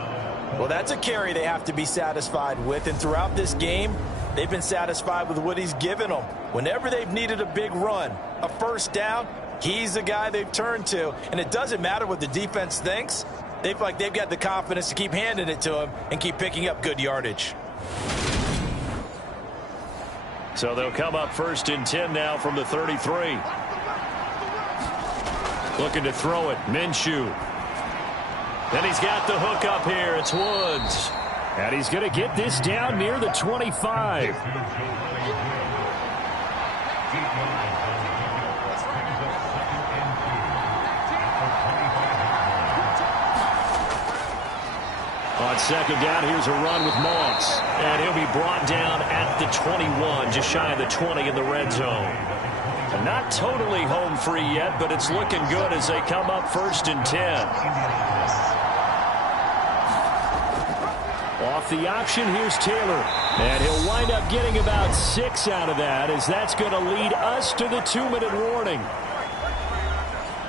Well, that's a carry they have to be satisfied with. And throughout this game, they've been satisfied with what he's given them. Whenever they've needed a big run, a first down, he's the guy they've turned to. And it doesn't matter what the defense thinks. They feel like they've got the confidence to keep handing it to him and keep picking up good yardage. So they'll come up 1st and 10 now from the 33. Looking to throw it, Minshew. Then he's got the hook up here. It's Woods. And he's going to get this down near the 25. On 2nd down, here's a run with Moss. And he'll be brought down at the 21, just shy of the 20 in the red zone. Not totally home free yet, but it's looking good as they come up 1st and 10. Off the option, here's Taylor. And he'll wind up getting about 6 out of that, as that's going to lead us to the 2-minute warning.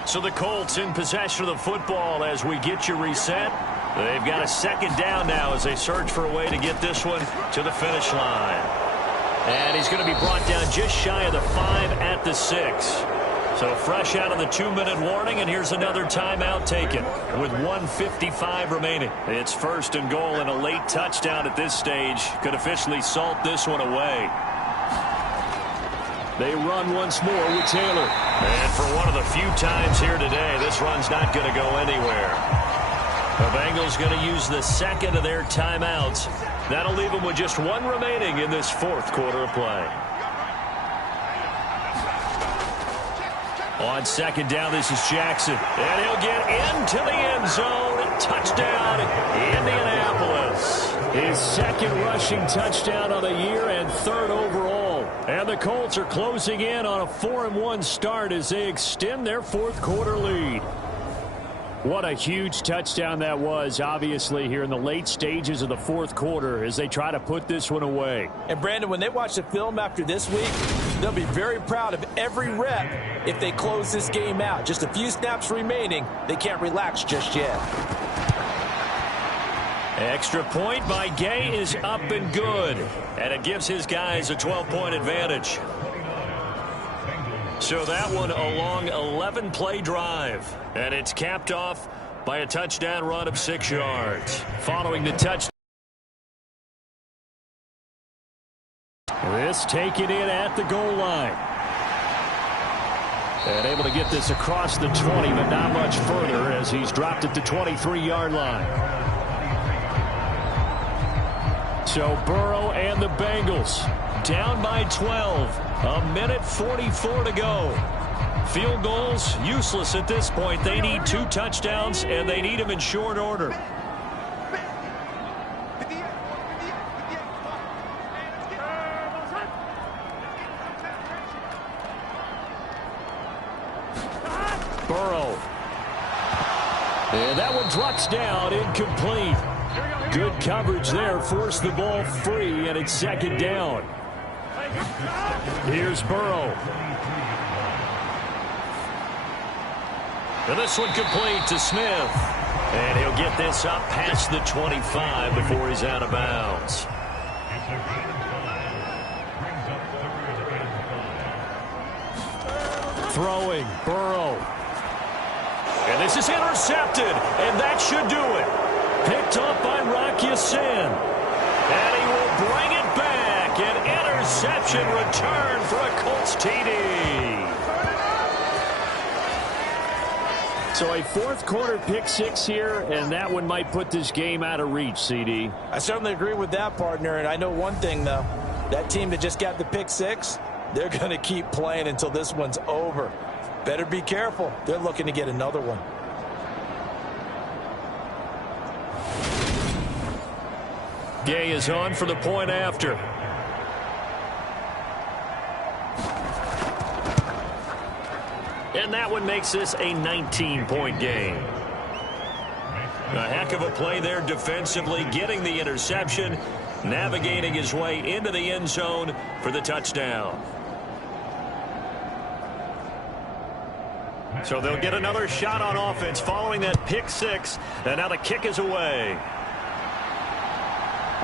So the Colts in possession of the football as we get you reset. They've got a 2nd down now as they search for a way to get this one to the finish line. And he's going to be brought down just shy of the 5 at the 6. So fresh out of the 2-minute warning, and here's another timeout taken with 1:55 remaining. It's 1st and goal, and a late touchdown at this stage could officially salt this one away. They run once more with Taylor. And for one of the few times here today, this run's not going to go anywhere. The Bengals going to use the second of their timeouts. That'll leave them with just 1 remaining in this 4th quarter of play. On 2nd down, this is Jackson. And he'll get into the end zone. Touchdown, Indianapolis. His 2nd rushing touchdown of the year and 3rd overall. And the Colts are closing in on a 4-1 start as they extend their 4th quarter lead. What a huge touchdown that was, obviously, here in the late stages of the 4th quarter as they try to put this one away. And, Brandon, when they watch the film after this week, they'll be very proud of every rep if they close this game out. Just a few snaps remaining. They can't relax just yet. Extra point by Gay is up and good. And it gives his guys a 12-point advantage. So that one a long 11-play drive. And it's capped off by a touchdown run of 6 yards. Following the touchdown. This taken in at the goal line. And able to get this across the 20, but not much further as he's dropped at the 23-yard line. So Burrow and the Bengals down by 12. 1:44 to go. Field goals useless at this point. They need 2 touchdowns, and they need them in short order. Burrow. And that one drops down, incomplete. Good coverage there, forced the ball free, and it's 2nd down. Here's Burrow. And this one complete to Smith. And he'll get this up past the 25 before he's out of bounds. Throwing, Burrow. And this is intercepted, and that should do it. Picked up by Rock Ya-Sin. And he will bring it back. An interception return for a Colts TD. So a 4th quarter pick 6 here, and that one might put this game out of reach, CD. I certainly agree with that, partner. And I know one thing, though. That team that just got the pick 6, they're going to keep playing until this one's over. Better be careful. They're looking to get another one. Gay is on for the point after. And that one makes this a 19-point game. A heck of a play there defensively, getting the interception, navigating his way into the end zone for the touchdown. So they'll get another shot on offense following that pick 6, and now the kick is away.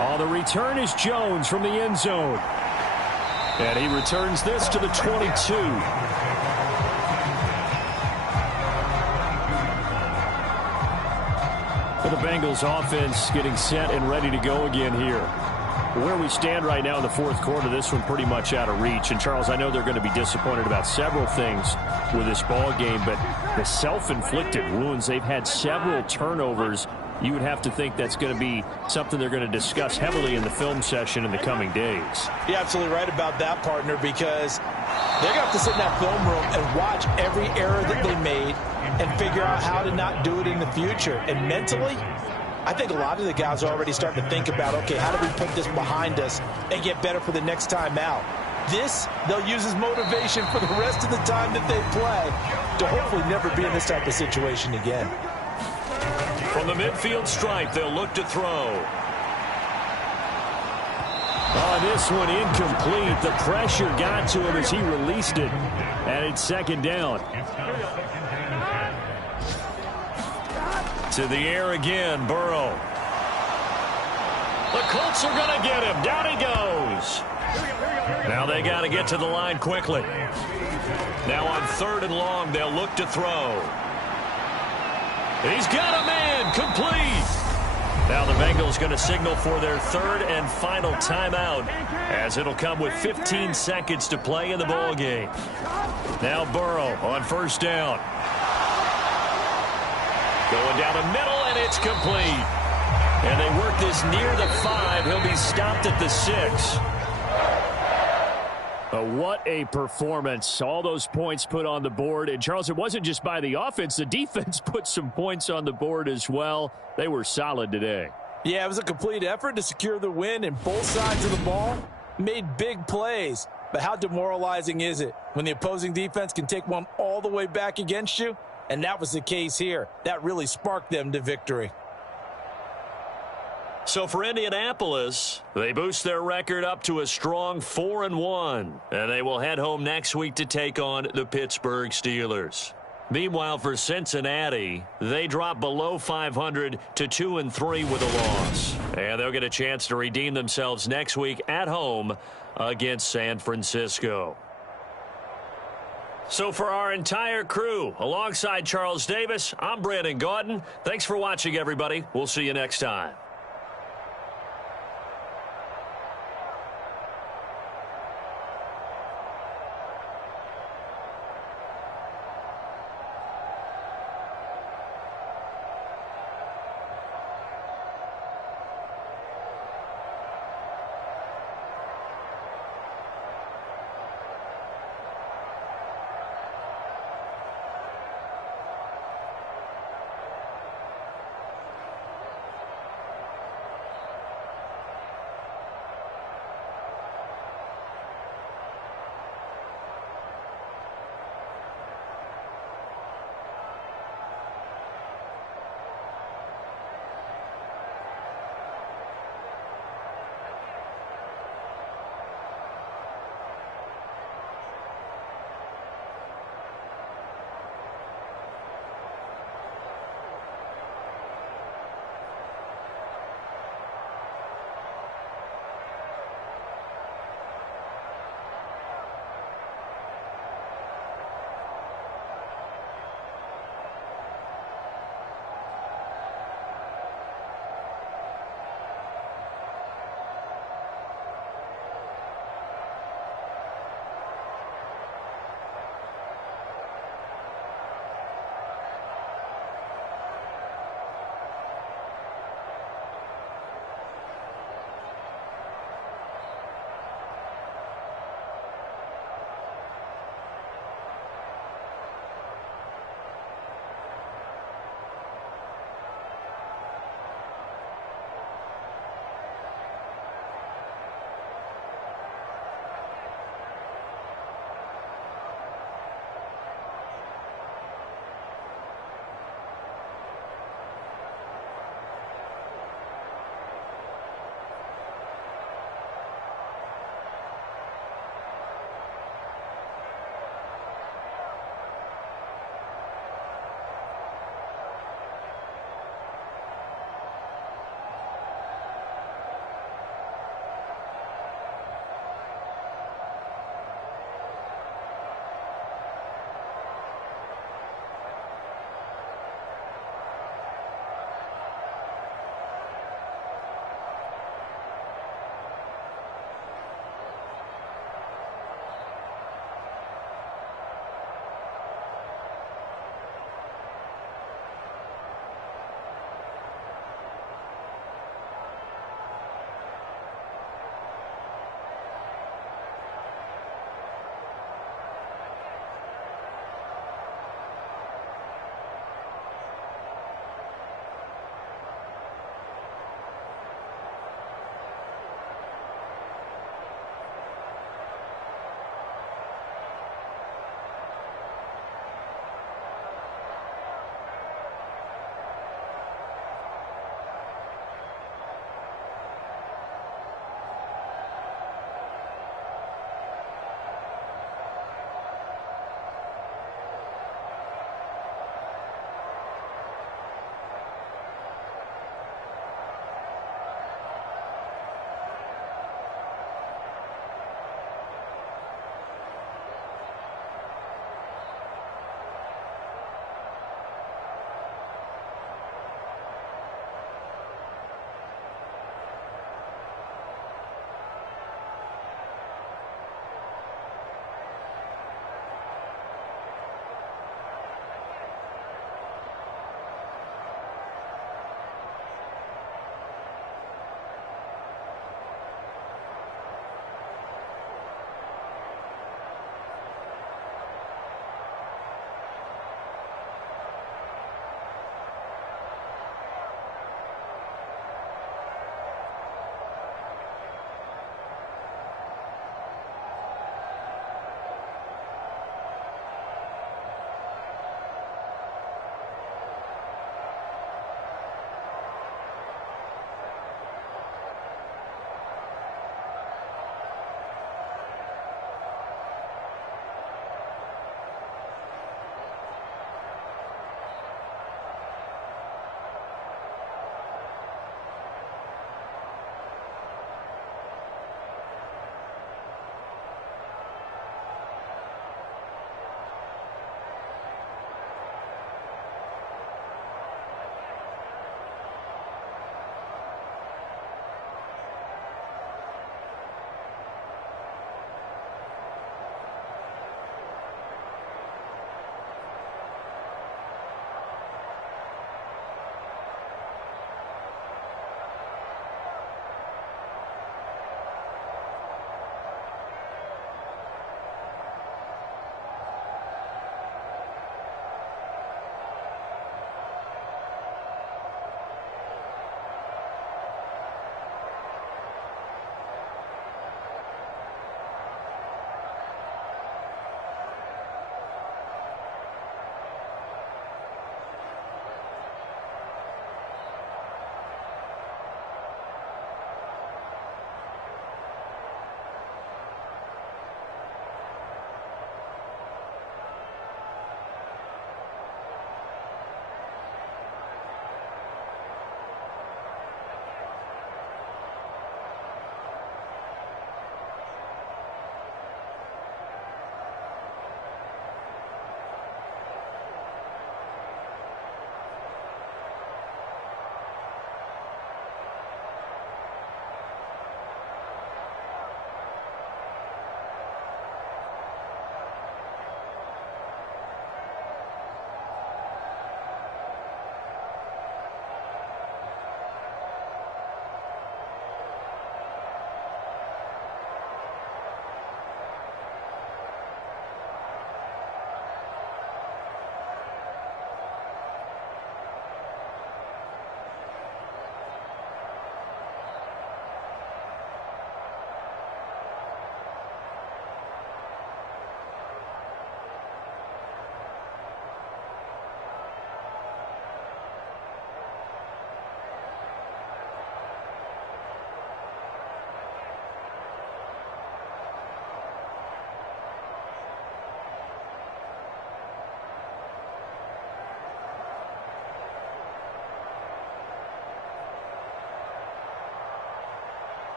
Oh, the return is Jones from the end zone. And he returns this to the 22. For the Bengals offense getting set and ready to go again here. Where we stand right now in the 4th quarter, this one pretty much out of reach. And, Charles, I know they're going to be disappointed about several things with this ball game, but the self-inflicted wounds, they've had several turnovers. You would have to think that's going to be something they're going to discuss heavily in the film session in the coming days. You're absolutely right about that, partner, because they're going to have to sit in that film room and watch every error that they made and figure out how to not do it in the future. And mentally, I think a lot of the guys are already starting to think about, okay, how do we put this behind us and get better for the next time out? This, they'll use as motivation for the rest of the time that they play to hopefully never be in this type of situation again. From the midfield stripe, they'll look to throw. Oh, this one incomplete. The pressure got to him as he released it. And it's 2nd down. To the air again, Burrow. The Colts are going to get him. Down he goes. Now they got to get to the line quickly. Now on 3rd and long, they'll look to throw. He's got a man. Complete. Now the Bengals going to signal for their 3rd and final timeout, as it'll come with 15 seconds to play in the ball game. Now Burrow on 1st down. Going down the middle, and it's complete. And they work this near the 5. He'll be stopped at the 6. What a performance. All those points put on the board. And, Charles, it wasn't just by the offense. The defense put some points on the board as well. They were solid today. Yeah, it was a complete effort to secure the win, and both sides of the ball made big plays. But how demoralizing is it when the opposing defense can take one all the way back against you? And that was the case here. That really sparked them to victory. So for Indianapolis, they boost their record up to a strong 4-1, and they will head home next week to take on the Pittsburgh Steelers. Meanwhile, for Cincinnati, they drop below 500 to 2-3 with a loss, and they'll get a chance to redeem themselves next week at home against San Francisco. So for our entire crew, alongside Charles Davis, I'm Brandon Gaudin. Thanks for watching, everybody. We'll see you next time.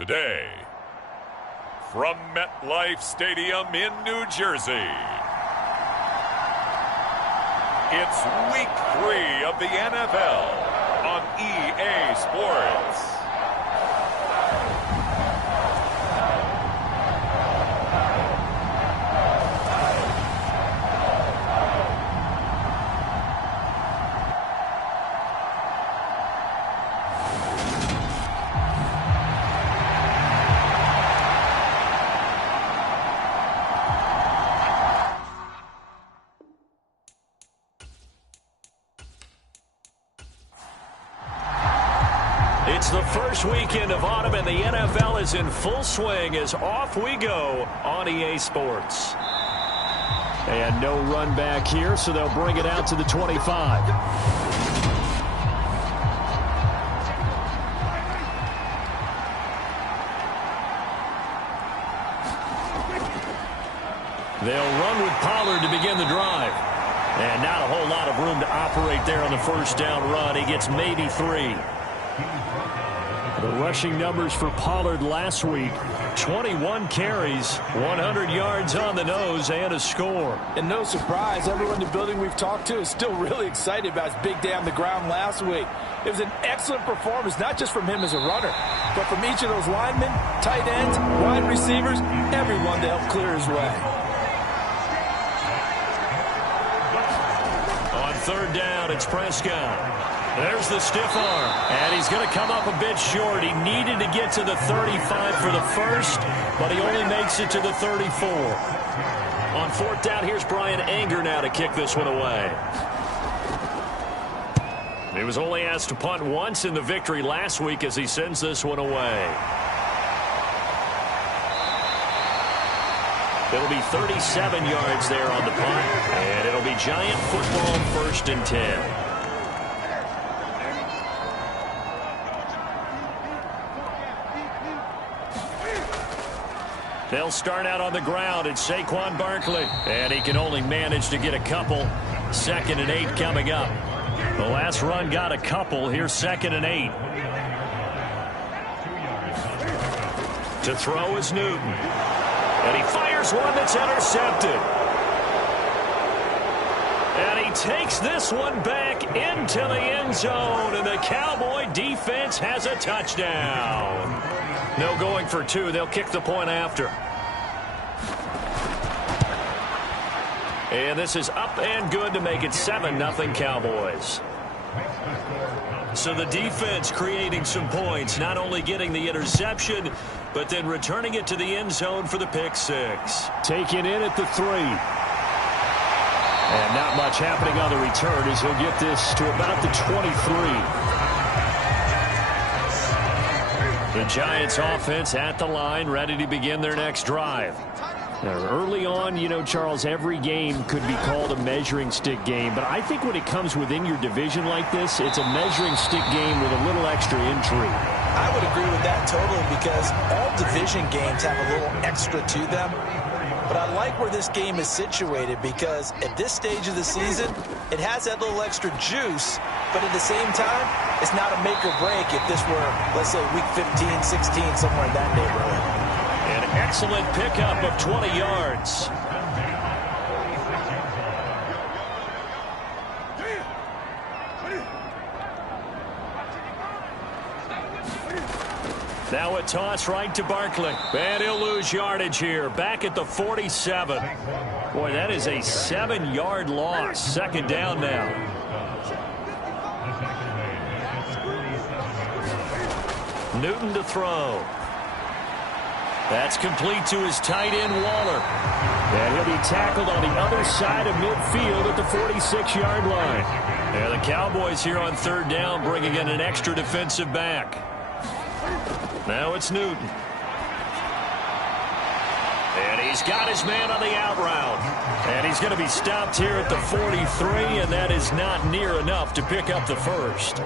Today, from MetLife Stadium in New Jersey, it's Week 3 of the NFL on EA Sports. It's the first weekend of autumn, and the NFL is in full swing as off we go on EA Sports. And no run back here, so they'll bring it out to the 25. They'll run with Pollard to begin the drive. And not a whole lot of room to operate there on the first down run. He gets maybe 3. The rushing numbers for Pollard last week: 21 carries, 100 yards on the nose, and a score. And no surprise, everyone in the building we've talked to is still really excited about his big day on the ground last week. It was an excellent performance, not just from him as a runner, but from each of those linemen, tight ends, wide receivers, everyone to help clear his way. On third down, it's Prescott. There's the stiff arm, and he's going to come up a bit short. He needed to get to the 35 for the first, but he only makes it to the 34. On fourth down, here's Brian Anger now to kick this one away. He was only asked to punt once in the victory last week as he sends this one away. It'll be 37 yards there on the punt, and it'll be Giant football, 1st and 10. They'll start out on the ground. It's Saquon Barkley, and he can only manage to get a couple. 2nd and 8 coming up. The last run got a couple. Here's 2nd and 8. To throw is Newton. And he fires one that's intercepted. And he takes this one back into the end zone, and the Cowboy defense has a touchdown. No going for 2. They'll kick the point after. And this is up and good to make it 7-0 Cowboys. So the defense creating some points, not only getting the interception, but then returning it to the end zone for the pick 6. Taken in at the 3. And not much happening on the return as he'll get this to about the 23. The Giants offense at the line, ready to begin their next drive. Now, early on, you know, Charles, every game could be called a measuring stick game. But I think when it comes within your division like this, it's a measuring stick game with a little extra intrigue. I would agree with that totally, because all division games have a little extra to them. But I like where this game is situated, because at this stage of the season, it has that little extra juice, but at the same time, it's not a make or break if this were, let's say, week 15, 16, somewhere in that neighborhood. An excellent pickup of 20 yards. Now a toss right to Barkley. And he'll lose yardage here. Back at the 47. Boy, that is a 7-yard loss. 2nd down now. Newton to throw. That's complete to his tight end, Waller. And he'll be tackled on the other side of midfield at the 46-yard line. Yeah, the Cowboys here on 3rd down, bringing in an extra defensive back. Now it's Newton. And he's got his man on the out route. And he's going to be stopped here at the 43, and that is not near enough to pick up the first.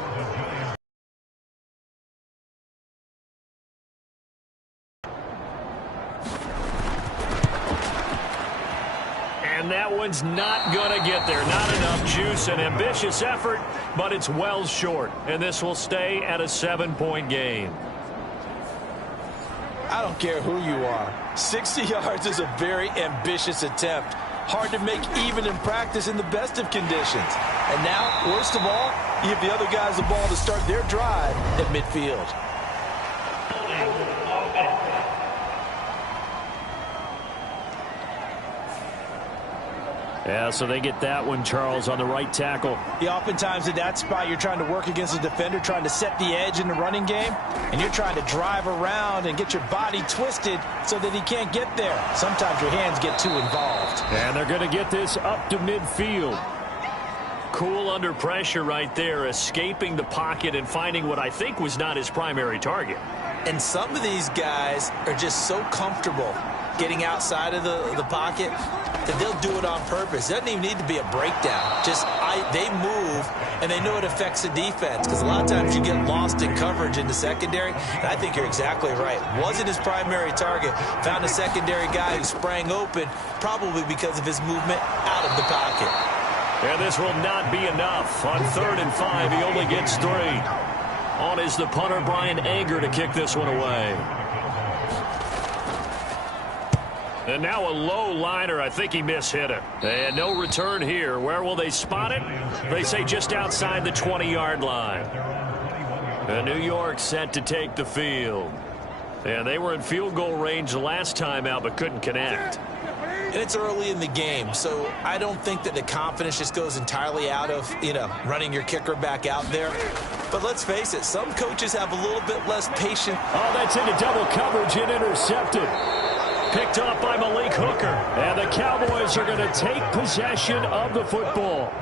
And that one's not going to get there. Not enough juice. An ambitious effort, but it's well short. And this will stay at a 7-point game. I don't care who you are. 60 yards is a very ambitious attempt. Hard to make even in practice in the best of conditions. And now, worst of all, you give the other guys the ball to start their drive at midfield. Yeah, so they get that one, Charles, on the right tackle. Yeah, oftentimes at that spot, you're trying to work against a defender, trying to set the edge in the running game, and you're trying to drive around and get your body twisted so that he can't get there. Sometimes your hands get too involved. And they're going to get this up to midfield. Cool under pressure right there, escaping the pocket and finding what I think was not his primary target. And some of these guys are just so comfortable getting outside of the pocket that they'll do it on purpose. It doesn't even need to be a breakdown. They move, and they know it affects the defense, because a lot of times you get lost in coverage in the secondary, and I think you're exactly right. Wasn't his primary target. Found a secondary guy who sprang open, probably because of his movement out of the pocket. And this will not be enough. On 3rd and 5, he only gets 3. On is the punter, Brian Anger, to kick this one away. And now a low liner. I think he mishit it. And no return here. Where will they spot it? They say just outside the 20-yard line. And New York set to take the field. And they were in field goal range the last time out, but couldn't connect. And it's early in the game, so I don't think that the confidence just goes entirely out of, running your kicker back out there. But let's face it, some coaches have a little bit less patience. Oh, that's into double coverage and intercepted. Picked off by Malik Hooker. And the Cowboys are going to take possession of the football.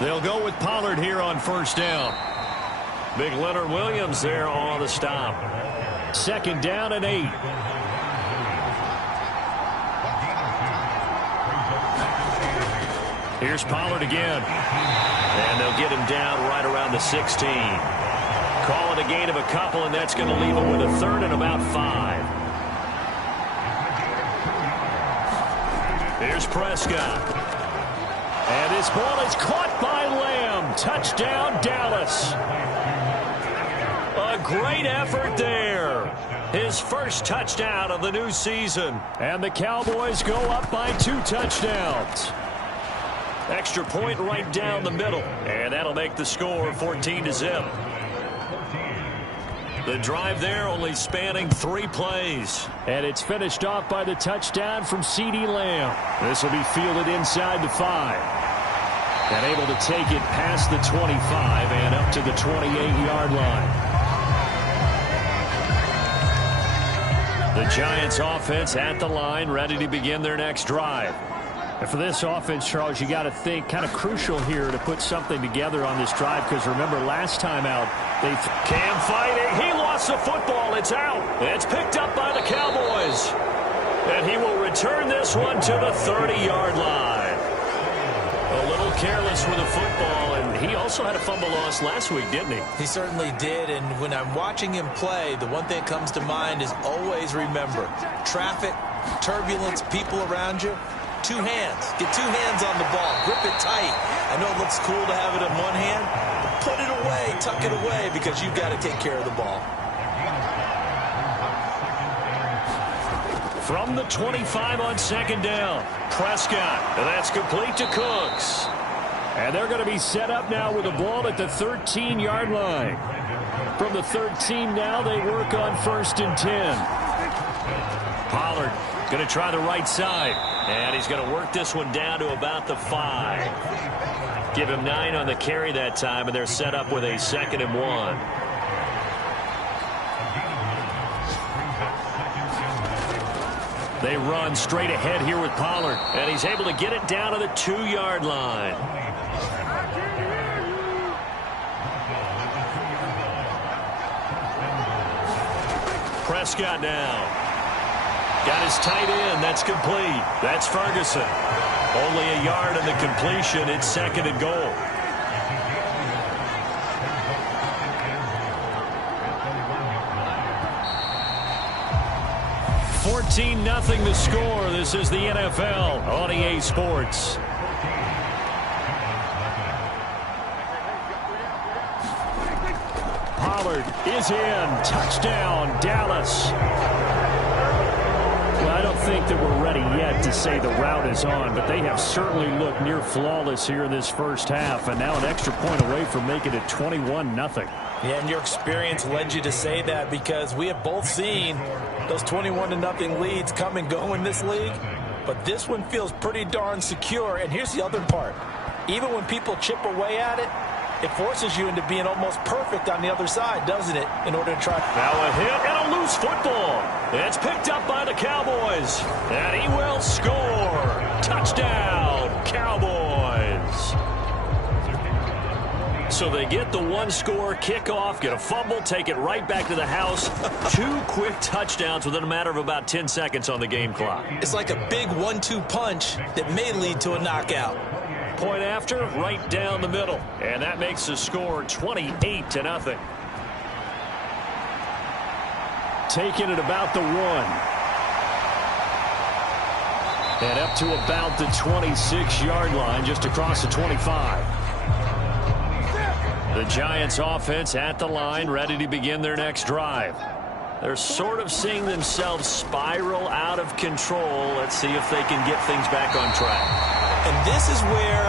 They'll go with Pollard here on 1st down. Big Leonard Williams there on the stop. 2nd down and 8. Here's Pollard again. And they'll get him down right around the 16. Call it a gain of a couple, and that's going to leave him with a 3rd and about 5. Here's Prescott. And this ball is caught by Lamb. Touchdown, Dallas. A great effort there. His first touchdown of the new season. And the Cowboys go up by 2 touchdowns. Extra point right down the middle. And that'll make the score 14-0. The drive there only spanning 3 plays. And it's finished off by the touchdown from CeeDee Lamb. This will be fielded inside the 5. And able to take it past the 25 and up to the 28-yard line. The Giants offense at the line, ready to begin their next drive. And for this offense, Charles, you got to think kind of crucial here to put something together on this drive, because remember last time out, they Cam fighting. He lost the football. It's out. It's picked up by the Cowboys. And he will return this one to the 30-yard line. A little careless with the football, and he also had a fumble loss last week, didn't he? He certainly did, and when I'm watching him play, the one thing that comes to mind is always remember, traffic, turbulence, people around you, 2 hands. Get 2 hands on the ball. Grip it tight. I know it looks cool to have it in one hand, but put it away, tuck it away, because you've got to take care of the ball. From the 25 on 2nd down, Prescott, and that's complete to Cooks. And they're going to be set up now with the ball at the 13-yard line. From the 13 now, they work on 1st and 10. Pollard going to try the right side, and he's going to work this one down to about the 5. Give him 9 on the carry that time, and they're set up with a 2nd and 1. They run straight ahead here with Pollard, and he's able to get it down to the 2-yard line. Prescott now. Got his tight end. That's complete. That's Ferguson. Only a yard in the completion. It's 2nd and goal. $14-0 the score. This is the NFL on EA Sports. Pollard is in. Touchdown, Dallas. Well, I don't think that we're ready yet to say the route is on, but they have certainly looked near flawless here in this first half, and now an extra point away from making it 21-0. Yeah, and your experience led you to say that, because we have both seen those 21-0 leads come and go in this league. But this one feels pretty darn secure. And here's the other part. Even when people chip away at it, it forces you into being almost perfect on the other side, doesn't it, in order to try. Now a hit and a loose football. It's picked up by the Cowboys. And he will score. Touchdown, Cowboys. So they get the one-score kickoff, get a fumble, take it right back to the house. 2 quick touchdowns within a matter of about 10 seconds on the game clock. It's like a big 1-2 punch that may lead to a knockout. Point after, right down the middle. And that makes the score 28-0. Taking it about the 1. And up to about the 26-yard line, just across the 25. The Giants offense at the line, ready to begin their next drive. They're sort of seeing themselves spiral out of control. Let's see if they can get things back on track. And this is where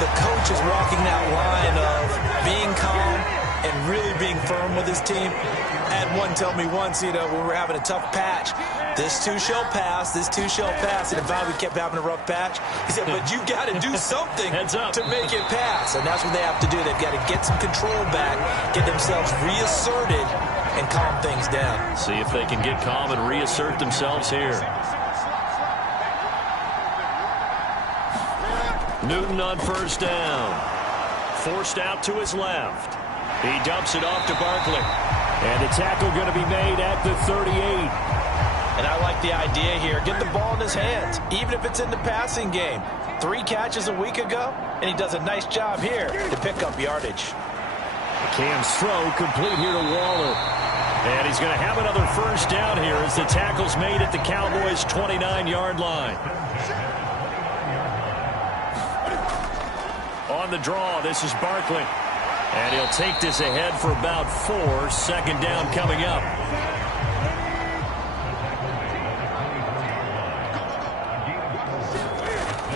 the coach is walking that line of being calm and really being firm with his team. I had one tell me once, when we were having a tough patch, this too shall pass, this too shall pass. And if we kept having a rough patch, he said, but you got to do something to make it pass. And that's what they have to do. They've got to get some control back, get themselves reasserted, and calm things down. See if they can get calm and reassert themselves here. Newton on first down. Forced out to his left. He dumps it off to Barkley. And the tackle going to be made at the 38. And I like the idea here. Get the ball in his hands, even if it's in the passing game. 3 catches a week ago, and he does a nice job here to pick up yardage. Cam's throw complete here to Waller. And he's going to have another first down here as the tackle's made at the Cowboys' 29-yard line. On the draw, this is Barkley. And he'll take this ahead for about 4. Second down coming up.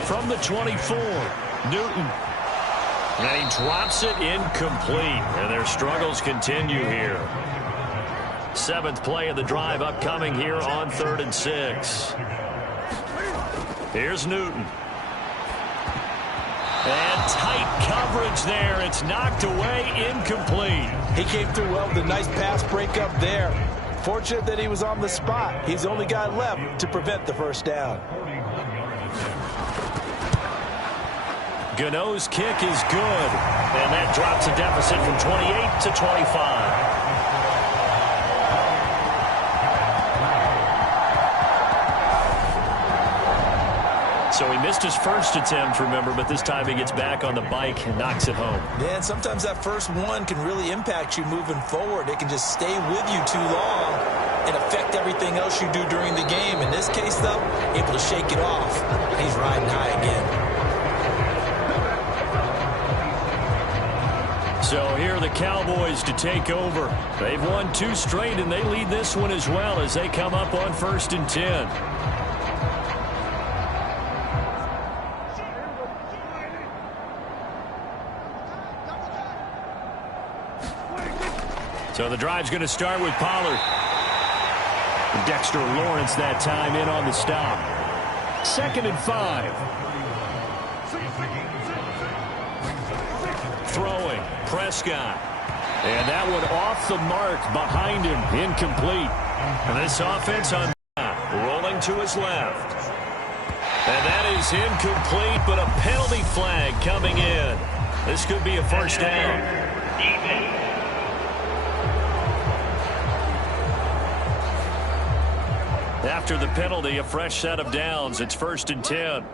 From the 24, Newton. And he drops it incomplete. And their struggles continue here. 7th play of the drive upcoming here on 3rd and 6. Here's Newton. And tight coverage there. It's knocked away, incomplete. He came through well with a nice pass breakup there. Fortunate that he was on the spot. He's the only guy left to prevent the first down. Gano's kick is good. And that drops a deficit from 28 to 25. So he missed his first attempt, remember, but this time he gets back on the bike and knocks it home. Yeah, and sometimes that first one can really impact you moving forward. It can just stay with you too long and affect everything else you do during the game. In this case, though, able to shake it off. He's riding high again. So here are the Cowboys to take over. They've won 2 straight, and they lead this one as well as they come up on 1st and 10. So the drive's going to start with Pollard. Dexter Lawrence that time in on the stop. 2nd and 5. Throwing, Prescott. And that one off the mark behind him, incomplete. And this offense on rolling to his left. And that is incomplete, but a penalty flag coming in. This could be a first down. After the penalty, a fresh set of downs. It's 1st and 10.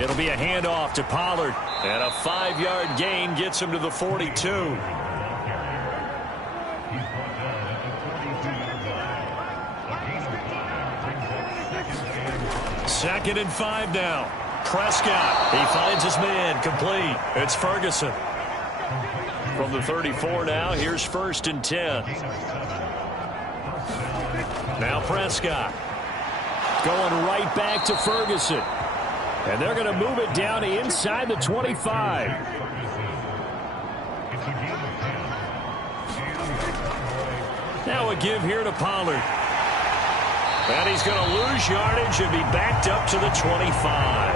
It'll be a handoff to Pollard. And a 5-yard gain gets him to the 42. 2nd and 5 now. Prescott. He finds his man, complete. It's Ferguson. From the 34 now, here's 1st and 10. Now Prescott. Going right back to Ferguson. And they're going to move it down inside the 25. Now a give here to Pollard. And he's going to lose yardage and be backed up to the 25.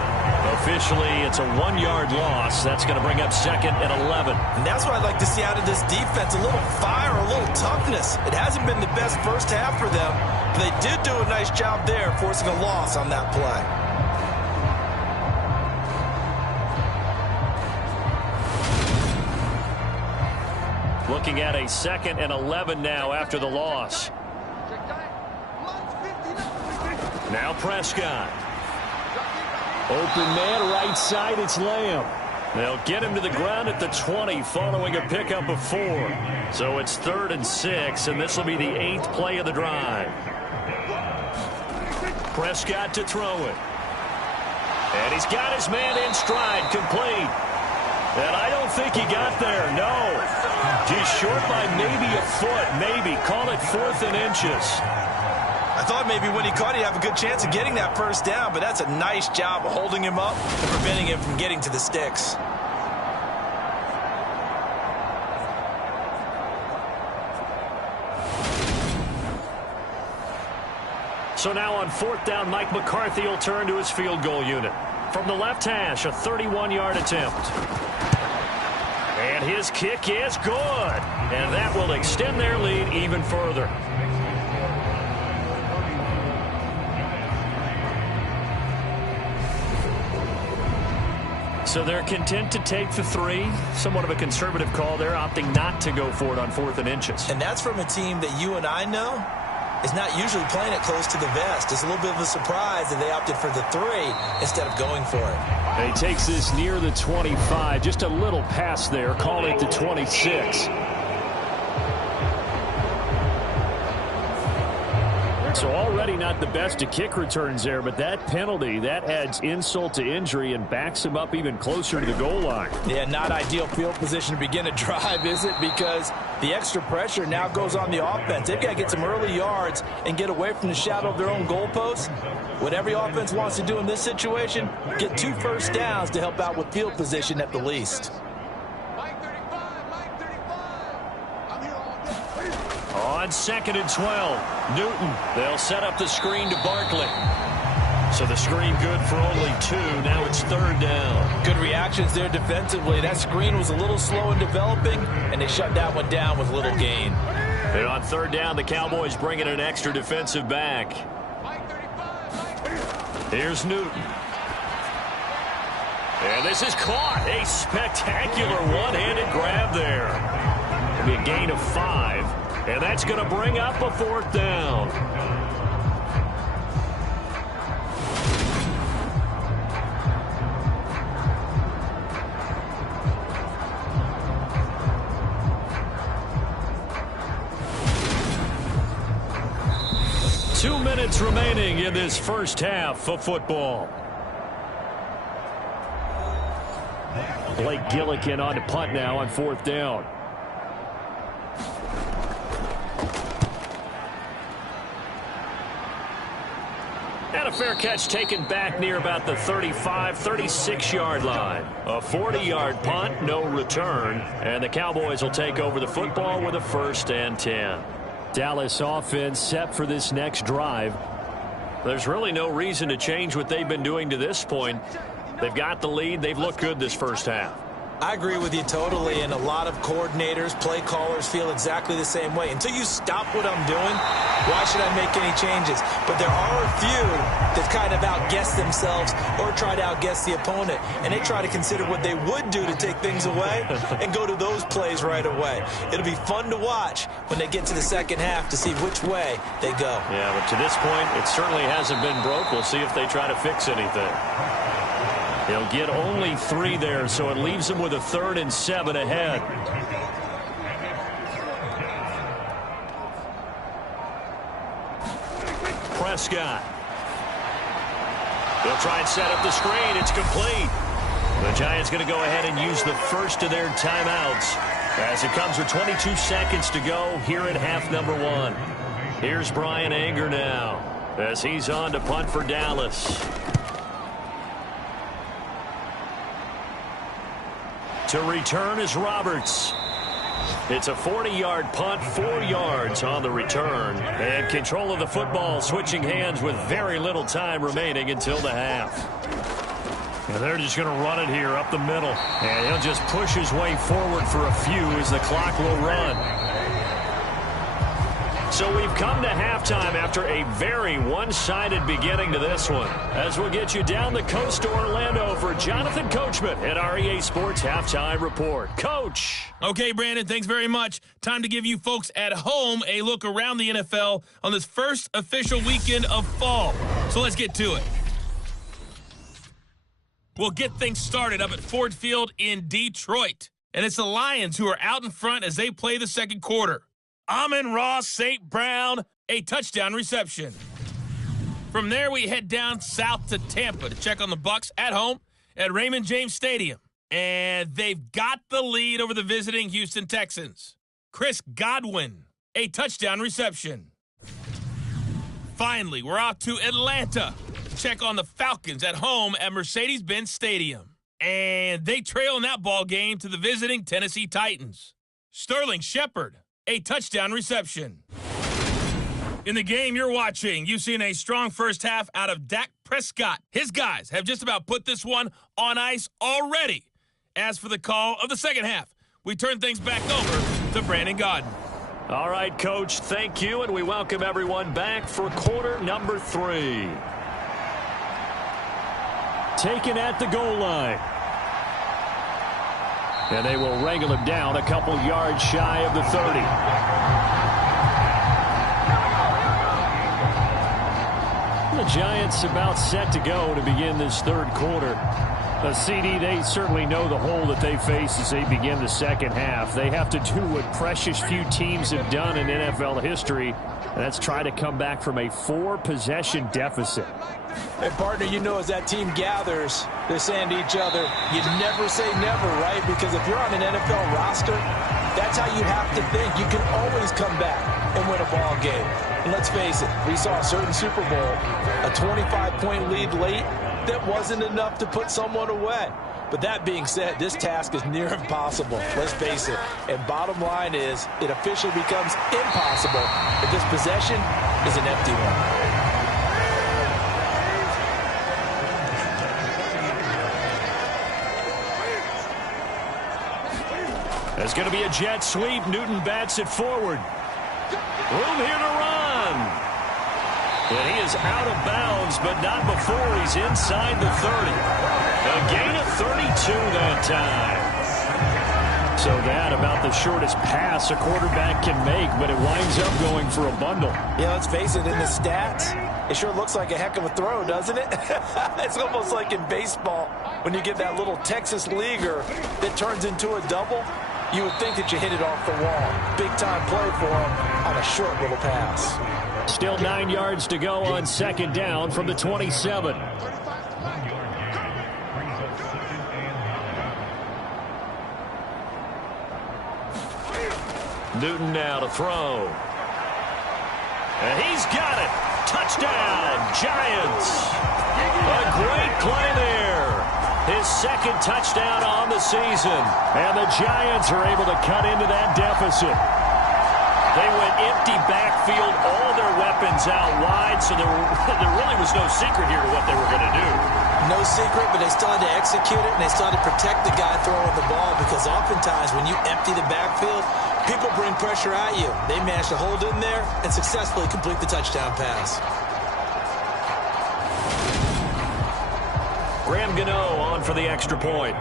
Officially, it's a 1-yard loss. That's going to bring up 2nd and 11. And that's what I'd like to see out of this defense. A little fire, a little toughness. It hasn't been the best first half for them, but they did do a nice job there forcing a loss on that play. Looking at a 2nd and 11 now after the loss. Now Prescott. Open man right side, it's Lamb. They'll get him to the ground at the 20 following a pickup of 4. So it's 3rd and 6, and this will be the 8th play of the drive. Prescott to throw it. And he's got his man in stride, complete. And I don't think he got there, no. He's short by maybe a foot, maybe. Call it 4th and inches. I thought maybe when he caught it, he'd have a good chance of getting that first down, but that's a nice job of holding him up and preventing him from getting to the sticks. So now on 4th down, Mike McCarthy will turn to his field goal unit. From the left hash, a 31-yard attempt. And his kick is good. And that will extend their lead even further. So they're content to take the 3. Somewhat of a conservative call there, opting not to go for it on 4th and inches. And that's from a team that you and I know is not usually playing it close to the vest. It's a little bit of a surprise that they opted for the 3 instead of going for it. And he takes this near the 25. Just a little pass there. Call it the 26. So already not the best of kick returns there, but that penalty, that adds insult to injury and backs him up even closer to the goal line. Yeah, not ideal field position to begin a drive, is it? Because the extra pressure now goes on the offense. They've got to get some early yards and get away from the shadow of their own goalposts. What every offense wants to do in this situation, get 2 first downs to help out with field position at the least. On 2nd and 12, Newton. They'll set up the screen to Barkley. So the screen good for only 2. Now it's 3rd down. Good reactions there defensively. That screen was a little slow in developing, and they shut that one down with little gain. And on 3rd down, the Cowboys bring in an extra defensive back. Here's Newton. And this is caught. A spectacular one-handed grab there. It'll be a gain of 5. And that's going to bring up a 4th down. Two minutes remaining in this first half of football. Blake Gillikin on to punt now on 4th down. And a fair catch taken back near about the 35, 36-yard line. A 40-yard punt, no return. And the Cowboys will take over the football with a 1st and 10. Dallas offense set for this next drive. There's really no reason to change what they've been doing to this point. They've got the lead. They've looked good this first half. I agree with you totally, and a lot of coordinators, play callers feel exactly the same way. Until you stop what I'm doing, why should I make any changes? But there are a few that kind of outguess themselves or try to outguess the opponent, and they try to consider what they would do to take things away and go to those plays right away. It'll be fun to watch when they get to the second half to see which way they go. Yeah, but to this point, it certainly hasn't been broke. We'll see if they try to fix anything. They'll get only 3 there, so it leaves them with a 3rd and 7 ahead. Prescott. They'll try and set up the screen. It's complete. The Giants going to go ahead and use the first of their timeouts as it comes with 22 seconds to go here at half number 1. Here's Brian Anger now as he's on to punt for Dallas. To return is Roberts. It's a 40-yard punt, 4 yards on the return. And control of the football switching hands with very little time remaining until the half. And they're just going to run it here up the middle. And he'll just push his way forward for a few as the clock will run. So we've come to halftime after a very one-sided beginning to this one. As we'll get you down the coast to Orlando for Jonathan Coachman at our EA Sports Halftime Report. Coach. Okay, Brandon, thanks very much. Time to give you folks at home a look around the NFL on this first official weekend of fall. So let's get to it. We'll get things started up at Ford Field in Detroit. And it's the Lions who are out in front as they play the second quarter. Amon-Ra St. Brown, a touchdown reception. From there, we head down south to Tampa to check on the Bucs at home at Raymond James Stadium. And they've got the lead over the visiting Houston Texans. Chris Godwin, a touchdown reception. Finally, we're off to Atlanta to check on the Falcons at home at Mercedes-Benz Stadium. And they trail in that ball game to the visiting Tennessee Titans. Sterling Shepard, a touchdown reception. In the game you're watching, you've seen a strong first half out of Dak Prescott. His guys have just about put this one on ice already. As for the call of the second half, we turn things back over to Brandon Gaudin. All right, Coach, thank you, and we welcome everyone back for quarter number 3. Taken at the goal line. And they will wrangle him down a couple yards shy of the 30. The Giants about set to go to begin this third quarter. CD, they certainly know the hole that they face as they begin the second half. They have to do what precious few teams have done in NFL history, and that's try to come back from a 4-possession deficit. And, partner, you know as that team gathers, they're saying to each other, you never say never, right? Because if you're on an NFL roster, that's how you have to think. You can always come back and win a ball game. And let's face it, we saw a certain Super Bowl, a 25-point lead late, that wasn't enough to put someone away. But that being said, this task is near impossible. Let's face it. And bottom line is, it officially becomes impossible if this possession is an empty one. There's going to be a jet sweep. Newton bats it forward. Room here to run. And he is out of bounds, but not before he's inside the 30. A gain of 32 that time. So that about the shortest pass a quarterback can make, but it winds up going for a bundle. Yeah, let's face it, in the stats, it sure looks like a heck of a throw, doesn't it? It's almost like in baseball when you get that little Texas leaguer that turns into a double. You would think that you hit it off the wall. Big-time play for him on a short little pass. Still 9 yards to go on second down from the 27. Newton now to throw. And he's got it. Touchdown, Giants. A great play there. His second touchdown on the season. And the Giants are able to cut into that deficit. They went empty backfield, all their weapons out wide, so there really was no secret here to what they were going to do. No secret, but they still had to execute it, and they still had to protect the guy throwing the ball, because oftentimes when you empty the backfield, people bring pressure at you. They managed to hold in there and successfully complete the touchdown pass. Graham Gano on for the extra point.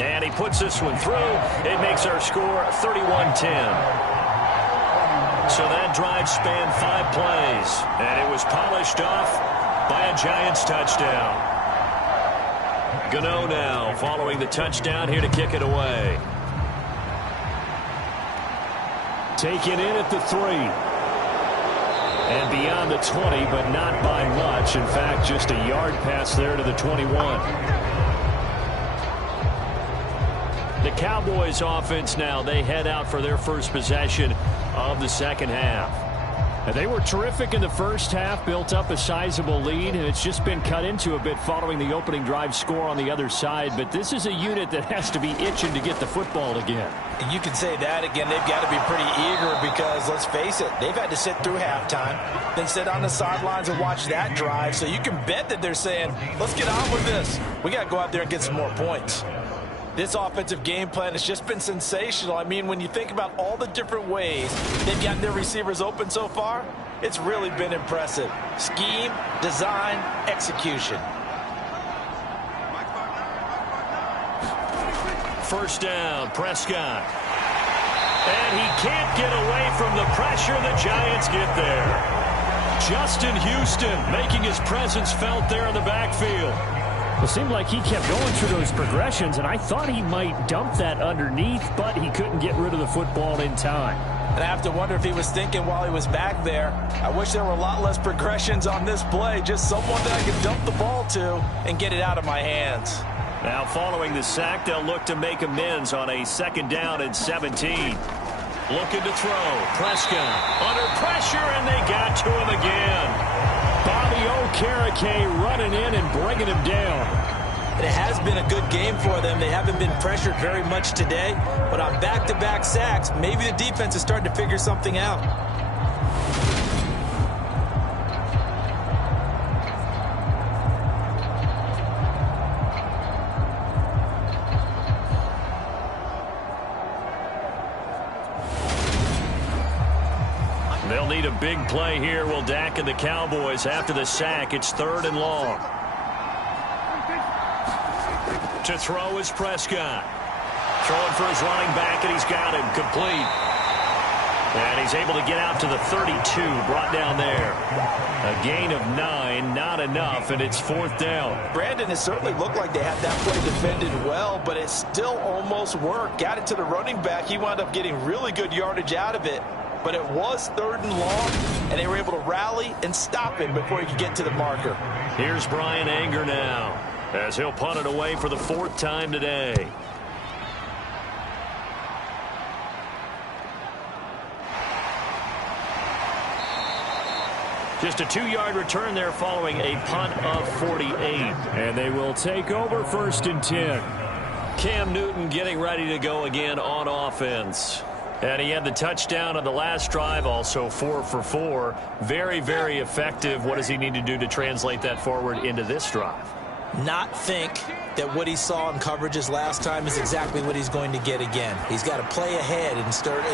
And he puts this one through. It makes our score 31-10. So that drive spanned 5 plays, and it was polished off by a Giants touchdown. Gano now following the touchdown here to kick it away. Taken in at the 3. And beyond the 20, but not by much. In fact, just a yard pass there to the 21. The Cowboys offense now, they head out for their first possession of the second half. And they were terrific in the first half, built up a sizable lead, and it's just been cut into a bit following the opening drive score on the other side. But this is a unit that has to be itching to get the football again. And you can say that again. They've got to be pretty eager because, let's face it, they've had to sit through halftime, then sit on the sidelines and watch that drive. So you can bet that they're saying, let's get on with this. We got to go out there and get some more points. This offensive game plan has just been sensational. I mean, when you think about all the different ways they've gotten their receivers open so far, it's really been impressive. Scheme, design, execution. First down, Prescott. And he can't get away from the pressure. The Giants get there. Justin Houston making his presence felt there in the backfield. It seemed like he kept going through those progressions, and I thought he might dump that underneath, but he couldn't get rid of the football in time. And I have to wonder if he was thinking while he was back there, I wish there were a lot less progressions on this play, just someone that I could dump the ball to and get it out of my hands. Now following the sack, they'll look to make amends on a 2nd down and 17. Looking to throw. Prescott under pressure, and they got to him again. Bobby Okereke running in and bringing him down. It has been a good game for them. They haven't been pressured very much today, but on back-to-back sacks, maybe the defense is starting to figure something out. They'll need a big play here. Will Dak and the Cowboys after the sack. It's 3rd and long. To throw is Prescott. Throwing for his running back, and he's got him complete. And he's able to get out to the 32, brought down there. A gain of 9, not enough, and it's 4th down. Brandon, it certainly looked like they had that play defended well, but it still almost worked. Got it to the running back. He wound up getting really good yardage out of it. But it was 3rd and long, and they were able to rally and stop him before he could get to the marker. Here's Brian Anger now, as he'll punt it away for the 4th time today. Just a 2-yard return there following a punt of 48. And they will take over 1st and 10. Cam Newton getting ready to go again on offense. And he had the touchdown on the last drive, also 4 for 4. Very, very effective. What does he need to do to translate that forward into this drive? Not think that what he saw in coverages last time is exactly what he's going to get again. He's got to play ahead and start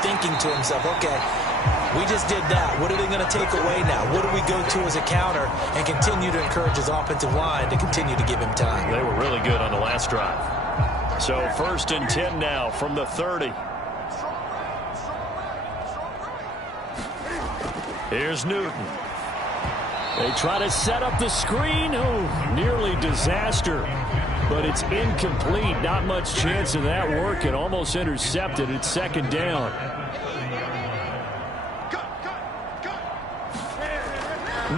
thinking to himself, okay, we just did that. What are they going to take away now? What do we go to as a counter? And continue to encourage his offensive line to continue to give him time. They were really good on the last drive. So 1st and 10 now from the 30. Here's Newton. They try to set up the screen. Oh, nearly disaster. But it's incomplete. Not much chance of that working. Almost intercepted. It's 2nd down.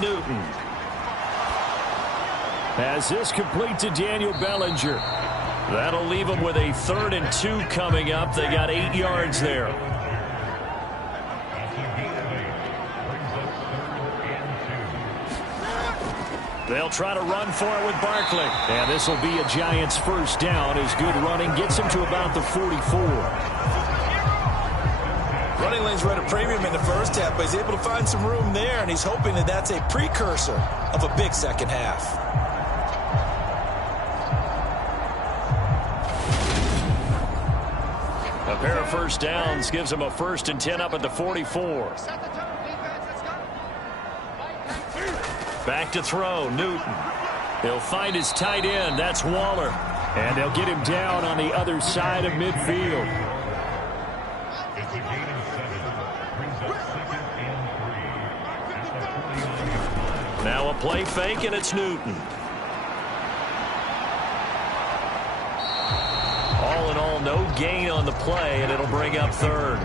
Newton. As this complete to Daniel Bellinger. That'll leave them with a 3rd and 2 coming up. They got 8 yards there. They'll try to run for it with Barkley. And this will be a Giants 1st down as good running gets him to about the 44. Running lanes were at a premium in the first half, but he's able to find some room there, and he's hoping that that's a precursor of a big second half. A pair of first downs gives him a 1st and 10 up at the 44. Back to throw, Newton. He'll find his tight end. That's Waller. And they'll get him down on the other side of midfield. Now a play fake, and it's Newton. All in all, no gain on the play, and it'll bring up 3rd.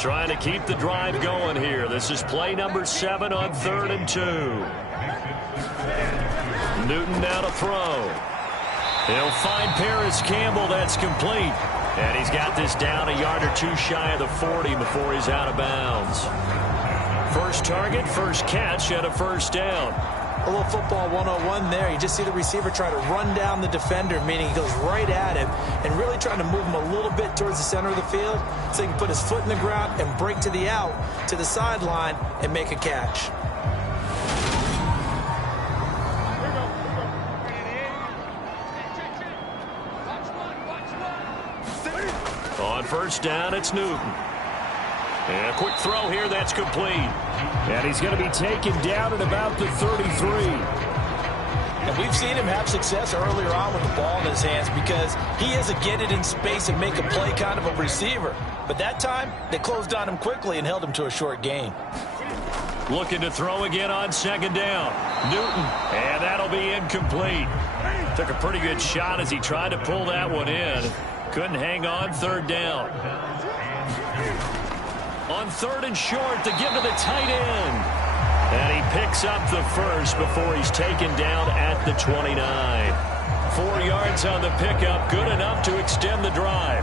Trying to keep the drive going here. This is play number 7 on 3rd and 2. Newton now to throw. He'll find Paris Campbell. That's complete. And he's got this down a yard or two shy of the 40 before he's out of bounds. First target, first catch, and a first down. A little football 101 there. You just see the receiver try to run down the defender, meaning he goes right at him and really trying to move him a little bit towards the center of the field so he can put his foot in the ground and break to the out, to the sideline, and make a catch. On first down, it's Newton. And a quick throw here, that's complete. And he's going to be taken down at about the 33. And we've seen him have success earlier on with the ball in his hands because he is a get it in space and make a play kind of a receiver. But that time, they closed on him quickly and held him to a short gain. Looking to throw again on second down. Newton, and that'll be incomplete. Took a pretty good shot as he tried to pull that one in. Couldn't hang on, third down. On 3rd and short, to give to the tight end. And he picks up the first before he's taken down at the 29. 4 yards on the pickup, good enough to extend the drive.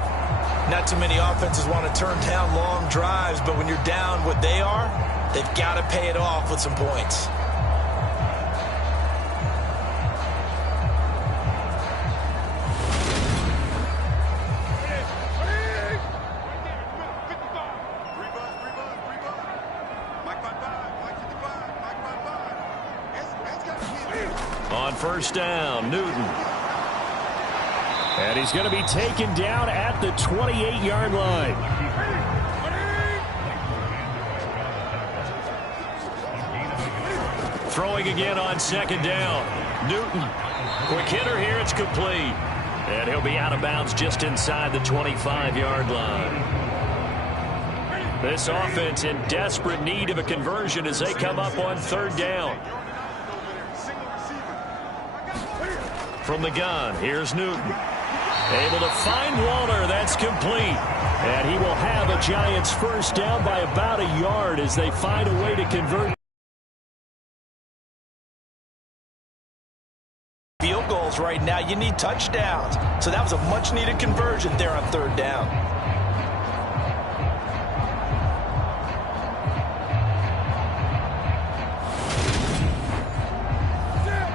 Not too many offenses want to turn down long drives, but when you're down what they are, they've got to pay it off with some points. On first down, Newton. And he's going to be taken down at the 28-yard line. Throwing again on second down. Newton. Quick hitter here, it's complete. And he'll be out of bounds just inside the 25-yard line. This offense in desperate need of a conversion as they come up on 3rd down. From the gun, here's Newton. Able to find Waller, that's complete. And he will have a Giants first down by about a yard as they find a way to convert. Field goals right now, you need touchdowns. So that was a much-needed conversion there on 3rd down.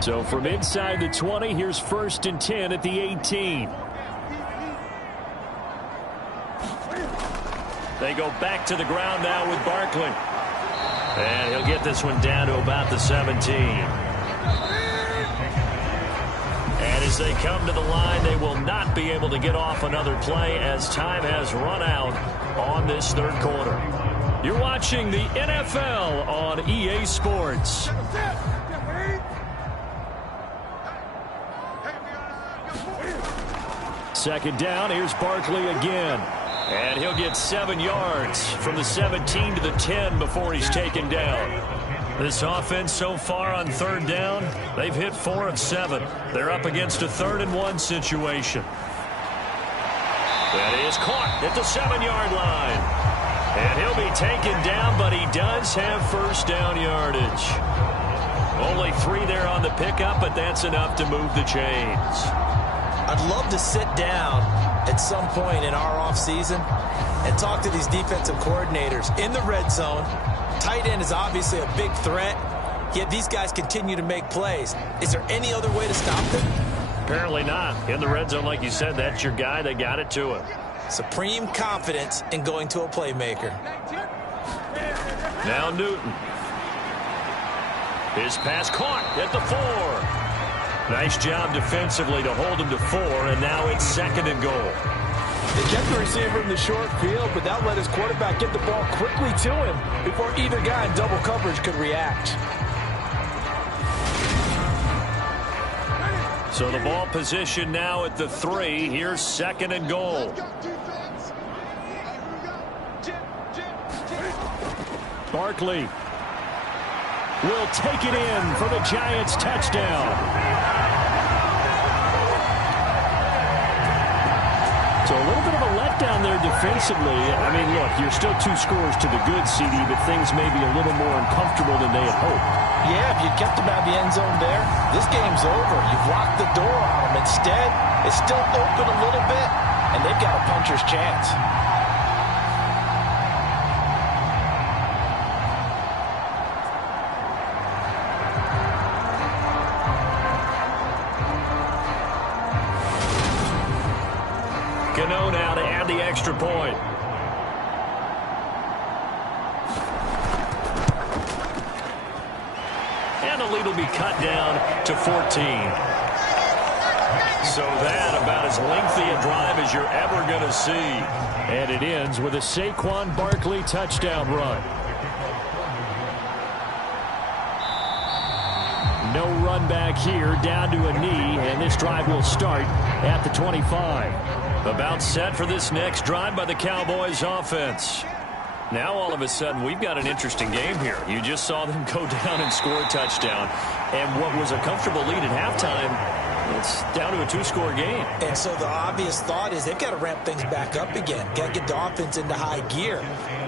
So from inside the 20, here's 1st and 10 at the 18. They go back to the ground now with Barkley. And he'll get this one down to about the 17. And as they come to the line, they will not be able to get off another play as time has run out on this 3rd quarter. You're watching the NFL on EA Sports. Second down, here's Barkley again. And he'll get 7 yards from the 17 to the 10 before he's taken down. This offense so far on 3rd down, they've hit 4 of 7. They're up against a 3rd and 1 situation. That is caught at the 7-yard line. And he'll be taken down, but he does have first down yardage. Only 3 there on the pickup, but that's enough to move the chains. I'd love to sit down at some point in our offseason and talk to these defensive coordinators in the red zone. Tight end is obviously a big threat, yet these guys continue to make plays. Is there any other way to stop them? Apparently not. In the red zone, like you said, that's your guy. They got it to him. Supreme confidence in going to a playmaker. Now Newton. His pass caught at the 4. Nice job defensively to hold him to 4, and now it's 2nd and goal. They kept the receiver in the short field, but that let his quarterback get the ball quickly to him before either guy in double coverage could react. So the ball position now at the 3. Here's 2nd and goal. Barkley will take it in for the Giants touchdown. So a little bit of a letdown down there defensively. I mean, look, you're still 2 scores to the good, CD, but things may be a little more uncomfortable than they had hoped. Yeah, if you kept them out of the end zone there, this game's over. You've locked the door on them. Instead, it's still open a little bit, and they've got a puncher's chance. Cano now to add the extra point. And the lead will be cut down to 14. So that about as lengthy a drive as you're ever going to see. And it ends with a Saquon Barkley touchdown run. No run back here, down to a knee, and this drive will start at the 25. About set for this next drive by the Cowboys offense. Now all of a sudden we've got an interesting game here. You just saw them go down and score a touchdown. And what was a comfortable lead at halftime, it's down to a 2-score game. And so the obvious thought is they've got to ramp things back up again. Got to get the offense into high gear.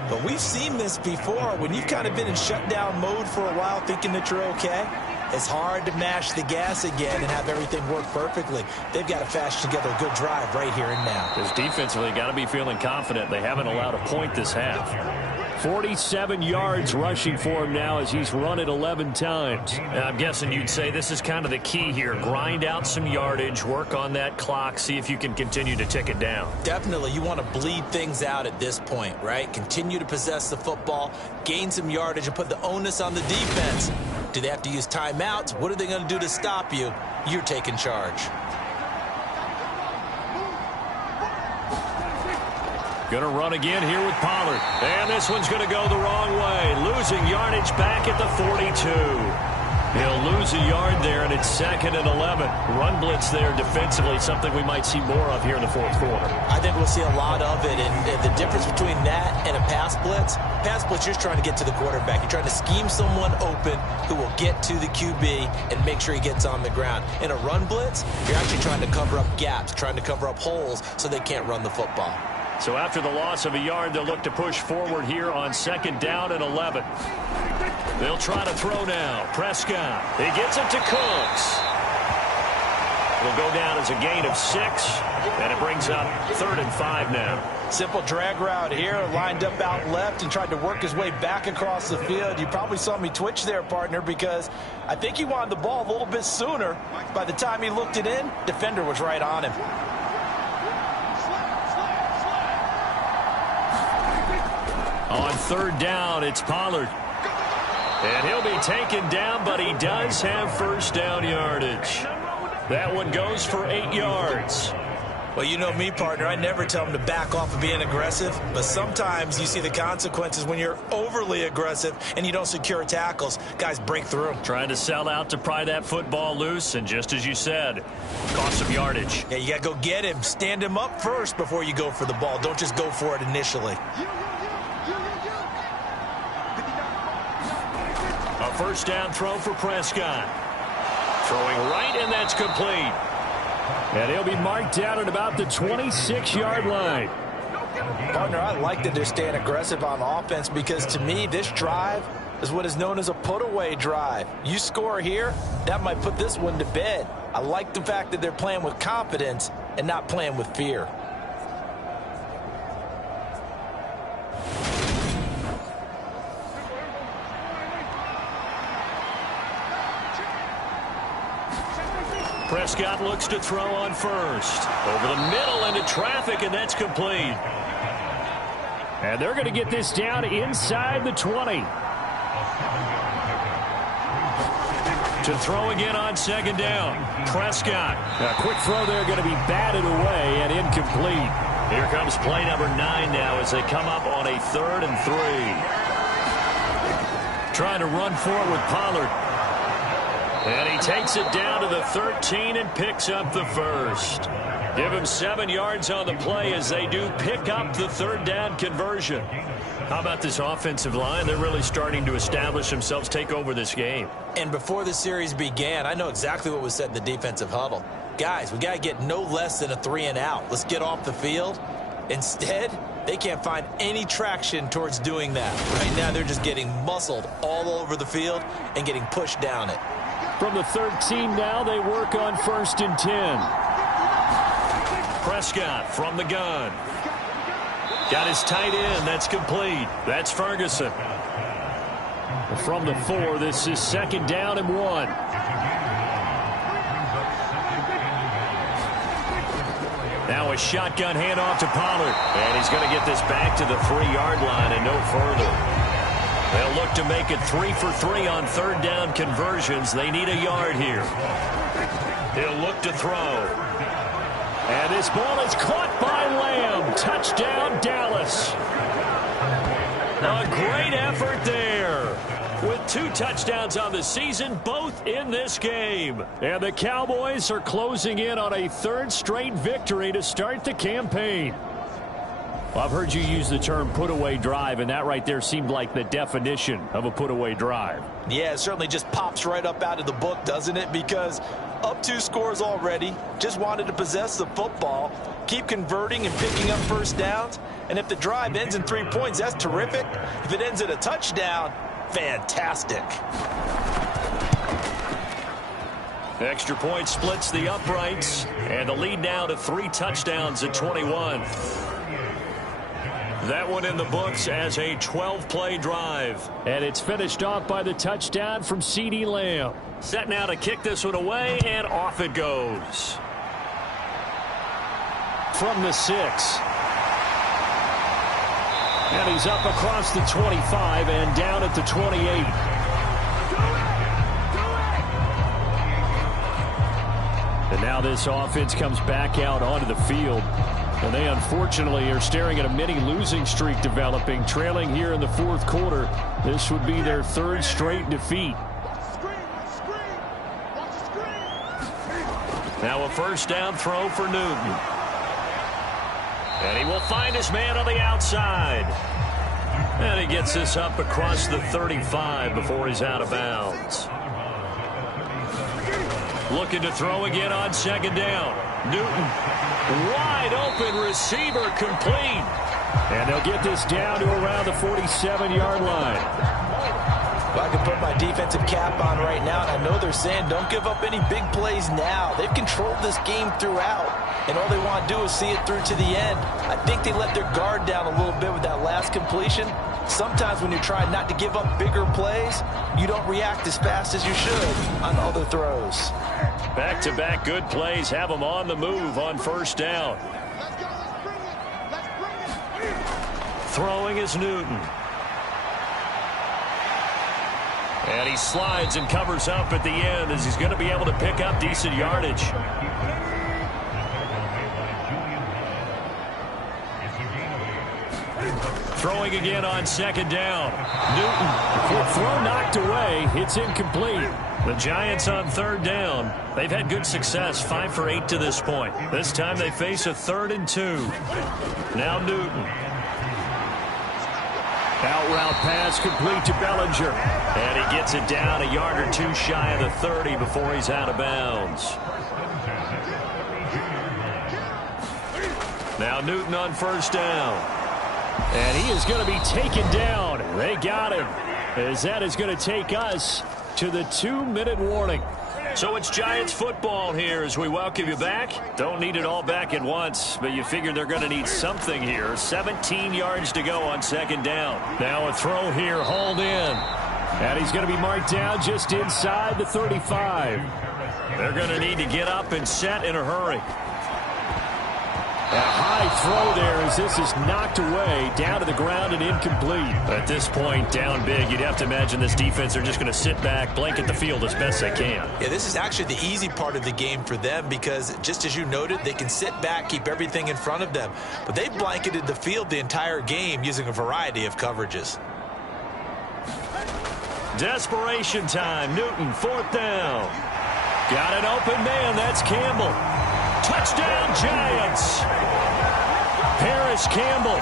But we've seen this before. When you've kind of been in shutdown mode for a while thinking that you're okay, it's hard to mash the gas again and have everything work perfectly. They've got to fashion together a good drive right here and now. Because defensively, got to be feeling confident. They haven't allowed a point this half. 47 yards rushing for him now as he's run it 11 times. I'm guessing you'd say this is kind of the key here. Grind out some yardage, work on that clock, see if you can continue to tick it down. Definitely. You want to bleed things out at this point, right? Continue to possess the football, gain some yardage, and put the onus on the defense. Do they have to use timeouts? What are they going to do to stop you? You're taking charge. Going to run again here with Pollard. And this one's going to go the wrong way. Losing yardage back at the 42. He'll lose a yard there, and it's 2nd and 11. Run blitz there defensively, something we might see more of here in the 4th quarter. I think we'll see a lot of it, and the difference between that and a pass blitz, you're just trying to get to the quarterback. You're trying to scheme someone open who will get to the QB and make sure he gets on the ground. In a run blitz, you're actually trying to cover up gaps, trying to cover up holes so they can't run the football. So after the loss of a yard, they'll look to push forward here on 2nd down and 11. They'll try to throw now. Prescott. He gets it to Cooks. It'll go down as a gain of 6, and it brings up 3rd and 5 now. Simple drag route here, lined up out left and tried to work his way back across the field. You probably saw me twitch there, partner, because I think he wanted the ball a little bit sooner. By the time he looked it in, defender was right on him. On 3rd down, it's Pollard. And he'll be taken down, but he does have 1st down yardage. That one goes for 8 yards. Well, you know me, partner. I never tell them to back off of being aggressive, but sometimes you see the consequences when you're overly aggressive and you don't secure tackles. Guys break through. Trying to sell out to pry that football loose, and just as you said, cost some yardage. Yeah, you got to go get him. Stand him up first before you go for the ball. Don't just go for it initially. A 1st down throw for Prescott. Throwing right, and that's complete. And he'll be marked down at about the 26-yard line. Partner, I like that they're staying aggressive on offense because, to me, this drive is what is known as a put-away drive. You score here, that might put this one to bed. I like the fact that they're playing with confidence and not playing with fear. Prescott looks to throw on 1st. Over the middle into traffic, and that's complete. And they're going to get this down inside the 20. To throw again on 2nd down. Prescott. A quick throw there, going to be batted away and incomplete. Here comes play number 9 now as they come up on a 3rd and 3. Trying to run forward with Pollard. And he takes it down to the 13 and picks up the 1st. Give him 7 yards on the play as they do pick up the 3rd down conversion. How about this offensive line? They're really starting to establish themselves, take over this game. And before the series began, I know exactly what was said in the defensive huddle. Guys, we got to get no less than a 3 and out. Let's get off the field. Instead, they can't find any traction towards doing that. Right now, they're just getting muscled all over the field and getting pushed down it. From the 13 now, they work on 1st and 10. Prescott from the gun. Got his tight end. That's complete. That's Ferguson. From the 4, this is 2nd down and 1. Now a shotgun handoff to Pollard. And he's going to get this back to the 3-yard line and no further. They'll look to make it 3 for 3 on 3rd down conversions. They need a yard here. He'll look to throw. And this ball is caught by Lamb. Touchdown, Dallas. A great effort there. With 2 touchdowns on the season, both in this game. And the Cowboys are closing in on a 3rd straight victory to start the campaign. Well, I've heard you use the term put-away drive, and that right there seemed like the definition of a put-away drive. Yeah, it certainly just pops right up out of the book, doesn't it? Because up 2 scores already, just wanted to possess the football, keep converting and picking up 1st downs. And if the drive ends in 3 points, that's terrific. If it ends in a touchdown, fantastic. Extra point splits the uprights, and the lead now to 3 touchdowns at 21. That one in the books as a 12-play drive. And it's finished off by the touchdown from CeeDee Lamb. Set now to kick this one away, and off it goes. From the 6. And he's up across the 25 and down at the 28. And now this offense comes back out onto the field. And they unfortunately are staring at a mini losing streak developing, trailing here in the 4th quarter. This would be their 3rd straight defeat. Now a 1st down throw for Newton. And he will find his man on the outside. And he gets this up across the 35 before he's out of bounds. Looking to throw again on 2nd down. Newton, wide open receiver, complete. And they'll get this down to around the 47-yard line. Well, I can put my defensive cap on right now, and I know they're saying don't give up any big plays now. They've controlled this game throughout, and all they want to do is see it through to the end. I think they let their guard down a little bit with that last completion. Sometimes when you're trying not to give up bigger plays, you don't react as fast as you should on other throws. Back-to-back good plays have them on the move on 1st down. Throwing is Newton. And he slides and covers up at the end as he's going to be able to pick up decent yardage. Throwing again on 2nd down. Newton, throw knocked away. It's incomplete. The Giants on 3rd down. They've had good success, 5 for 8 to this point. This time they face a 3rd and 2. Now Newton. Out route pass complete to Bellinger. And he gets it down a yard or 2 shy of the 30 before he's out of bounds. Now Newton on 1st down. And he is going to be taken down. They got him. As that is going to take us to the 2-minute warning. So it's Giants football here as we welcome you back. Don't need it all back at once, but you figure they're going to need something here. 17 yards to go on 2nd down. Now a throw here, hauled in. And he's going to be marked down just inside the 35. They're going to need to get up and set in a hurry. A high throw there as this is knocked away, down to the ground and incomplete. At this point, down big, you'd have to imagine this defense are just going to sit back, blanket the field as best they can. Yeah, this is actually the easy part of the game for them because, just as you noted, they can sit back, keep everything in front of them. But they've blanketed the field the entire game using a variety of coverages. Desperation time. Newton, 4th down. Got an open man. That's Campbell. Touchdown, Giants. Paris Campbell,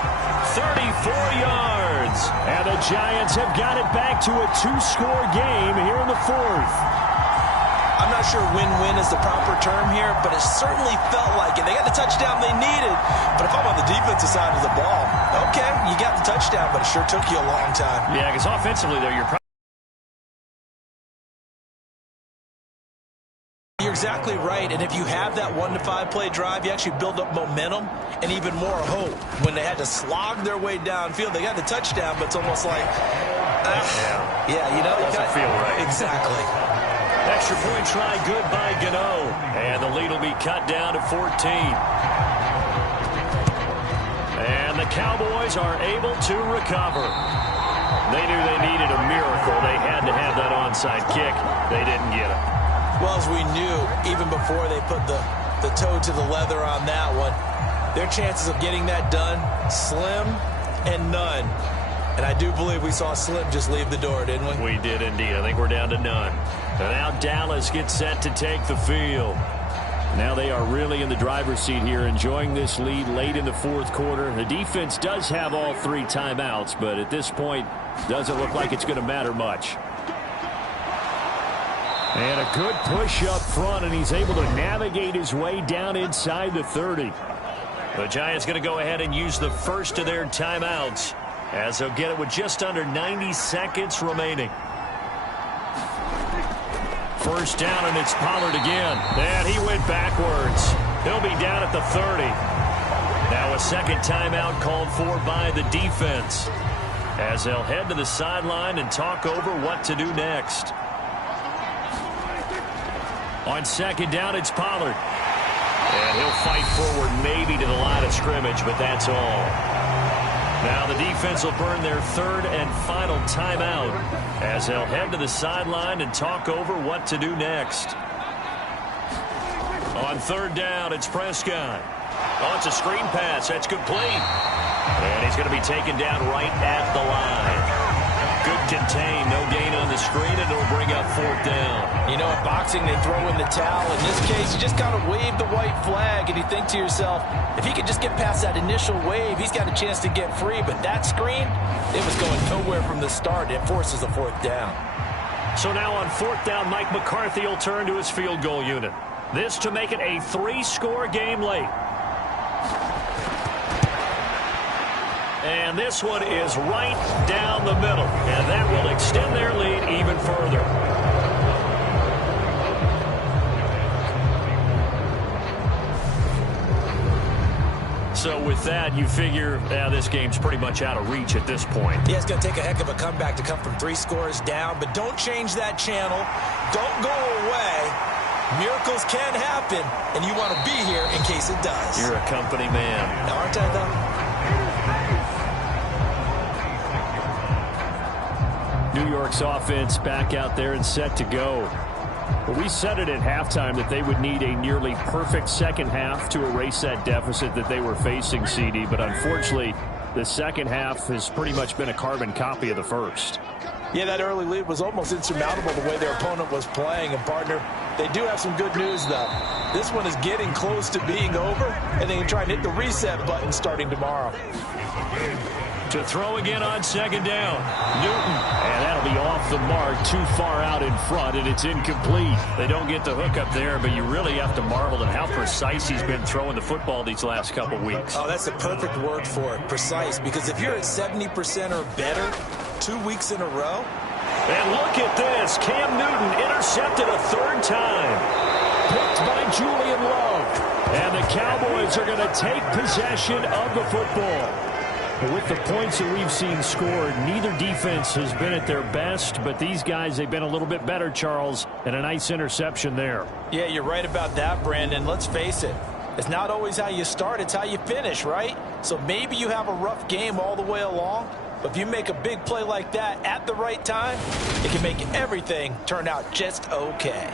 34 yards. And the Giants have got it back to a 2-score game here in the 4th. I'm not sure win-win is the proper term here, but it certainly felt like it. They got the touchdown they needed, but if I'm on the defensive side of the ball, okay, you got the touchdown, but it sure took you a long time. Yeah, because offensively, though, You're exactly right, and if you have that 1 to 5 play drive, you actually build up momentum and even more hope. When they had to slog their way downfield, they got the touchdown, but it's almost like, yeah, you know, doesn't feel right. Exactly. extra point try good by Gano, and the lead will be cut down to 14. And the Cowboys are able to recover. They knew they needed a miracle. They had to have that onside kick. They didn't get it. Well, as we knew, even before they put the toe to the leather on that one, their chances of getting that done, slim and none. And I do believe we saw Slim just leave the door, didn't we? We did indeed. I think we're down to none. And now Dallas gets set to take the field. Now they are really in the driver's seat here, enjoying this lead late in the fourth quarter. The defense does have all 3 timeouts, but at this point, doesn't look like it's going to matter much. And a good push up front, and he's able to navigate his way down inside the 30. The Giants going to go ahead and use the first of their timeouts, as they'll get it with just under 90 seconds remaining. First down, and it's Pollard again. And he went backwards. He'll be down at the 30. Now a second timeout called for by the defense, as they'll head to the sideline and talk over what to do next. On second down, it's Pollard. And he'll fight forward maybe to the line of scrimmage, but that's all. Now the defense will burn their third and final timeout, as they'll head to the sideline and talk over what to do next. On third down, it's Prescott. Oh, it's a screen pass. That's complete. And he's going to be taken down right at the line. Good contain, no gain on the screen, and it'll bring up fourth down. You know, in boxing, they throw in the towel. In this case, you just kind of wave the white flag, and you think to yourself, if he could just get past that initial wave, he's got a chance to get free. But that screen, it was going nowhere from the start. It forces a fourth down. So now on fourth down, Mike McCarthy will turn to his field goal unit. This to make it a 3-score game late. And this one is right down the middle, and that will extend their lead even further. So with that, you figure this game's pretty much out of reach at this point. Yeah, it's going to take a heck of a comeback to come from 3 scores down, but don't change that channel. Don't go away. Miracles can happen, and you want to be here in case it does. You're a company man. Now, aren't I, though? New York's offense back out there and set to go. Well, we said it at halftime that they would need a nearly perfect second half to erase that deficit that they were facing, CD, but unfortunately, the second half has pretty much been a carbon copy of the first. Yeah, that early lead was almost insurmountable the way their opponent was playing. And, partner, they do have some good news, though. This one is getting close to being over, and they can try and hit the reset button starting tomorrow. To throw again on second down, Newton. And that'll be off the mark, too far out in front, and it's incomplete. They don't get the hook up there, but you really have to marvel at how precise he's been throwing the football these last couple weeks. Oh, that's the perfect word for it, precise, because if you're at 70% or better 2 weeks in a row. And look at this. Cam Newton intercepted a third time. Picked by Julian Love. And the Cowboys are going to take possession of the football. With the points that we've seen scored, neither defense has been at their best, but these guys, they've been a little bit better, Charles, and a nice interception there. Yeah, you're right about that, Brandon. Let's face it. It's not always how you start, it's how you finish, right? So maybe you have a rough game all the way along, but if you make a big play like that at the right time, it can make everything turn out just okay.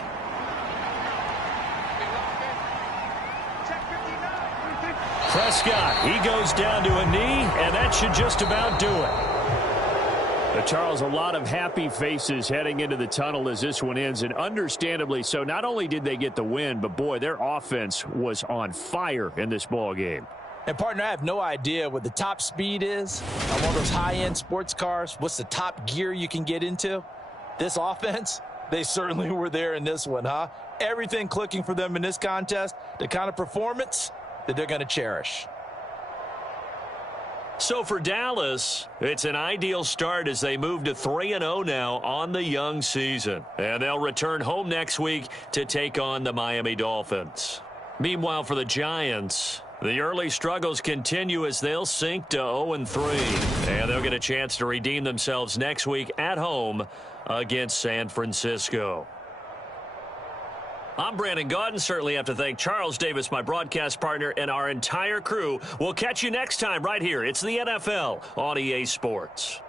Prescott, he goes down to a knee, and that should just about do it. But Charles, a lot of happy faces heading into the tunnel as this one ends, and understandably so. Not only did they get the win, but boy, their offense was on fire in this ball game. And, partner, I have no idea what the top speed is on one of those high-end sports cars. What's the top gear you can get into? This offense, They certainly were there in this one, huh? Everything clicking for them in this contest, the kind of performance that they're going to cherish. So for Dallas, it's an ideal start as they move to 3-0 now on the young season. And they'll return home next week to take on the Miami Dolphins. Meanwhile, for the Giants, the early struggles continue as they'll sink to 0-3. And they'll get a chance to redeem themselves next week at home against San Francisco. I'm Brandon Gaudin. Certainly have to thank Charles Davis, my broadcast partner, and our entire crew. We'll catch you next time right here. It's the NFL on EA Sports.